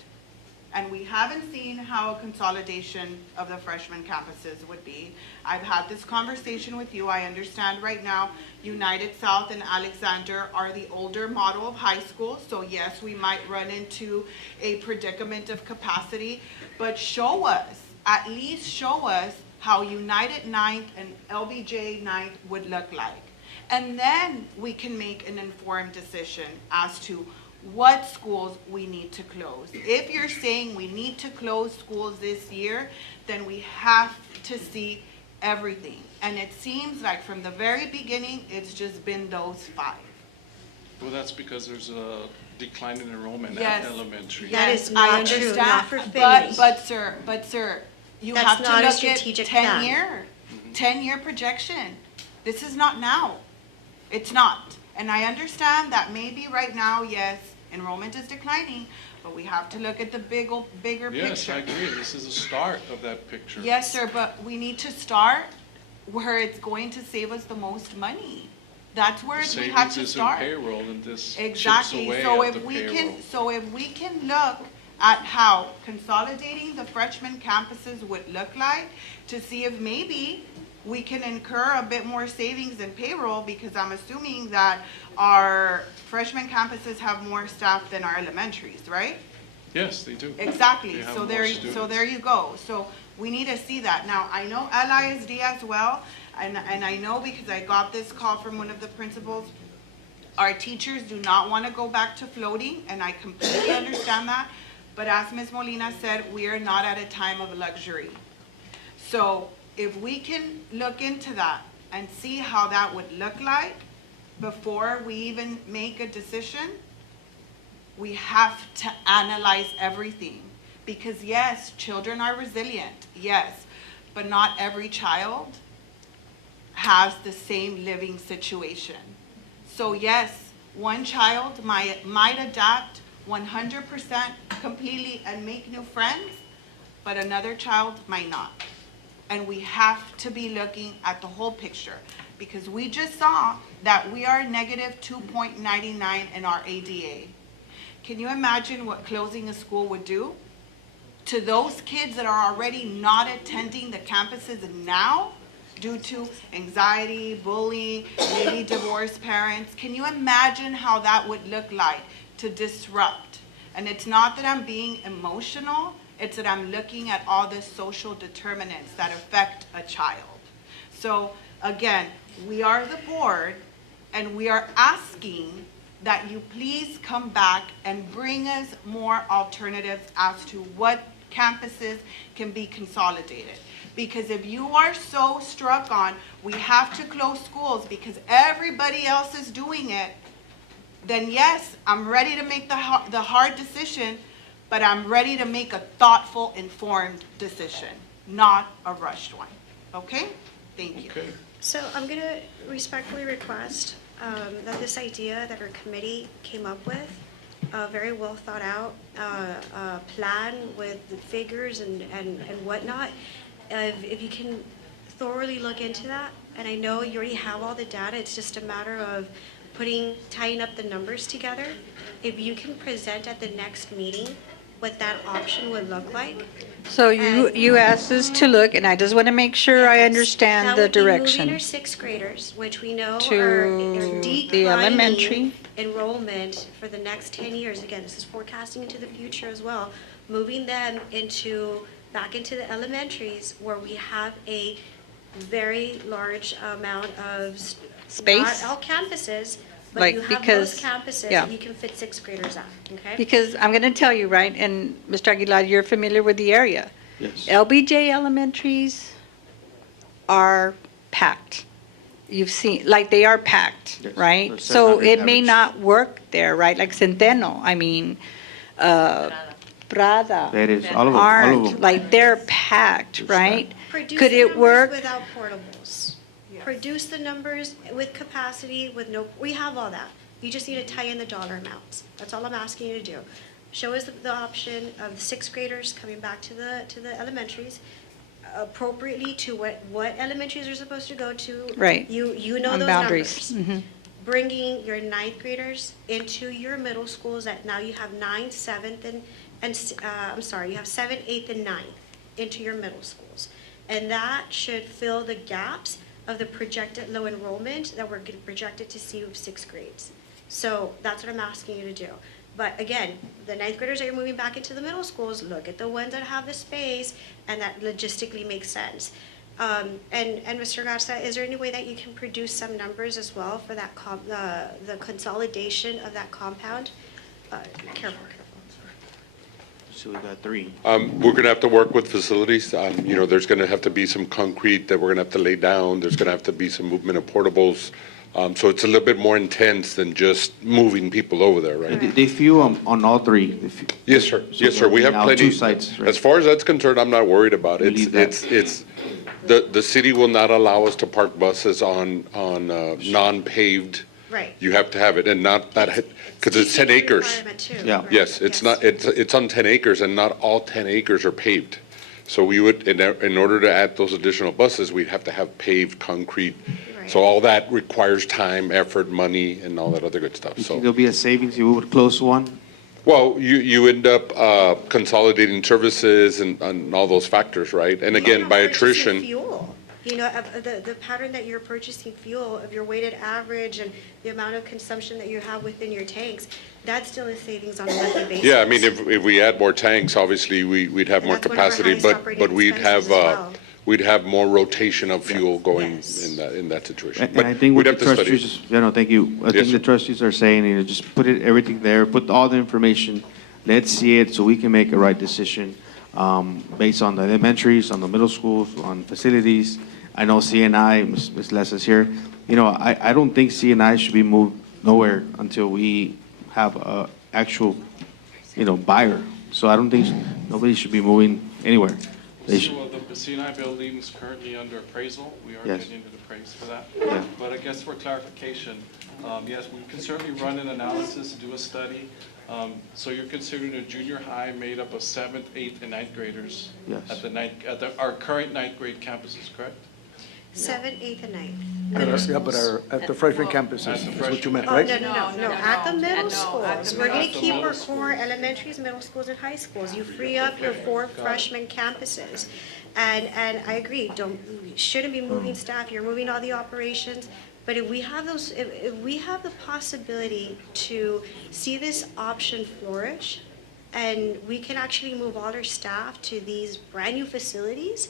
and we haven't seen how a consolidation of the freshman campuses would be. I've had this conversation with you. I understand right now United South and Alexander are the older model of high school, so yes, we might run into a predicament of capacity, but show us, at least show us how United 9th and LBJ 9th would look like. And then we can make an informed decision as to what schools we need to close. If you're saying we need to close schools this year, then we have to see everything. And it seems like from the very beginning, it's just been those 5. Well, that's because there's a decline in enrollment Yes. at elementary. That Yes, is not I true, understand, not for Finley. But sir, you That's have to not a look at strategic plan. 10-year projection. This is not now. It's not. And I understand that maybe right now, yes, enrollment is declining, but we have to look at the bigger picture. Yes, I agree. This is a start of that picture. Yes, sir, but we need to start where it's going to save us the most money. That's where we have Savings to is in start. payroll, and this chips Exactly. away So at the if we payroll. can look at how consolidating the freshman campuses would look like to see if maybe we can incur a bit more savings in payroll, because I'm assuming that our freshman campuses have more staff than our elementaries, right? Yes, they do. Exactly, They have so more there students. you go. So we need to see that. Now, I know LISD as well, and I know because I got this call from one of the principals, our teachers do not want to go back to floating, and I completely understand that. But as Ms. Molina said, we are not at a time of luxury. So if we can look into that and see how that would look like before we even make a decision, we have to analyze everything. Because yes, children are resilient, yes, but not every child has the same living situation. So yes, one child might adapt 100% completely and make new friends, but another child might not. And we have to be looking at the whole picture, because we just saw that we are negative 2.99 in our ADA. Can you imagine what closing a school would do to those kids that are already not attending the campuses now due to anxiety, bullying, maybe divorced parents? Can you imagine how that would look like to disrupt? And it's not that I'm being emotional, it's that I'm looking at all the social determinants that affect a child. So again, we are the board, and we are asking that you please come back and bring us more alternatives as to what campuses can be consolidated. Because if you are so struck on, we have to close schools because everybody else is doing it, then yes, I'm ready to make the hard decision, but I'm ready to make a thoughtful, informed decision, not a rushed one. Okay? Thank you. Okay. So I'm going to respectfully request that this idea that our committee came up with, a very well thought out plan with the figures and whatnot, if you can thoroughly look into that, and I know you already have all the data, it's just a matter of tying up the numbers together. If you can present at the next meeting what that option would look like. So you asked us to look, and I just want to make sure I understand the That would be moving direction. our sixth graders, which we know To are the elementary. declining enrollment for the next 10 years. Again, this is forecasting into the future as well. Moving them back into the elementaries where we have a very large amount of Space? not all campuses, but Like, you have because- most campuses yeah. that you can fit sixth graders at, okay? Because I'm going to tell you, right, and Mr. Aguilar, you're familiar with the area. Yes. LBJ elementaries are packed. You've seen, like, they are packed, Yes, right? they're So 700 it may average. not work there, right? Like Centeno, I mean, Prada. That is, all of them, all of Aren't, them. like, they're packed, right? Produce Could the it numbers work? without portables. Produce the numbers with capacity, we have all that. You just need to tie in the dollar amounts. That's all I'm asking you to do. Show us the option of the sixth graders coming back to the elementaries appropriately to what elementaries are supposed to go to. Right. You know On those boundaries. numbers. Mhm. Bringing your ninth graders into your middle schools that now you have ninth, seventh, you have 7th, 8th, and 9th into your middle schools. And that should fill the gaps of the projected low enrollment that we're projected to see with 6th grades. So that's what I'm asking you to do. But again, the 9th graders that you're moving back into the middle schools, look at the ones that have the space and that logistically makes sense. And Mr. Garza, is there any way that you can produce some numbers as well for that the consolidation of that compound? Careful. So we got 3. We're gonna have to work with facilities. You know, there's gonna have to be some concrete that we're gonna have to lay down. There's gonna have to be some movement of portables. So it's a little bit more intense than just moving people over there, right? They fuel on all 3. Yes, sir. Yes, sir. We have now plenty. 2 sites, right? As far as that's concerned, I'm not worried about it. Believe that. It's, the city will not allow us to park buses on non-paved. Right. You have to have it, and not that, because it's 10 acres. Requirement too, Yeah. right? Yes, it's not, it's on 10 acres, and not all 10 acres are paved. So we would, in order to add those additional buses, we'd have to have paved concrete. So all that requires time, effort, money, and all that other good stuff, You so. think there'll be a savings if we would close one? Well, you end up consolidating services and all those factors, right? And again, by Purchasing attrition, Fuel, you know, the pattern that you're purchasing fuel, of your weighted average and the amount of consumption that you have within your tanks, that's still a savings on a monthly basis. yeah, I mean, if we add more tanks, obviously, we'd have And more that's one of our capacity, highest but operating we'd have, expenses as well. we'd have more rotation of fuel going Yes. in that situation. And But I think what we'd the have to study it. trustees, thank you. I Yes, think sir. the trustees are saying, you know, just put everything there, put all the information, let's see it so we can make a right decision based on the elementaries, on the middle schools, on facilities. I know CNI, Ms. Les is here. You know, I don't think CNI should be moved nowhere until we have a actual, you know, buyer. So I don't think nobody should be moving anywhere. They should. So the CNI building is currently under appraisal. We are Yes. getting into the appraise for that. Yeah. But I guess for clarification, yes, we can certainly run an analysis, do a study. So you're considering a junior high made up of 7th, 8th, and 9th graders? Yes. At our current 9th grade campuses, correct? 7th, 8th, and 9th. Yeah, but at the freshman campuses, At the that's what you meant, Oh, right? no, at the middle schools. We're gonna At the keep middle our core elementaries, middle schools, and high schools. You free up your 4 freshman campuses. And I agree, we shouldn't be moving staff, you're moving all the operations. But if we have if we have the possibility to see this option flourish, and we can actually move all our staff to these brand-new facilities,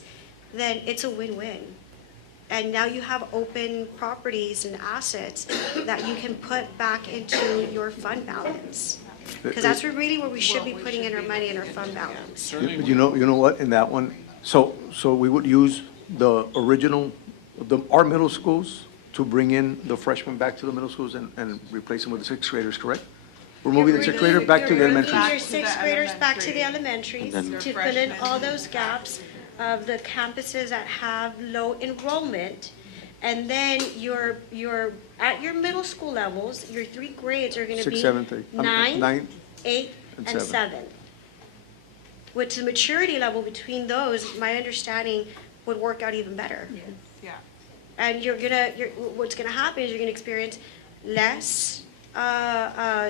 then it's a win-win. And now you have open properties and assets that you can put back into your fund balance. Because that's really where we should be putting in our money, in our fund balance. You know what, in that one, so we would use the original, our middle schools to bring in the freshmen back to the middle schools and replace them with the 6th graders, correct? We're moving the 6th grader back to the You're moving elementaries. your 6th graders back to the elementaries And then- to fill in all those gaps of the campuses that have low enrollment. And then at your middle school levels, your 3 grades are gonna be 6th, 7th, 8th. 9th, 8th, and and 7th. 7th. With the maturity level between those, my understanding would work out even better. Yeah. And what's gonna happen is you're gonna experience less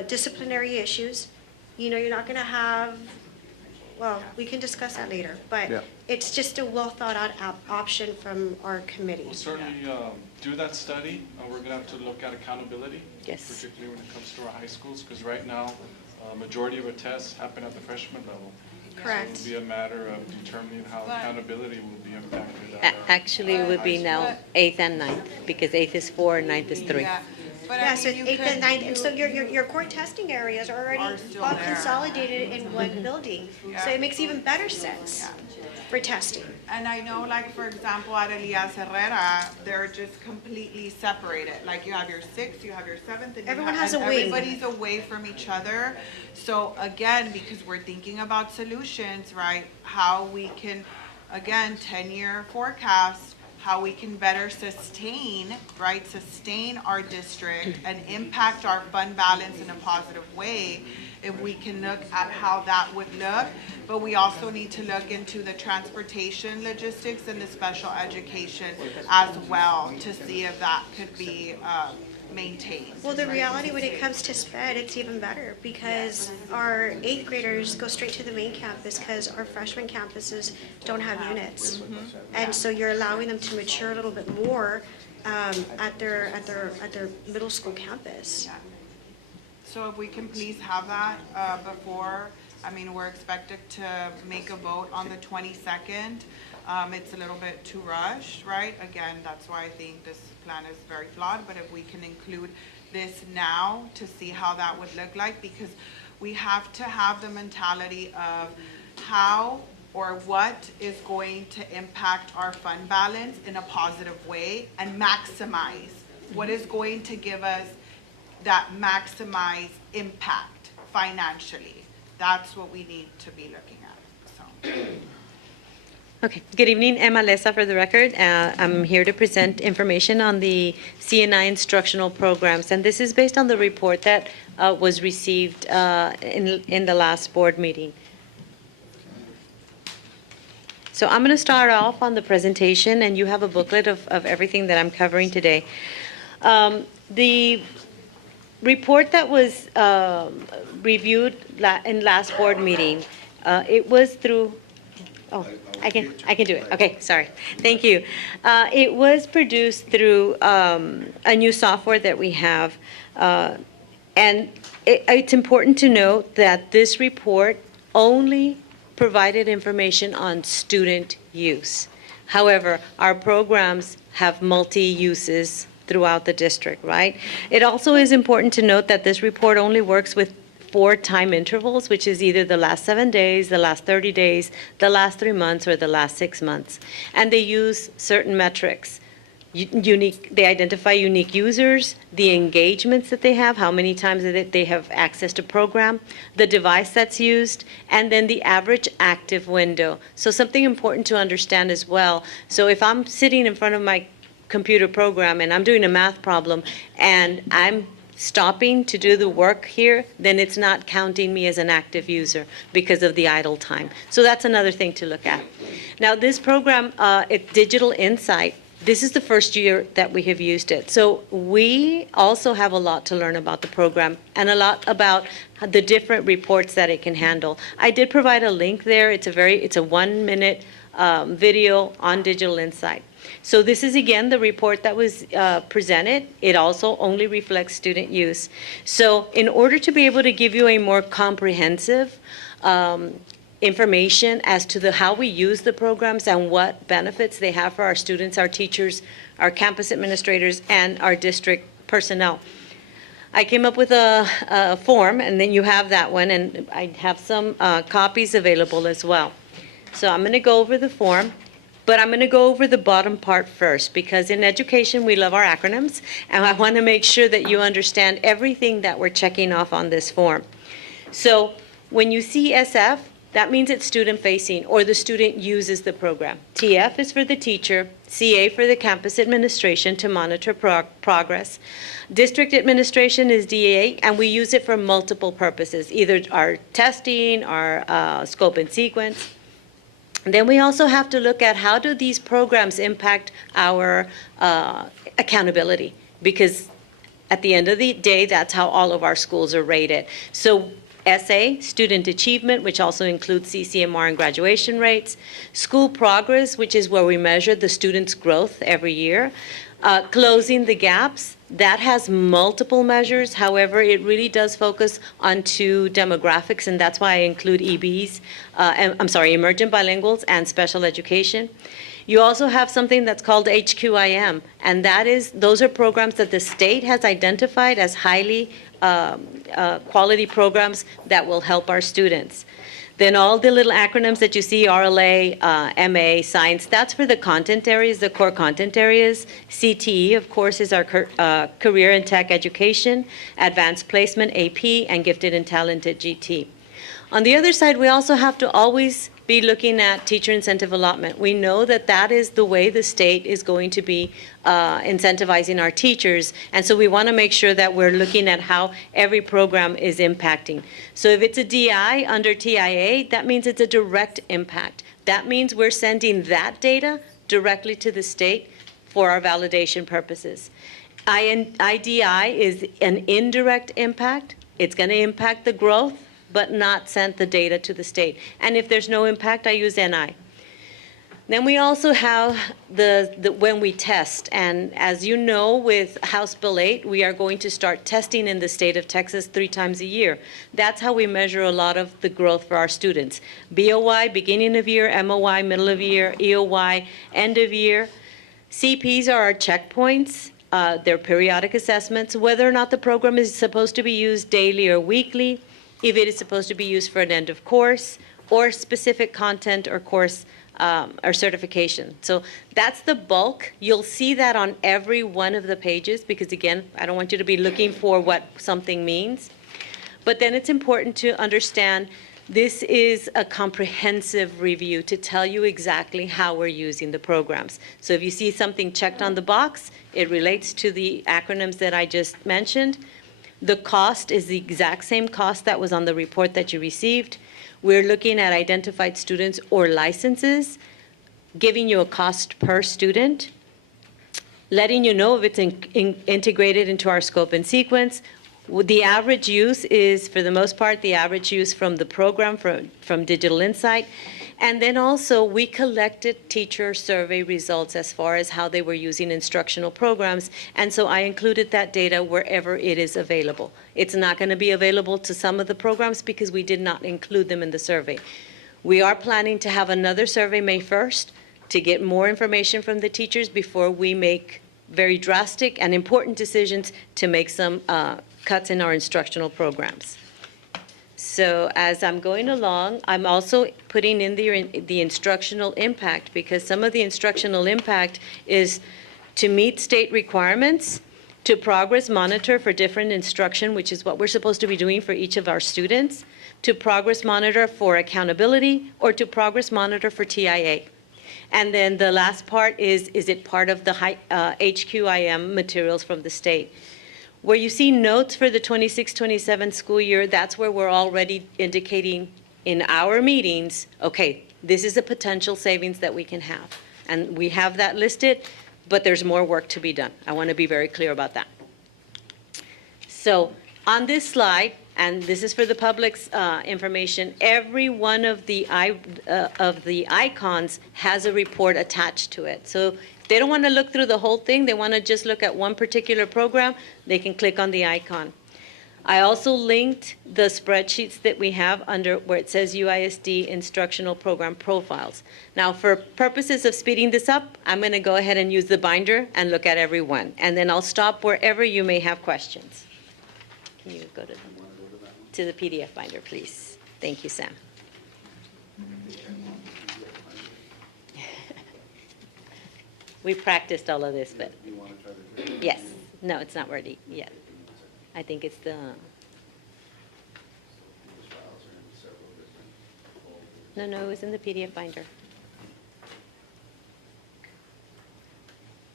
disciplinary issues. You know, you're not gonna have, well, we can discuss that later, but Yeah. it's just a well-thought-out option from our committee. We'll certainly do that study. We're going to have to look at accountability. Yes. Particularly when it comes to our high schools, because right now, majority of our tests happen at the freshman level. Correct. So it'll be a matter of determining how accountability will be impacted. Actually, it would be now 8th and 9th, because 8th is 4 and 9th is 3. Yeah. But Yeah, I so mean, you 8th and could 9th, and so your core testing areas are already Are still all there. consolidated in one building. So Yeah. it makes even better sense for testing. And I know, like, for example, at Elias Herrera, they're just completely separated. Like, you have your 6th, you have your 7th, and Everyone has a wing. everybody's away from each other. So again, because we're thinking about solutions, right? How we can, again, 10-year forecast, how we can better sustain, right? Sustain our district and impact our fund balance in a positive way. If we can look at how that would look, but we also need to look into the transportation logistics and the special education as well to see if that could be maintain. Well, the reality when it comes to SPED, it's even better because our 8th graders go straight to the main campus because our freshman campuses don't have units. And so you're allowing them to mature a little bit more at their middle school campus. So if we can please have that before, I mean, we're expected to make a vote on the 22nd. It's a little bit too rushed, right? Again, that's why I think this plan is very flawed, but if we can include this now to see how that would look like, because we have to have the mentality of how or what is going to impact our fund balance in a positive way and maximize what is going to give us that maximize impact financially. That's what we need to be looking at, so. Okay, good evening, Emma Lesa for the record. I'm here to present information on the CNI instructional programs, and this is based on the report that was received in the last board meeting. So I'm going to start off on the presentation, and you have a booklet of everything that I'm covering today. The report that was reviewed in last board meeting, it was through, I can do it. Okay, sorry. Thank you. It was produced through a new software that we have. And it's important to note that this report only provided information on student use. However, our programs have multi-uses throughout the district, right? It also is important to note that this report only works with 4 time intervals, which is either the last 7 days, the last 30 days, the last 3 months, or the last 6 months. And they use certain metrics. They identify unique users, the engagements that they have, how many times that they have accessed to program, the device that's used, and then the average active window. So something important to understand as well. So if I'm sitting in front of my computer program and I'm doing a math problem and I'm stopping to do the work here, then it's not counting me as an active user because of the idle time. So that's another thing to look at. Now this program, it's Digital Insight. This is the first year that we have used it. So we also have a lot to learn about the program and a lot about the different reports that it can handle. I did provide a link there. It's a 1-minute video on Digital Insight. So this is, again, the report that was presented. It also only reflects student use. So in order to be able to give you a more comprehensive information as to how we use the programs and what benefits they have for our students, our teachers, our campus administrators, and our district personnel, I came up with a form, and then you have that one, and I have some copies available as well. So I'm going to go over the form. But I'm going to go over the bottom part first, because in education we love our acronyms, and I want to make sure that you understand everything that we're checking off on this form. So when you see SF, that means it's student-facing, or the student uses the program. TF is for the teacher, CA for the campus administration to monitor progress. District administration is DA, and we use it for multiple purposes, either our testing, our scope and sequence. Then we also have to look at how do these programs impact our accountability, because at the end of the day, that's how all of our schools are rated. So SA, student achievement, which also includes CCMR and graduation rates. School progress, which is where we measure the students' growth every year. Closing the gaps, that has multiple measures. However, it really does focus on 2 demographics, and that's why I include EBs, emergent bilinguals and special education. You also have something that's called HQIM, and those are programs that the state has identified as highly quality programs that will help our students. Then all the little acronyms that you see, RLA, MA, science, that's for the content areas, the core content areas. CTE, of course, is our career and tech education, advanced placement, AP, and gifted and talented, GT. On the other side, we also have to always be looking at teacher incentive allotment. We know that that is the way the state is going to be incentivizing our teachers, and so we want to make sure that we're looking at how every program is impacting. So if it's a DI under TIA, that means it's a direct impact. That means we're sending that data directly to the state for our validation purposes. IDI is an indirect impact. It's going to impact the growth, but not send the data to the state. And if there's no impact, I use NI. Then we also have when we test, and as you know, with House Bill 8, we are going to start testing in the state of Texas 3 times a year. That's how we measure a lot of the growth for our students. BOY, beginning of year, MOY, middle of year, EOY, end of year. CPs are our checkpoints. They're periodic assessments, whether or not the program is supposed to be used daily or weekly, if it is supposed to be used for an end of course, or specific content or course or certification. So that's the bulk. You'll see that on every one of the pages because, again, I don't want you to be looking for what something means. But then it's important to understand this is a comprehensive review to tell you exactly how we're using the programs. So if you see something checked on the box, it relates to the acronyms that I just mentioned. The cost is the exact same cost that was on the report that you received. We're looking at identified students or licenses, giving you a cost per student, letting you know if it's integrated into our scope and sequence. The average use is, for the most part, the average use from the program, from Digital Insight. And then also, we collected teacher survey results as far as how they were using instructional programs. And so I included that data wherever it is available. It's not going to be available to some of the programs because we did not include them in the survey. We are planning to have another survey May 1st to get more information from the teachers before we make very drastic and important decisions to make some cuts in our instructional programs. So as I'm going along, I'm also putting in the instructional impact, because some of the instructional impact is to meet state requirements, to progress monitor for different instruction, which is what we're supposed to be doing for each of our students, to progress monitor for accountability, or to progress monitor for TIA. And then the last part is it part of the HQIM materials from the state? Where you see notes for the 26-27 school year, that's where we're already indicating in our meetings, okay, this is a potential savings that we can have. And we have that listed, but there's more work to be done. I want to be very clear about that. So on this slide, and this is for the public's information, every one of the icons has a report attached to it. So if they don't want to look through the whole thing, they want to just look at one particular program, they can click on the icon. I also linked the spreadsheets that we have under where it says UISD Instructional Program Profiles. Now, for purposes of speeding this up, I'm going to go ahead and use the binder and look at every one. And then I'll stop wherever you may have questions. Can you go to the PDF binder, please? Thank you, Sam. We practiced all of this, but yes. No, it's not ready yet. I think it's the... No, it was in the PDF binder.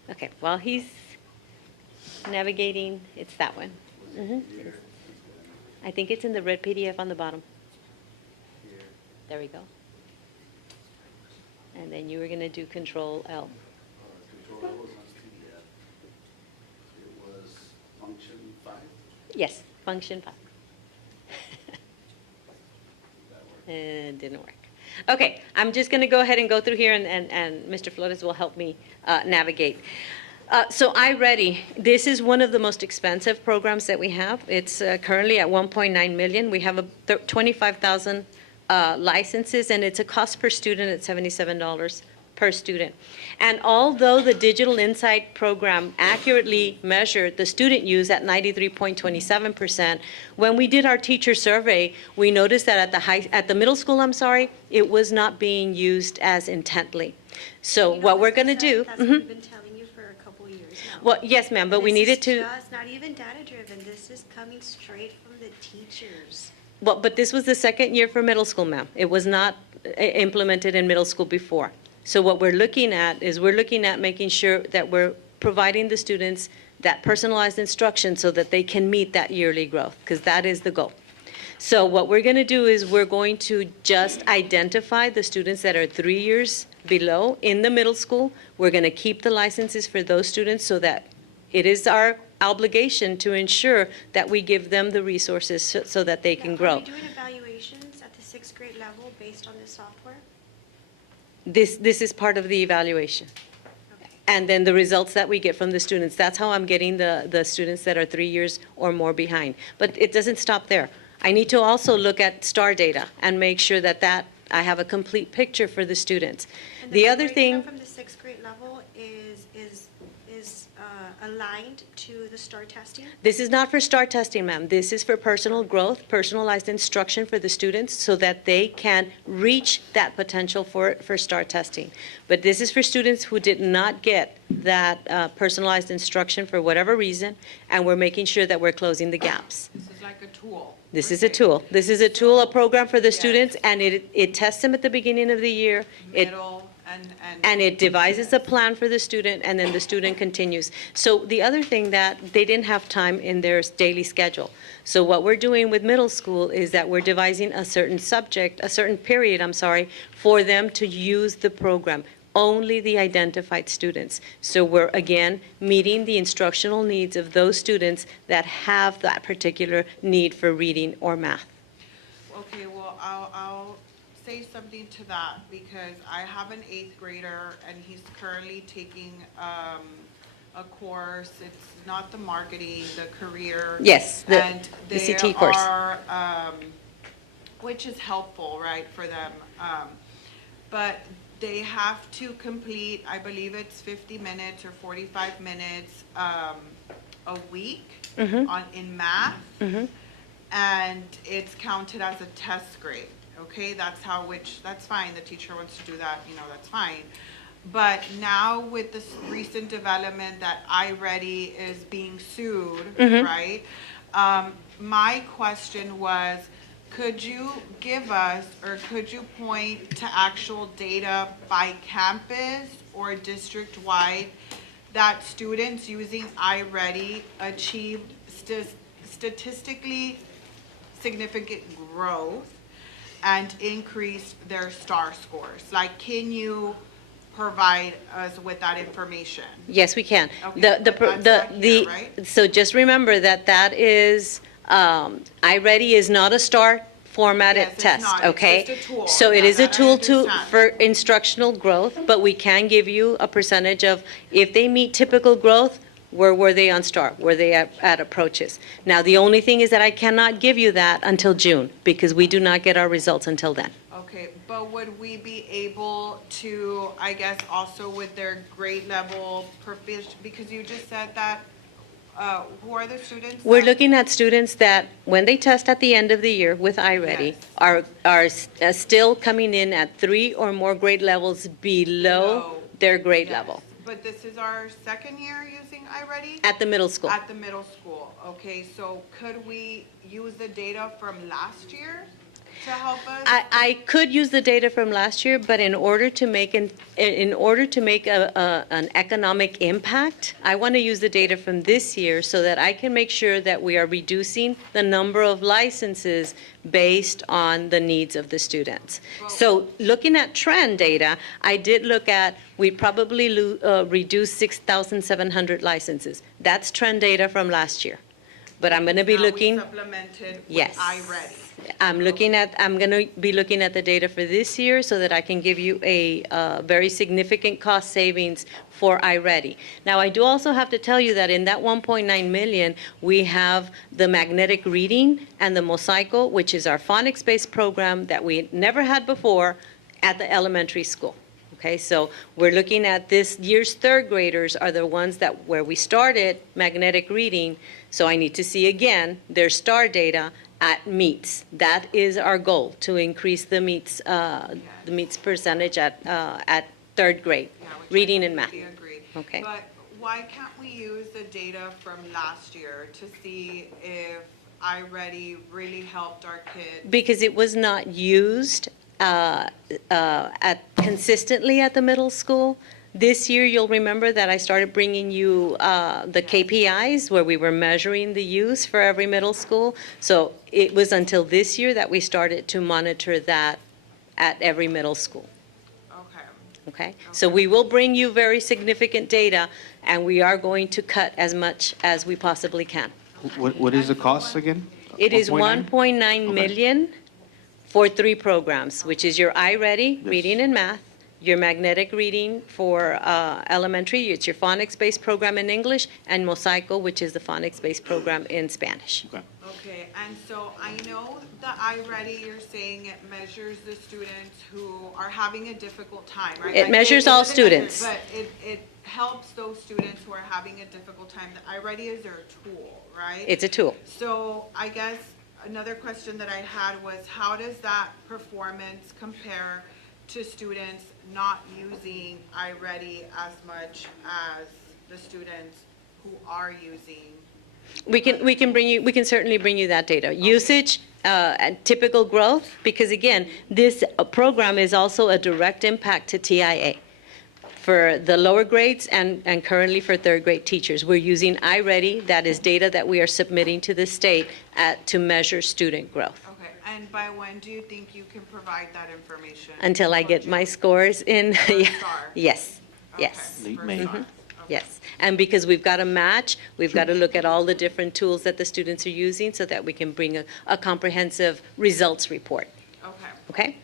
Okay, while he's navigating, it's that one. I think it's in the red PDF on the bottom. There we go. And then you were going to do Control L. Control L was on PDF. It was function 5? Yes, function 5. It didn't work. Okay, I'm just going to go ahead and go through here, and Mr. Flores will help me navigate. So iReady, this is one of the most expensive programs that we have. It's currently at $1.9 million. We have 25,000 licenses, and it's a cost per student at $77 per student. And although the Digital Insight program accurately measured the student use at 93.27%, when we did our teacher survey, we noticed that at the middle school, it was not being used as intently. So what we're going to do... That's what we've been telling you for a couple years now. Well, yes, ma'am, but we needed to... This is not even data-driven. This is coming straight from the teachers. Well, but this was the second year for middle school, ma'am. It was not implemented in middle school before. So what we're looking at is making sure that we're providing the students that personalized instruction so that they can meet that yearly growth, because that is the goal. So what we're going to do is we're going to just identify the students that are 3 years below in the middle school. We're going to keep the licenses for those students so that it is our obligation to ensure that we give them the resources so that they can Are grow. we doing evaluations at the sixth grade level based on this software? This is part of the evaluation. And then the results that we get from the students, that's how I'm getting the students that are 3 years or more behind. But it doesn't stop there. I need to also look at STAR data and make sure that I have a complete picture for the students. And The then other thing, from the sixth grade level is aligned to the STAR testing? this is not for STAR testing, ma'am. This is for personal growth, personalized instruction for the students so that they can reach that potential for STAR testing. But this is for students who did not get that personalized instruction for whatever reason, and we're making sure that we're closing the gaps. This is like a tool. This is a tool. This is a tool, a program for the students, and it tests them at the beginning of the year. Middle And it devises a plan for the student, and then the student continues. So the other thing that they didn't have time in their daily schedule. So what we're doing with middle school is that we're devising a certain subject, a certain period, for them to use the program. Only the identified students. So we're, again, meeting the instructional needs of those students that have that particular need for reading or math. Okay, well, I'll say something to that because I have an 8th grader and he's currently taking a course. It's not the marketing, the career. Yes, the and CT they course. are, which is helpful, right, for them. But they have to complete, I believe it's 50 minutes or 45 minutes a week in math. And it's counted as a test grade. Okay, that's fine, the teacher wants to do that, that's fine. But now with this recent development that iReady is being sued, right? My question was, could you give us, or could you point to actual data by campus or district-wide that students using iReady achieved statistically significant growth and increased their STAR scores? Like, can you provide us with that information? Yes, we can. Okay, but that's not here, right? So just remember that is, iReady is not a STAR formatted Yes, it's test, not. It's okay? just a tool. So it is a That I tool understand. for instructional growth, but we can give you a percentage of, if they meet typical growth, where were they on STAR? Were they at approaches? Now, the only thing is that I cannot give you that until June, because we do not get our results until then. Okay, but would we be able to, I guess, also with their grade level proficient, because you just said that, who are the students? We're that- looking at students that, when they test at the end of the year with iReady, are still coming in at 3 or more grade levels below their grade level But this is our second year using iReady? at the middle school. At the middle school, okay, so could we use the data from last year to help us? I could use the data from last year, but in order to make an economic impact, I want to use the data from this year so that I can make sure that we are reducing the number of licenses based on the needs of the students. So looking at trend data, I did look at, we probably reduced 6,700 licenses. That's trend data from last year. But I'm going to be Now we looking. supplemented with Yes. iReady. I'm going to be looking at the data for this year so that I can give you a very significant cost savings for iReady. Now, I do also have to tell you that in that 1.9 million, we have the magnetic reading and the Mosaico, which is our phonics-based program that we never had before at the elementary school. Okay, so we're looking at this year's 3rd graders are the ones that, where we started magnetic reading, so I need to see again their STAR data at meets. That is our goal, to increase the meets percentage at 3rd grade, reading and math. Completely agree. Okay. But why can't we use the data from last year to see if iReady really helped our kids? Because it was not used consistently at the middle school. This year, you'll remember that I started bringing you the KPIs where we were measuring the use for every middle school. So it was until this year that we started to monitor that at every middle school. Okay. Okay? So we will bring you very significant data, and we are going to cut as much as we possibly can. What is the cost again? It is 1.9? 1.9 million for 3 programs, which is your iReady, reading and math, your magnetic reading for elementary, it's your phonics-based program in English, and Mosaico, which is the phonics-based program in Spanish. Okay, and so I know the iReady, you're saying it measures the students who are having a difficult time, right? It Like, measures all students. But it helps those students who are having a difficult time. The iReady is their tool, right? It's a tool. So I guess another question that I had was, how does that performance compare to students not using iReady as much as the students who are using? We can certainly bring you that data. Usage, and typical growth, because again, this program is also a direct impact to TIA for the lower grades and currently for third grade teachers. We're using iReady, that is data that we are submitting to the state to measure student growth. Okay, and by when do you think you can provide that information? Until I get my scores in. Star. Yes, yes. Late May. Mhm. Yes, and because we've got to match, we've got to look at all the different tools that the students are using so that we can bring a comprehensive results report. Okay. Okay?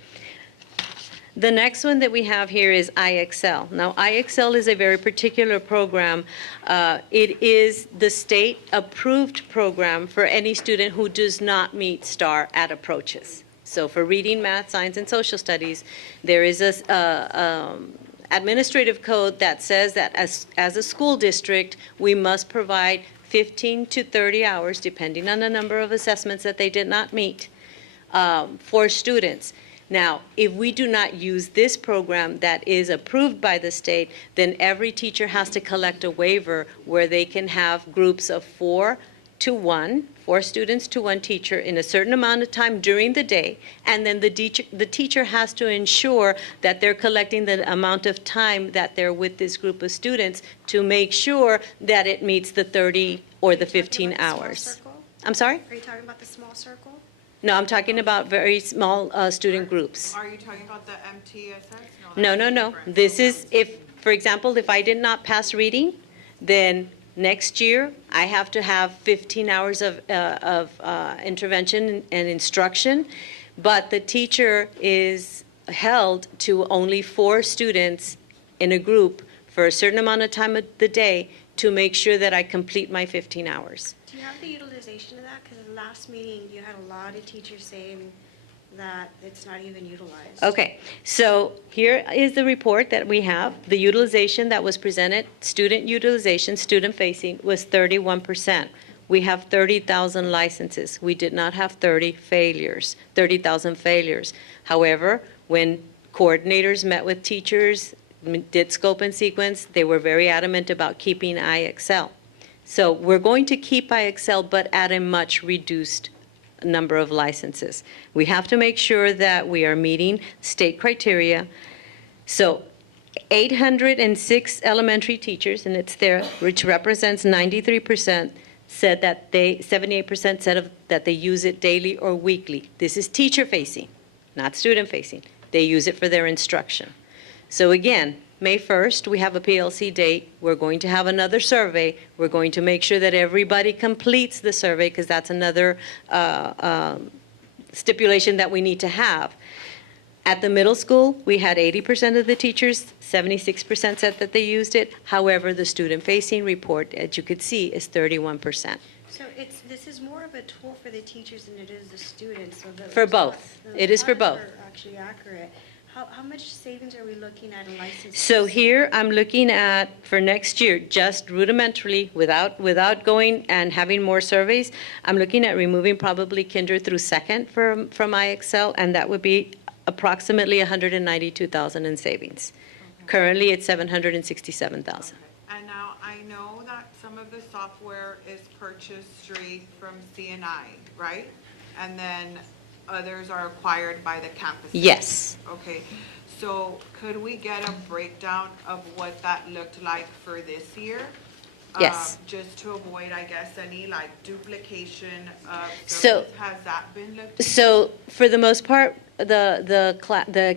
The next one that we have here is IXL. Now, IXL is a very particular program. It is the state-approved program for any student who does not meet STAR at approaches. So for reading, math, science, and social studies, there is a administrative code that says that as a school district, we must provide 15 to 30 hours, depending on the number of assessments that they did not meet, for students. Now, if we do not use this program that is approved by the state, then every teacher has to collect a waiver where they can have groups of 4 students to 1 teacher in a certain amount of time during the day, and then the teacher has to ensure that they're collecting the amount of time that they're with this group of students to make sure that it meets the 30 or the 15 hours. I'm sorry? Are you talking about the small circle? No, I'm talking about very small student groups. Are you talking about the MTSS? No. This is if, for example, if I did not pass reading, then next year I have to have 15 hours of intervention and instruction, but the teacher is held to only 4 students in a group for a certain amount of time of the day to make sure that I complete my 15 hours. Do you have the utilization of that? Because in the last meeting, you had a lot of teachers saying that it's not even utilized. Okay, so here is the report that we have. The utilization that was presented, student utilization, student-facing, was 31%. We have 30,000 licenses. We did not have 30,000 failures. However, when coordinators met with teachers, did scope and sequence, they were very adamant about keeping IXL. So we're going to keep IXL, but at a much reduced number of licenses. We have to make sure that we are meeting state criteria. So 806 elementary teachers, and it's there, which represents 93%, said that 78% said that they use it daily or weekly. This is teacher-facing, not student-facing. They use it for their instruction. So again, May 1st, we have a PLC date. We're going to have another survey. We're going to make sure that everybody completes the survey because that's another stipulation that we need to have. At the middle school, we had 80% of the teachers, 76% said that they used it. However, the student-facing report, as you could see, is 31%. So this is more of a tool for the teachers than it is the students. So For both. It is for both. Are actually accurate. How much savings are we looking at in licenses? So here I'm looking at, for next year, just rudimentarily, without going and having more surveys, I'm looking at removing probably kinder through second from IXL, and that would be approximately $192,000 in savings. Okay. Currently, it's $767,000. Okay. And now I know that some of the software is purchased straight from CNI, right? And then others are acquired by the campuses? Yes. Okay, so could we get a breakdown of what that looked like for this year? Yes. Just to avoid, I guess, any like duplication of So- service. Has that been looked at? So for the most part, the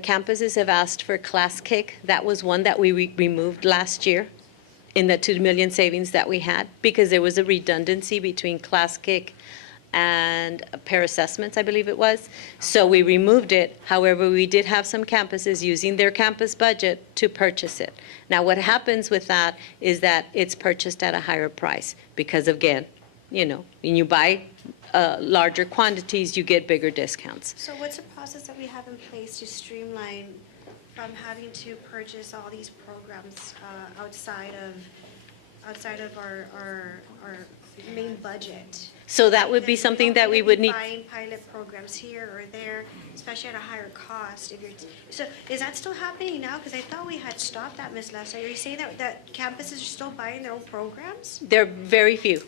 campuses have asked for Class Kick. That was one that we removed last year in the 2 million savings that we had, because there was a redundancy between Class Kick and pair assessments, I believe it was. So we removed it. However, we did have some campuses using their campus budget to purchase it. Now, what happens with that is that it's purchased at a higher price because, again, you know, when you buy larger quantities, you get bigger discounts. So what's the process that we have in place to streamline from having to purchase all these programs outside of our main budget? So that would be Because something don't that we really would be need. Buying pilot programs here or there, especially at a higher cost. So is that still happening now? Because I thought we had stopped that, Ms. Lester. Are you saying that campuses are still buying their own programs? They're very few.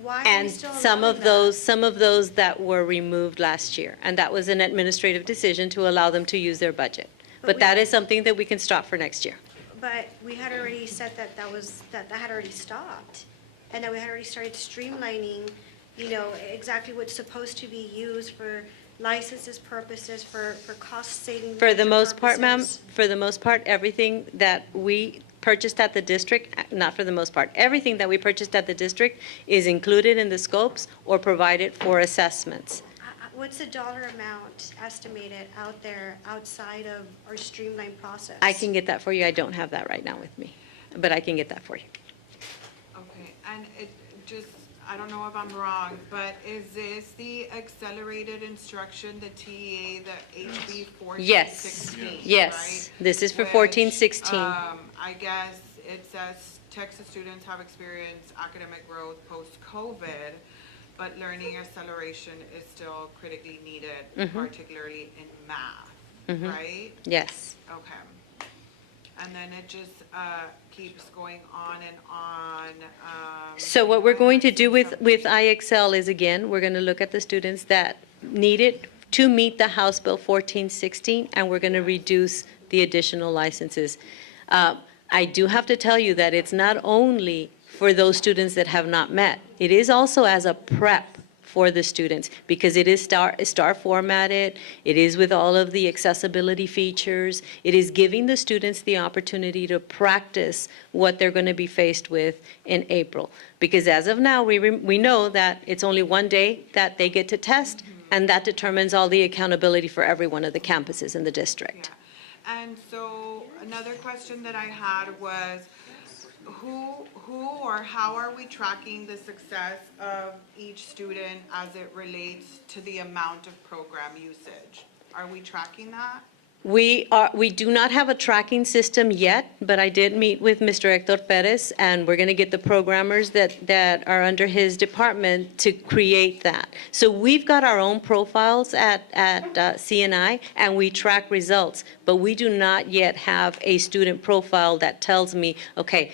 Why are we And still some allowing of those that were removed last year. And that was an administrative decision to allow them to use their budget. But that is something that we can stop for next year. But we had already said that that had already stopped, and that we had already started streamlining, you know, exactly what's supposed to be used for licenses purposes, for cost saving. For the most part, ma'am, purposes. for the most part, everything that we purchased at the district, not for the most part, everything that we purchased at the district is included in the scopes or provided for assessments. What's the dollar amount estimated out there outside of our streamlined process? I can get that for you. I don't have that right now with me, but I can get that for you. Okay, and it just, I don't know if I'm wrong, but is this the accelerated instruction, the TEA, the HB 1416? Yes, right? yes. This is for Which, 1416. I guess it says Texas students have experienced academic growth post-COVID, but learning acceleration is still critically needed, Mhm. particularly in math, Mhm. right? Yes. Okay. And then it just keeps going on and on. So what we're going to do with IXL is, again, we're going to look at the students that need it to meet the House Bill 1416, and we're going to reduce the additional licenses. I do have to tell you that it's not only for those students that have not met. It is also as a prep for the students, because it is star formatted, it is with all of the accessibility features, it is giving the students the opportunity to practice what they're going to be faced with in April. Because as of now, we know that it's only one day that they get to test, and that determines all the accountability for every one of the campuses in the district. And so another question that I had was, who or how are we tracking the success of each student as it relates to the amount of program usage? Are we tracking that? We do not have a tracking system yet, but I did meet with Mr. Hector Perez, and we're going to get the programmers that are under his department to create that. So we've got our own profiles at CNI, and we track results, but we do not yet have a student profile that tells me, okay,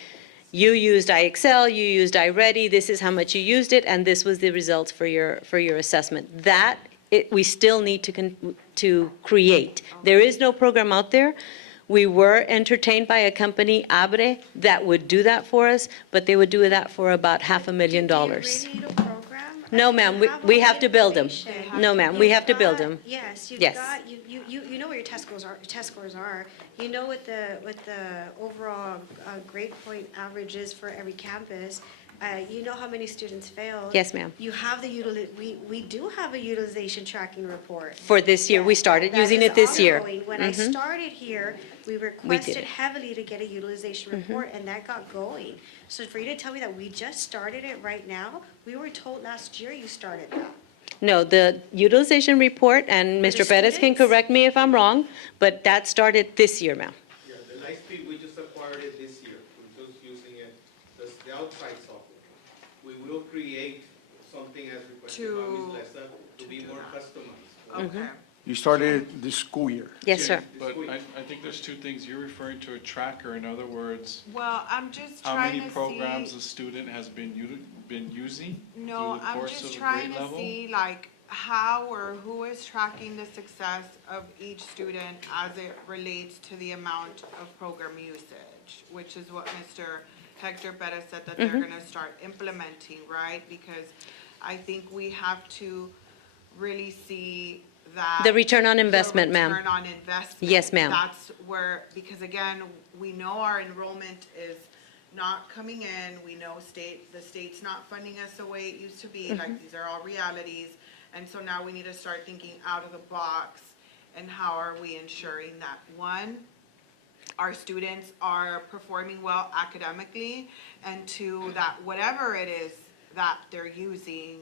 you used IXL, you used iReady, this is how much you used it, and this was the results for your assessment. That we still need to create. There is no program out there. We were entertained by a company, Abre, that would do that for us, but they would do that for about $500,000. Do you really need a program? No, ma'am, we have to build them. No, ma'am, we have to build them. Yes, you've Yes. got, you know what your test scores are. You know what the overall grade point average is for every campus. You know how many students failed. Yes, ma'am. You have we do have a utilization tracking report. For this year, we started That using is it this year. ongoing. When I Mhm. started here, we did requested it. heavily to get a utilization Mhm. report, and that got going. So for you to tell me that we just started it right now, we were told last year you started that. No, the utilization report, and For the Mr. Perez can students? correct me if I'm wrong, but that started this year, ma'am. Yeah, the Lightspeed, we just acquired it this year. We're just using it, the outside software. We will create something as requested by Ms. Lessa to be more customized. Okay. You started this school year. Yes, sir. But I think there's two things. You're referring to a tracker. In other words, Well, I'm just how trying many to see. programs a student has been using No, through the I'm course just of the trying grade to level? see like how or who is tracking the success of each student as it relates to the amount of program usage, which is what Mr. Hector Perez said that they're Mhm. gonna start implementing, right? Because I think we have to really see that. The return on investment, ma'am. The return on investment. Yes, ma'am. That's where, because again, we know our enrollment is not coming in. We know the state's not funding us the way it used to be. Like, these are all realities. And so now we need to start thinking out of the box, and how are we ensuring that, one, our students are performing well academically, and two, that whatever it is that they're using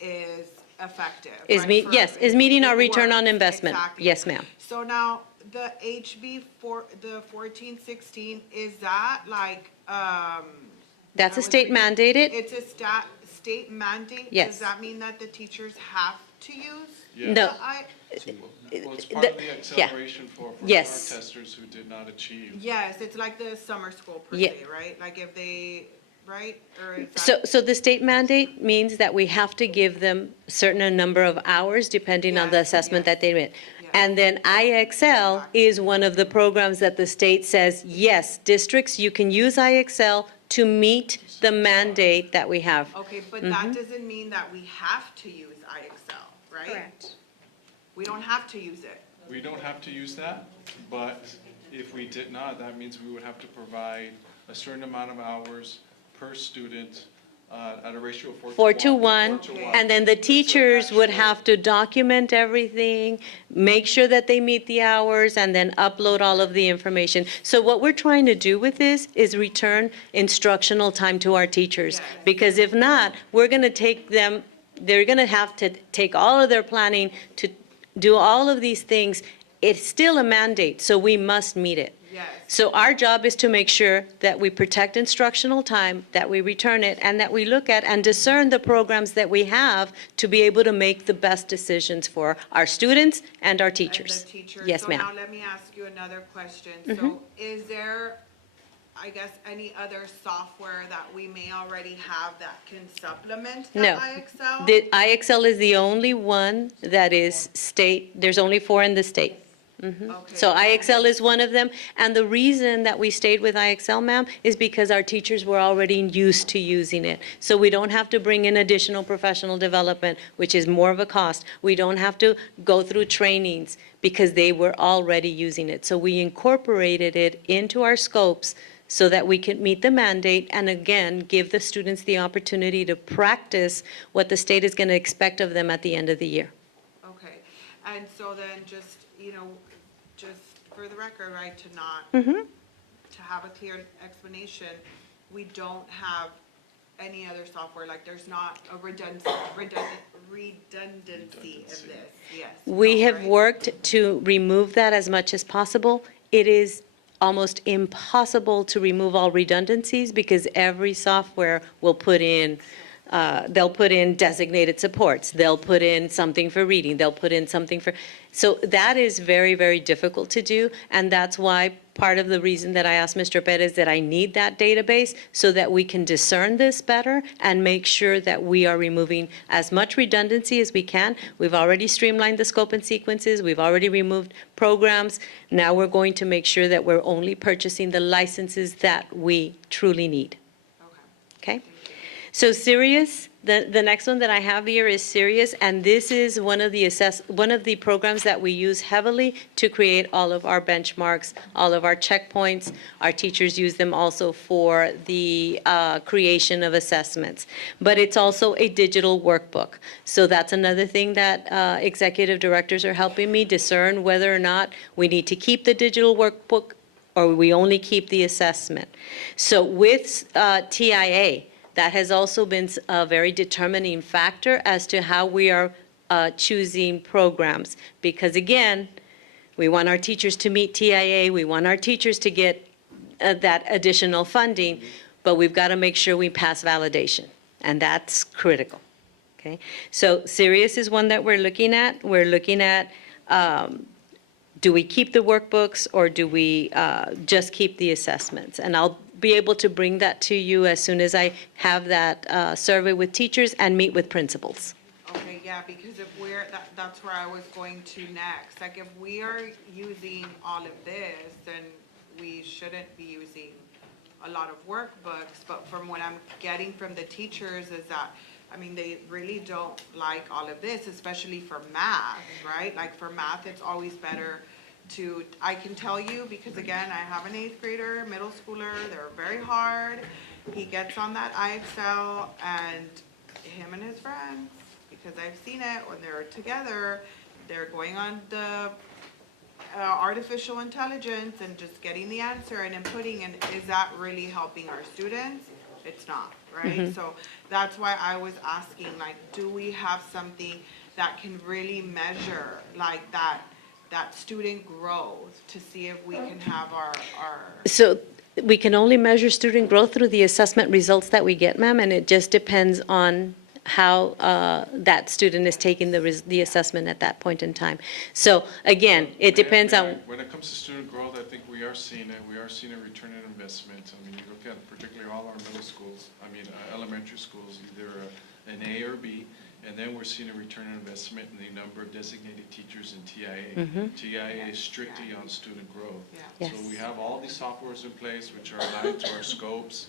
is effective. right? Is meeting our It return on works. investment. Exactly. Yes, ma'am. So now, the the 1416, is that like, That's a state mandated. it's a state mandate? Yes. Does that mean that the teachers have to use? Yes. No. Well, it's part of the acceleration for Yes. our testers who did not achieve. Yes, it's like the summer school per Yeah. se, right? Like if they, right? Or is that? So the state mandate means that we have to give them a certain number of hours depending on the assessment that they made. And then IXL is one of the programs that the state says, yes, districts, you can use IXL to meet the mandate that we have. Okay, but that doesn't mean that we have to use IXL, right? Correct. We don't have to use it. We don't have to use that, but if we did not, that means we would have to provide a certain amount of hours per student at a ratio of 4 to 1, and then the teachers would have to document everything, make sure that they meet the hours, and then upload all of the information. So what we're trying to do with this is return instructional time to our teachers, because if not, we're going to take them, they're going to have to take all of their planning to do all of these things. It's still a mandate, so we must meet it. Yes. So our job is to make sure that we protect instructional time, that we return it, and that we look at and discern the programs that we have to be able to make the best decisions for our students and our teachers. And the teachers. Yes, So ma'am. now let me ask you another question. Mhm. So is there, I guess, any other software that we may already have that can supplement the No. IXL? The IXL is the only one that is state, there's only 4 in the state. So IXL is one of them, and the reason that we stayed with IXL, ma'am, is because our teachers were already used to using it. So we don't have to bring in additional professional development, which is more of a cost. We don't have to go through trainings because they were already using it. So we incorporated it into our scopes so that we can meet the mandate and again, give the students the opportunity to practice what the state is going to expect of them at the end of the year. Okay, and so then just, just for the record, right, to not, Mhm. to have a clear explanation, we don't have any other software, like there's not a redundancy in this, yes. We no, have right? worked to remove that as much as possible. It is almost impossible to remove all redundancies because every software will put in, they'll put in designated supports, they'll put in something for reading, they'll put in something for, so that is very, very difficult to do, and that's why part of the reason that I asked Mr. Perez that I need that database so that we can discern this better and make sure that we are removing as much redundancy as we can. We've already streamlined the scope and sequences, we've already removed programs. Now we're going to make sure that we're only purchasing the licenses that we truly need. Okay? So Sirius, the next one that I have here is Sirius, and this is one of the programs that we use heavily to create all of our benchmarks, all of our checkpoints. Our teachers use them also for the creation of assessments. But it's also a digital workbook. So that's another thing that executive directors are helping me discern whether or not we need to keep the digital workbook or we only keep the assessment. So with TIA, that has also been a very determining factor as to how we are choosing programs. Because again, we want our teachers to meet TIA, we want our teachers to get that additional funding, but we've got to make sure we pass validation, and that's critical. Okay, so Sirius is one that we're looking at. We're looking at do we keep the workbooks or do we just keep the assessments? And I'll be able to bring that to you as soon as I have that survey with teachers and meet with principals. Okay, yeah, because if that's where I was going to next. Like if we are using all of this, then we shouldn't be using a lot of workbooks. But from what I'm getting from the teachers is that I mean, they really don't like all of this, especially for math, right? Like for math, it's always better to, I can tell you, because again, I have an 8th grader, middle schooler, they're very hard. He gets on that iExcel and him and his friends, because I've seen it when they're together, they're going on the artificial intelligence and just getting the answer and inputting, and is that really helping our students? It's not, right? So that's why I was asking, like, do we have something that can really measure like that student growth to see if we can have our So we can only measure student growth through the assessment results that we get, ma'am, and it just depends on how that student is taking the assessment at that point in time. So again, it depends on. When it comes to student growth, I think we are seeing it. We are seeing a return on investment. I mean, you look at particularly all our middle schools, elementary schools, either an A or B, and then we're seeing a return on investment in the number of designated teachers in TIA. TIA is strictly on student growth. Yes. So we have all these softwares in place which are aligned to our scopes,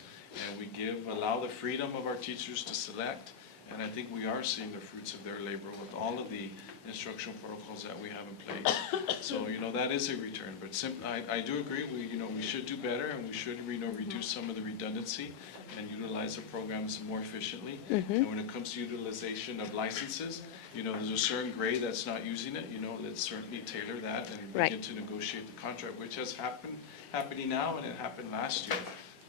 and we allow the freedom of our teachers to select. And I think we are seeing the fruits of their labor with all of the instructional protocols that we have in place. So, that is a return. But I do agree, we should do better, and we should, reduce some of the redundancy and utilize the programs more efficiently. And when it comes to utilization of licenses, there's a certain grade that's not using it, let's certainly tailor that and begin to negotiate the contract, which has happening now, and it happened last year.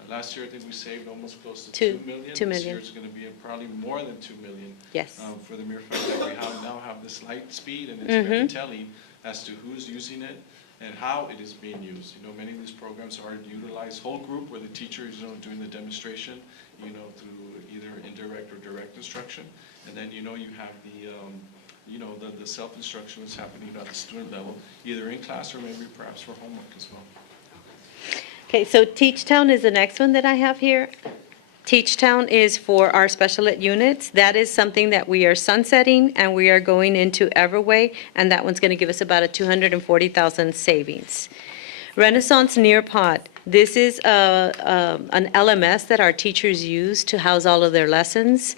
Last year, I think we saved almost close to 2 million. 2 million. This year, it's going to be probably more than 2 million. Yes. For the mere fact that we now have this light speed, and it's very telling as to who's using it and how it is being used. Many of these programs are utilized whole group, where the teacher is doing the demonstration, through either indirect or direct instruction. And then, you have the self-instruction that's happening at the student level, either in class or maybe perhaps for homework as well. Okay, so Teach Town is the next one that I have here. Teach Town is for our special ed units. That is something that we are sunsetting, and we are going into Everway, and that one's going to give us about a $240,000 savings. Renaissance Nearpod. This is an LMS that our teachers use to house all of their lessons.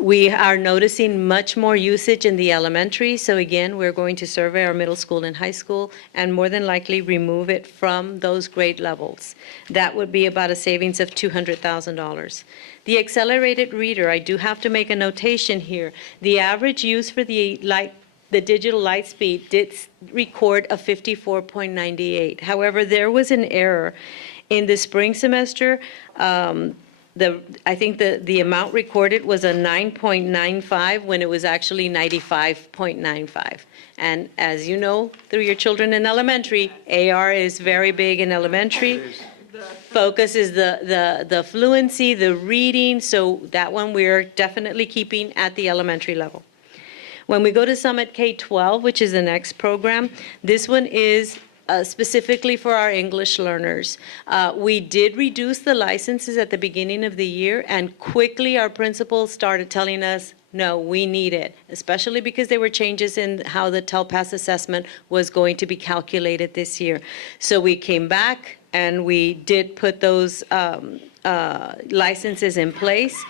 We are noticing much more usage in the elementary, so again, we're going to survey our middle school and high school and more than likely remove it from those grade levels. That would be about a savings of $200,000. The accelerated reader, I do have to make a notation here. The average use for the digital light speed did record a 54.98. However, there was an error. In the spring semester, I think the amount recorded was a 9.95 when it was actually 95.95. And as you know, through your children in elementary, AR is very big in elementary. Focus is the fluency, the reading, so that one we're definitely keeping at the elementary level. When we go to Summit K-12, which is the next program, this one is specifically for our English learners. We did reduce the licenses at the beginning of the year, and quickly our principals started telling us, no, we need it, especially because there were changes in how the TELPAS assessment was going to be calculated this year. So we came back and we did put those licenses in place.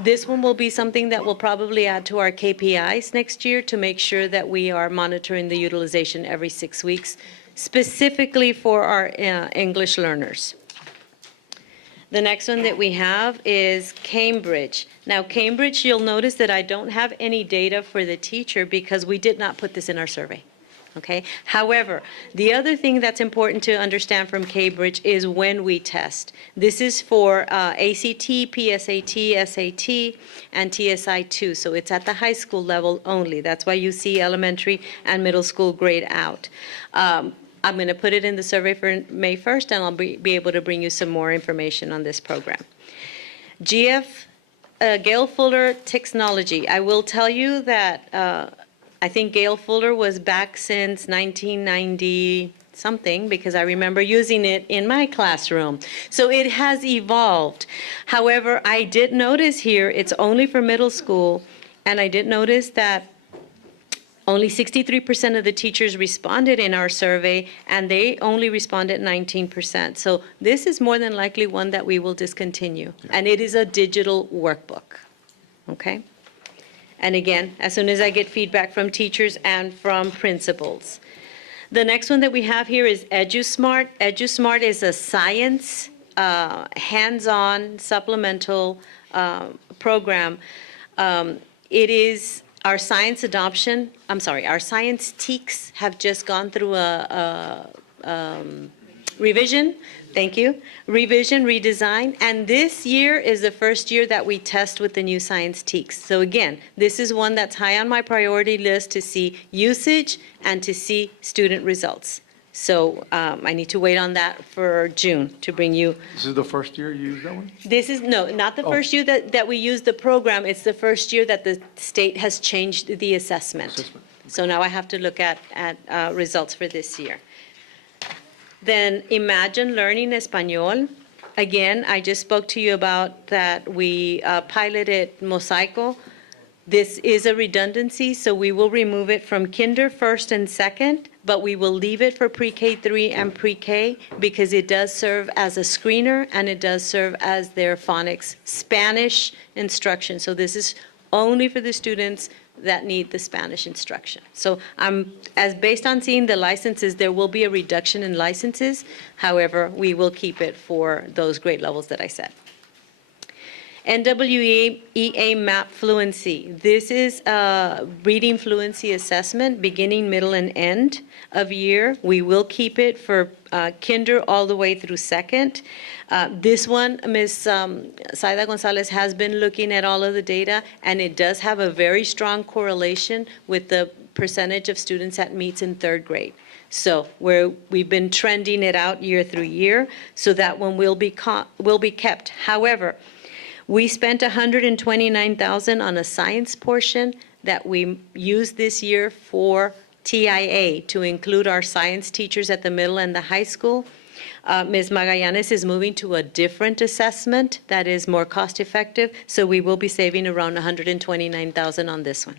This one will be something that we'll probably add to our KPIs next year to make sure that we are monitoring the utilization every 6 weeks, specifically for our English learners. The next one that we have is Cambridge. Now, Cambridge, you'll notice that I don't have any data for the teacher because we did not put this in our survey. Okay. However, the other thing that's important to understand from Cambridge is when we test. This is for ACT, PSAT, SAT, and TSI-2. So it's at the high school level only. That's why you see elementary and middle school grade out. I'm going to put it in the survey for May 1st, and I'll be able to bring you some more information on this program. Gail Fuller Technology. I will tell you that I think Gail Fuller was back since 1990 something, because I remember using it in my classroom. So it has evolved. However, I did notice here it's only for middle school, and I did notice that only 63% of the teachers responded in our survey, and they only responded 19%. So this is more than likely one that we will discontinue, and it is a digital workbook. okay? And again, as soon as I get feedback from teachers and from principals. The next one that we have here is EduSmart. EduSmart is a science, hands-on supplemental program. It is our science adoption, our science TEKs have just gone through a revision, thank you, revision, redesign, and this year is the first year that we test with the new science TEKs. So again, this is one that's high on my priority list to see usage and to see student results. So I need to wait on that for June to bring you. This is the first year you used that one? This is, no, not the first year that we use the program, it's the first year that the state has changed the assessment. So now I have to look at results for this year. Then Imagine Learning Español. Again, I just spoke to you about that we piloted Mosaico. This is a redundancy, so we will remove it from kinder, first, and second, but we will leave it for pre-K 3 and pre-K because it does serve as a screener and it does serve as their phonics Spanish instruction. So this is only for the students that need the Spanish instruction. So as based on seeing the licenses, there will be a reduction in licenses. However, we will keep it for those grade levels that I said. NWEA MAP Fluency. This is a reading fluency assessment, beginning, middle, and end of year. We will keep it for kinder all the way through second. This one, Ms. Saida Gonzalez has been looking at all of the data, and it does have a very strong correlation with the percentage of students that meets in third grade. So we've been trending it out year through year, so that one will be kept. However, we spent $129,000 on a science portion that we used this year for TIA to include our science teachers at the middle and the high school. Ms. Magallanes is moving to a different assessment that is more cost effective, so we will be saving around $129,000 on this one.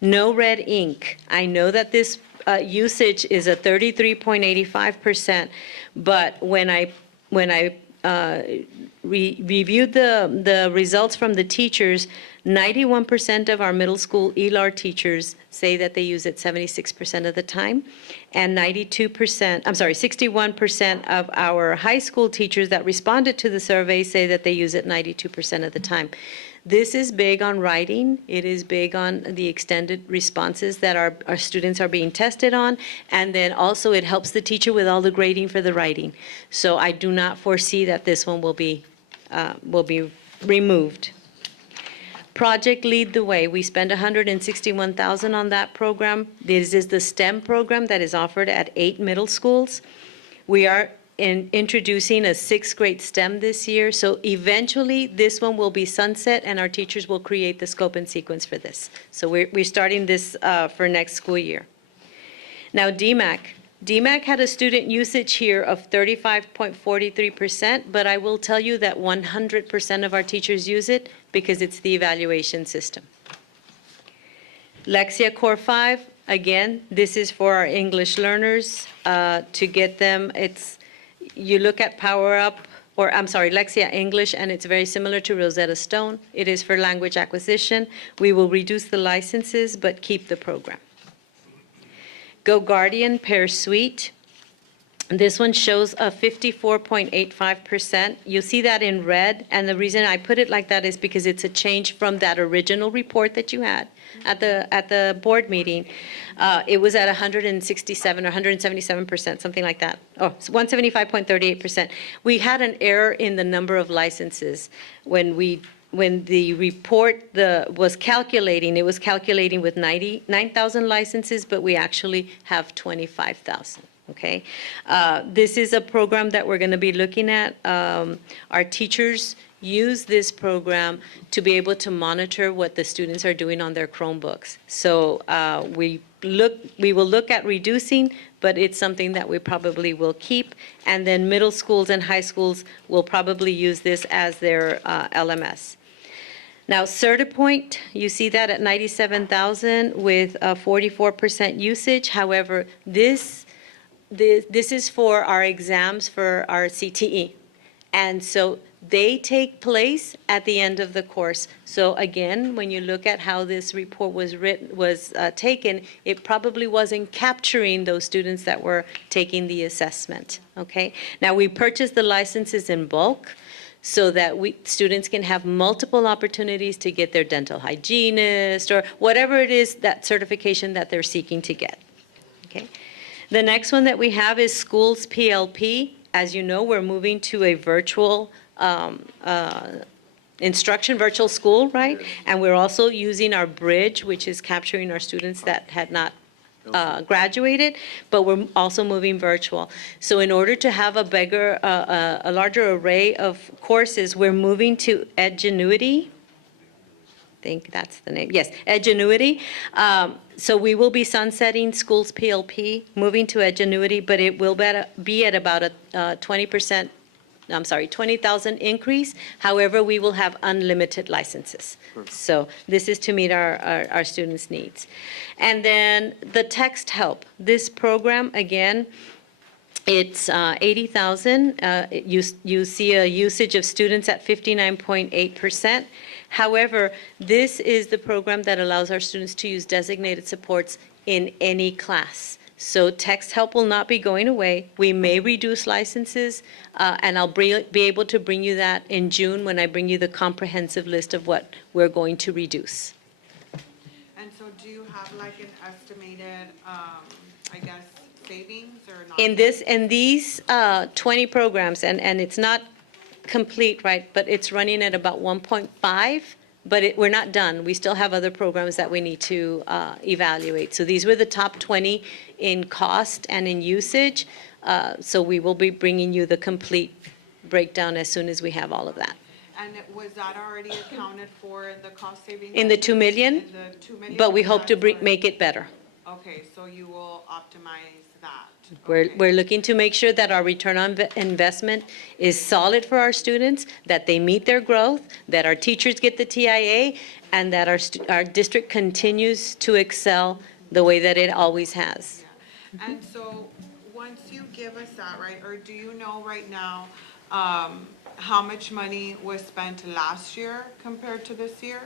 No red ink. I know that this usage is a 33.85%, but when I reviewed the results from the teachers, 91% of our middle school ELAR teachers say that they use it 76% of the time, and 61% of our high school teachers that responded to the survey say that they use it 92% of the time. This is big on writing. It is big on the extended responses that our students are being tested on, and then also it helps the teacher with all the grading for the writing. So I do not foresee that this one will be removed. Project Lead the Way. We spend $161,000 on that program. This is the STEM program that is offered at 8 middle schools. We are introducing a 6th grade STEM this year, so eventually this one will be sunset and our teachers will create the scope and sequence for this. So we're starting this for next school year. Now DMAC. DMAC had a student usage here of 35.43%, but I will tell you that 100% of our teachers use it because it's the evaluation system. Lexia Core 5, again, this is for our English learners to get them. You look at Lexia English, and it's very similar to Rosetta Stone. It is for language acquisition. We will reduce the licenses, but keep the program. Go Guardian Pair Suite. This one shows a 54.85%. You see that in red, and the reason I put it like that is because it's a change from that original report that you had at the board meeting. It was at 167 or 177%, something like that. Oh, it's 175.38%. We had an error in the number of licenses when the report was calculating. It was calculating with 99,000 licenses, but we actually have 25,000. Okay, this is a program that we're going to be looking at. Our teachers use this program to be able to monitor what the students are doing on their Chromebooks. So we will look at reducing, but it's something that we probably will keep. And then middle schools and high schools will probably use this as their LMS. Now, CertiPoint, you see that at 97,000 with 44% usage. However, this is for our exams for our CTE. And so they take place at the end of the course. So again, when you look at how this report was taken, it probably wasn't capturing those students that were taking the assessment, okay? Now, we purchased the licenses in bulk so that students can have multiple opportunities to get their dental hygienist or whatever it is, that certification that they're seeking to get, okay? The next one that we have is schools PLP. As you know, we're moving to a virtual instruction, virtual school, right? And we're also using our bridge, which is capturing our students that had not graduated, but we're also moving virtual. So in order to have a larger array of courses, we're moving to Edgenuity. I think that's the name. Yes, Edgenuity. So we will be sunsetting schools PLP, moving to Edgenuity, but it will be at about a 20%. 20,000 increase. However, we will have unlimited licenses. So this is to meet our students' needs. And then the text help. This program, again, it's 80,000. You see a usage of students at 59.8%. However, this is the program that allows our students to use designated supports in any class. So text help will not be going away. We may reduce licenses, and I'll be able to bring you that in June when I bring you the comprehensive list of what we're going to reduce. And so do you have like an estimated, I guess, savings or not? In these 20 programs, and it's not complete, right, but it's running at about 1.5. But we're not done. We still have other programs that we need to evaluate. So these were the top 20 in cost and in usage. So we will be bringing you the complete breakdown as soon as we have all of that. And was that already accounted for in the cost savings? In the 2 million? In the 2 million? But we hope to make it better. Okay, so you will optimize that. We're looking to make sure that our return on investment is solid for our students, that they meet their growth, that our teachers get the TIA, and that our district continues to excel the way that it always has. And so, once you give us that, right, or do you know right now how much money was spent last year compared to this year?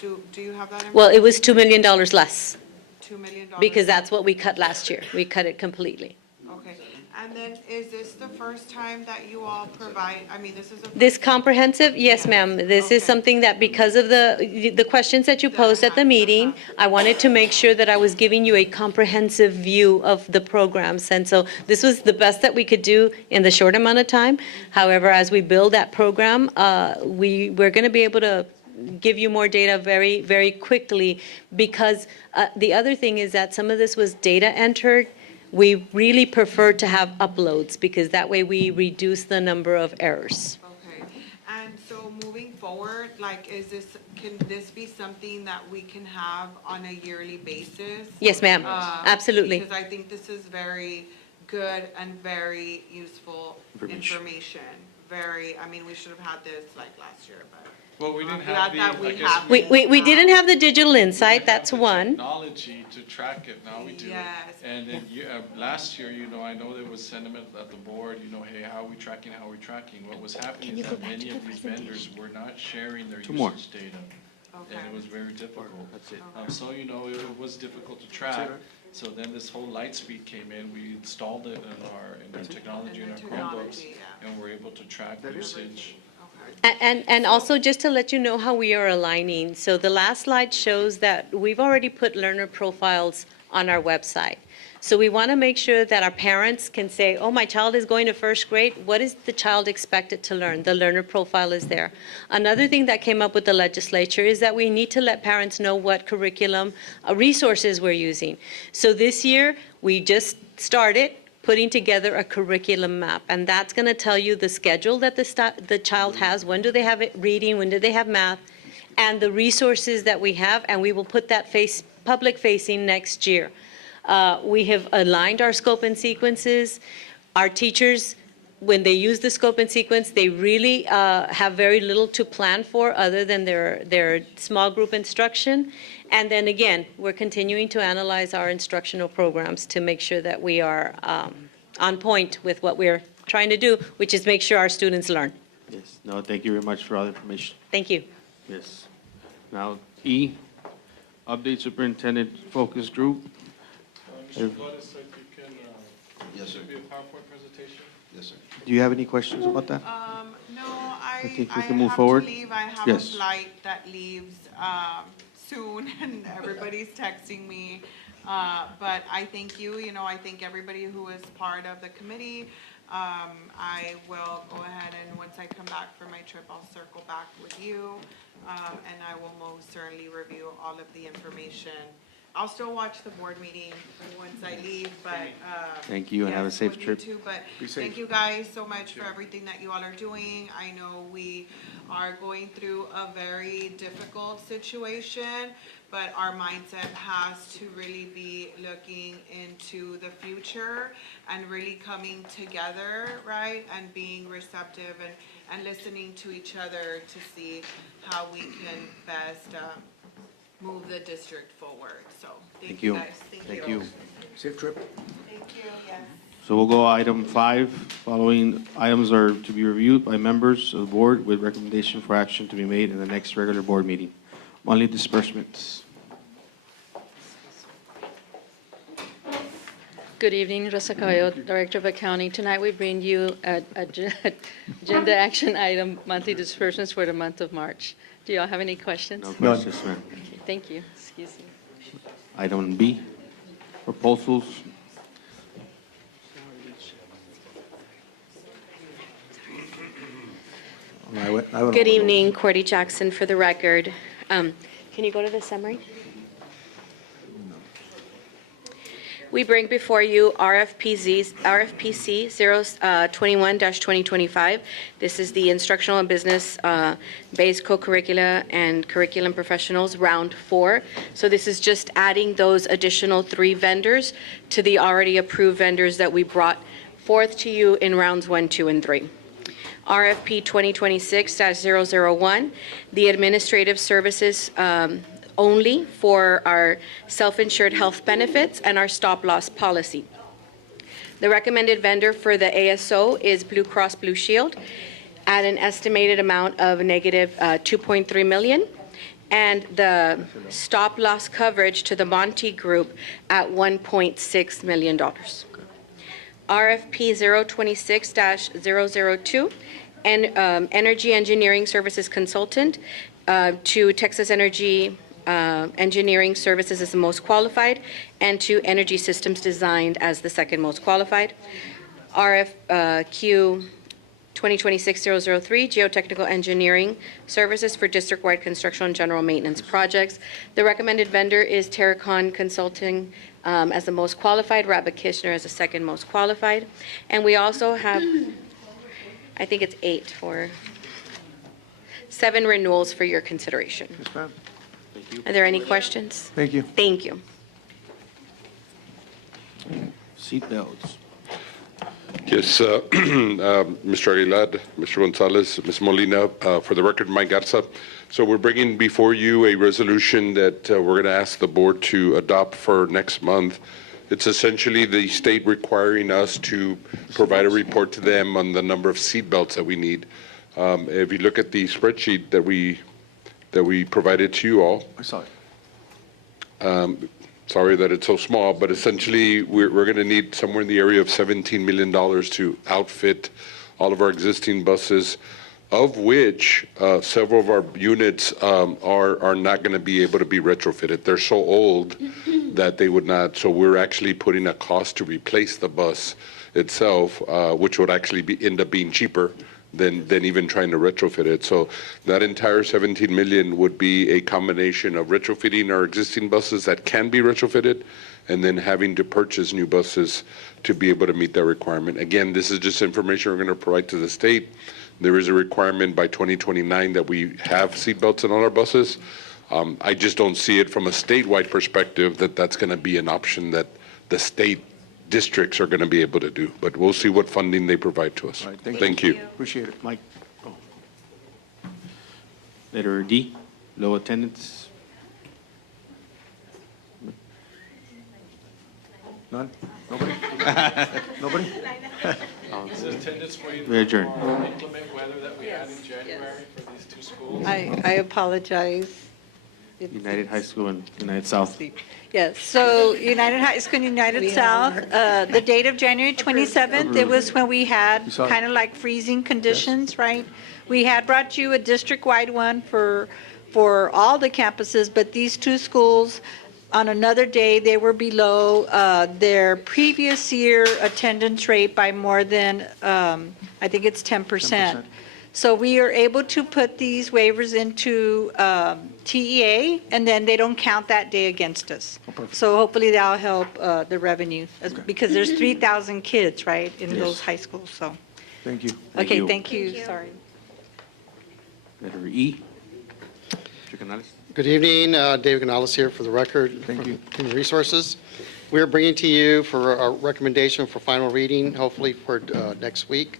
Do you have that information? Well, it was $2 million less. $2 million? Because that's what we cut last year. We cut it completely. Okay, and then is this the first time that you all provide, I mean, this is a. This comprehensive, yes, ma'am. This is something that because of the questions that you posed at the meeting, I wanted to make sure that I was giving you a comprehensive view of the programs. And so this was the best that we could do in the short amount of time. However, as we build that program, we're going to be able to give you more data very, very quickly, because the other thing is that some of this was data entered. We really prefer to have uploads because that way we reduce the number of errors. Okay, and so moving forward, like, can this be something that we can have on a yearly basis? Yes, ma'am, absolutely. Because I think this is very good and very useful information. I mean, we should have had this like last year, but. Well, we didn't glad have that the, we I guess. have We didn't have the digital insight, that's the one. Technology to track it, now we do. Yes. And then, last year, I know there was sentiment at the board, hey, how are we tracking? What was happening is that many of these vendors were not sharing their usage data. And it was very difficult. So, it was difficult to track. So then this whole Lightspeed came in, we installed it in our technology, in our Chromebooks, and we're able to track usage. And also, just to let you know how we are aligning, so the last slide shows that we've already put learner profiles on our website. So we want to make sure that our parents can say, oh, my child is going to first grade, what is the child expected to learn? The learner profile is there. Another thing that came up with the legislature is that we need to let parents know what curriculum resources we're using. So this year, we just started putting together a curriculum map, and that's going to tell you the schedule that the child has, when do they have it reading, when do they have math, and the resources that we have, and we will put that public facing next year. We have aligned our scope and sequences. Our teachers, when they use the scope and sequence, they really have very little to plan for other than their small group instruction. And then again, we're continuing to analyze our instructional programs to make sure that we are on point with what we're trying to do, which is make sure our students learn. Yes, no, thank you very much for all the information. Thank you. Yes. Now, E, update superintendent focus group. Mr. Flores, if you can, Yes, sir. should be a PowerPoint presentation. Yes, sir. Do you have any questions about that? No, I think we I can move have forward. to leave. I have a Yes. flight that leaves, soon and everybody's texting me. But I thank you, I thank everybody who is part of the committee. I will go ahead and once I come back from my trip, I'll circle back with you. And I will most certainly review all of the information. I'll still watch the board meeting once I leave, but, Thank you, and have a yes, safe with you trip. too, but Be safe. thank you guys so much for everything that you all are doing. I know we are going through a very difficult situation, but our mindset has to really be looking into the future and really coming together, right? And being receptive and listening to each other to see how we can best, move the district forward. So, thank you guys. Thank you. Safe trip. Thank you, yes. So we'll go item 5. Following items are to be reviewed by members of the board with recommendation for action to be made in the next regular board meeting. Monthly disbursements. Good evening, Rosa Cabello, Director of Accounting. Tonight we bring you agenda action item, monthly disbursements for the month of March. Do y'all have any questions? No questions, ma'am. Okay, thank you. Excuse me. Item B, proposals. Good evening, Cordy Jackson for the record. Can you go to the summary? We bring before you RFPC 021-2025. This is the Instructional and Business-Based Co-Curricula and Curriculum Professionals, Round 4. So this is just adding those additional 3 vendors to the already approved vendors that we brought forth to you in Rounds 1, 2, and 3. RFP 2026-001, the administrative services only for our self-insured health benefits and our stop-loss policy. The recommended vendor for the ASO is Blue Cross Blue Shield at an estimated amount of negative 2.3 million, and the stop-loss coverage to the Monty Group at $1.6 million. RFP 026-002, and Energy Engineering Services Consultant to Texas Energy Engineering Services as the most qualified, and to Energy Systems Designed as the second most qualified. RFQ 2026-003, Geotechnical Engineering Services for district-wide construction and general maintenance projects. The recommended vendor is Terracon Consulting as the most qualified, Rabbitt Kishner as the second most qualified. And we also have, I think it's 7 renewals for your consideration. Yes, ma'am. Thank you. Are there any questions? Thank you. Thank you. Seatbelts. Yes, Mr. Aguilar, Mr. Gonzalez, Ms. Molina, for the record, Mike Garza. So we're bringing before you a resolution that we're going to ask the board to adopt for next month. It's essentially the state requiring us to provide a report to them on the number of seat belts that we need. If you look at the spreadsheet that we provided to you all. I saw it. Sorry that it's so small, but essentially we're going to need somewhere in the area of $17 million to outfit all of our existing buses, of which several of our units are not going to be able to be retrofitted. They're so old that they would not. So we're actually putting a cost to replace the bus itself, which would actually end up being cheaper than even trying to retrofit it. So that entire 17 million would be a combination of retrofitting our existing buses that can be retrofitted and then having to purchase new buses to be able to meet that requirement. Again, this is just information we're going to provide to the state. There is a requirement by 2029 that we have seatbelts in all our buses. I just don't see it from a statewide perspective that that's going to be an option that the state districts are going to be able to do, but we'll see what funding they provide to us. All right, Thank you. Appreciate it. Mike? Oh. Letter D, low attendance. None? Nobody? Nobody? Is attendance waiting We adjourn. for inclement weather that we had in January for these two schools? I apologize. United High School and United South. Yes, so United High School, United South, the date of January 27th, it was when we had You saw it? kind of like freezing conditions, right? We had brought you a district-wide one for all the campuses, but these two schools, on another day, they were below their previous year attendance rate by more than, I think it's 10%. So we are able to put these waivers into TEA, and then they don't count that day against us. So hopefully that'll help the revenue, because there's 3,000 kids, right, in those high schools, so. Thank you. Okay, thank you, sorry. Letter E. Mr. Canales. Good evening, David Canales here for the record. Thank you. Human Resources. We are bringing to you for a recommendation for final reading, hopefully for next week.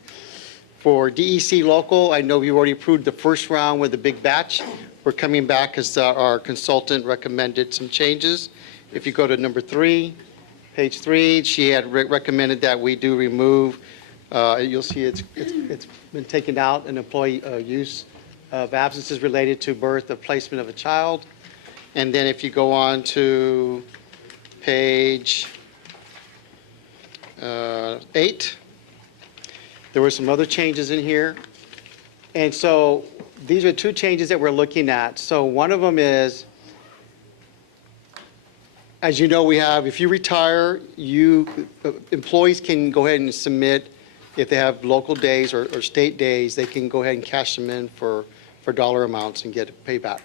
For DEC local, I know you already approved the first round with the big batch. We're coming back because our consultant recommended some changes. If you go to number 3, page 3, she had recommended that we do remove, you'll see it's been taken out, an employee use of absences related to birth or placement of a child. And then if you go on to page 8, there were some other changes in here. And so these are two changes that we're looking at. So one of them is, as you know, we have, if you retire, employees can go ahead and submit, if they have local days or state days, they can go ahead and cash them in for dollar amounts and get a payback.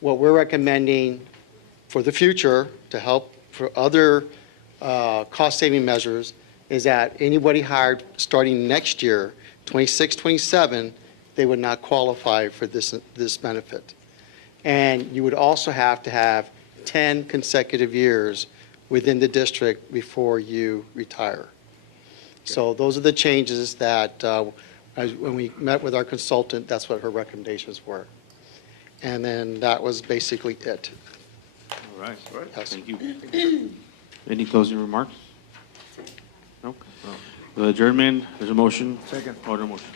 What we're recommending for the future to help for other cost-saving measures is that anybody hired starting next year, 26, 27, they would not qualify for this benefit. And you would also have to have 10 consecutive years within the district before you retire. So those are the changes that, when we met with our consultant, that's what her recommendations were. And then that was basically it. All right. Yes. Thank you. Any closing remarks? No? The adjournment, there's a motion. Second. Order motion.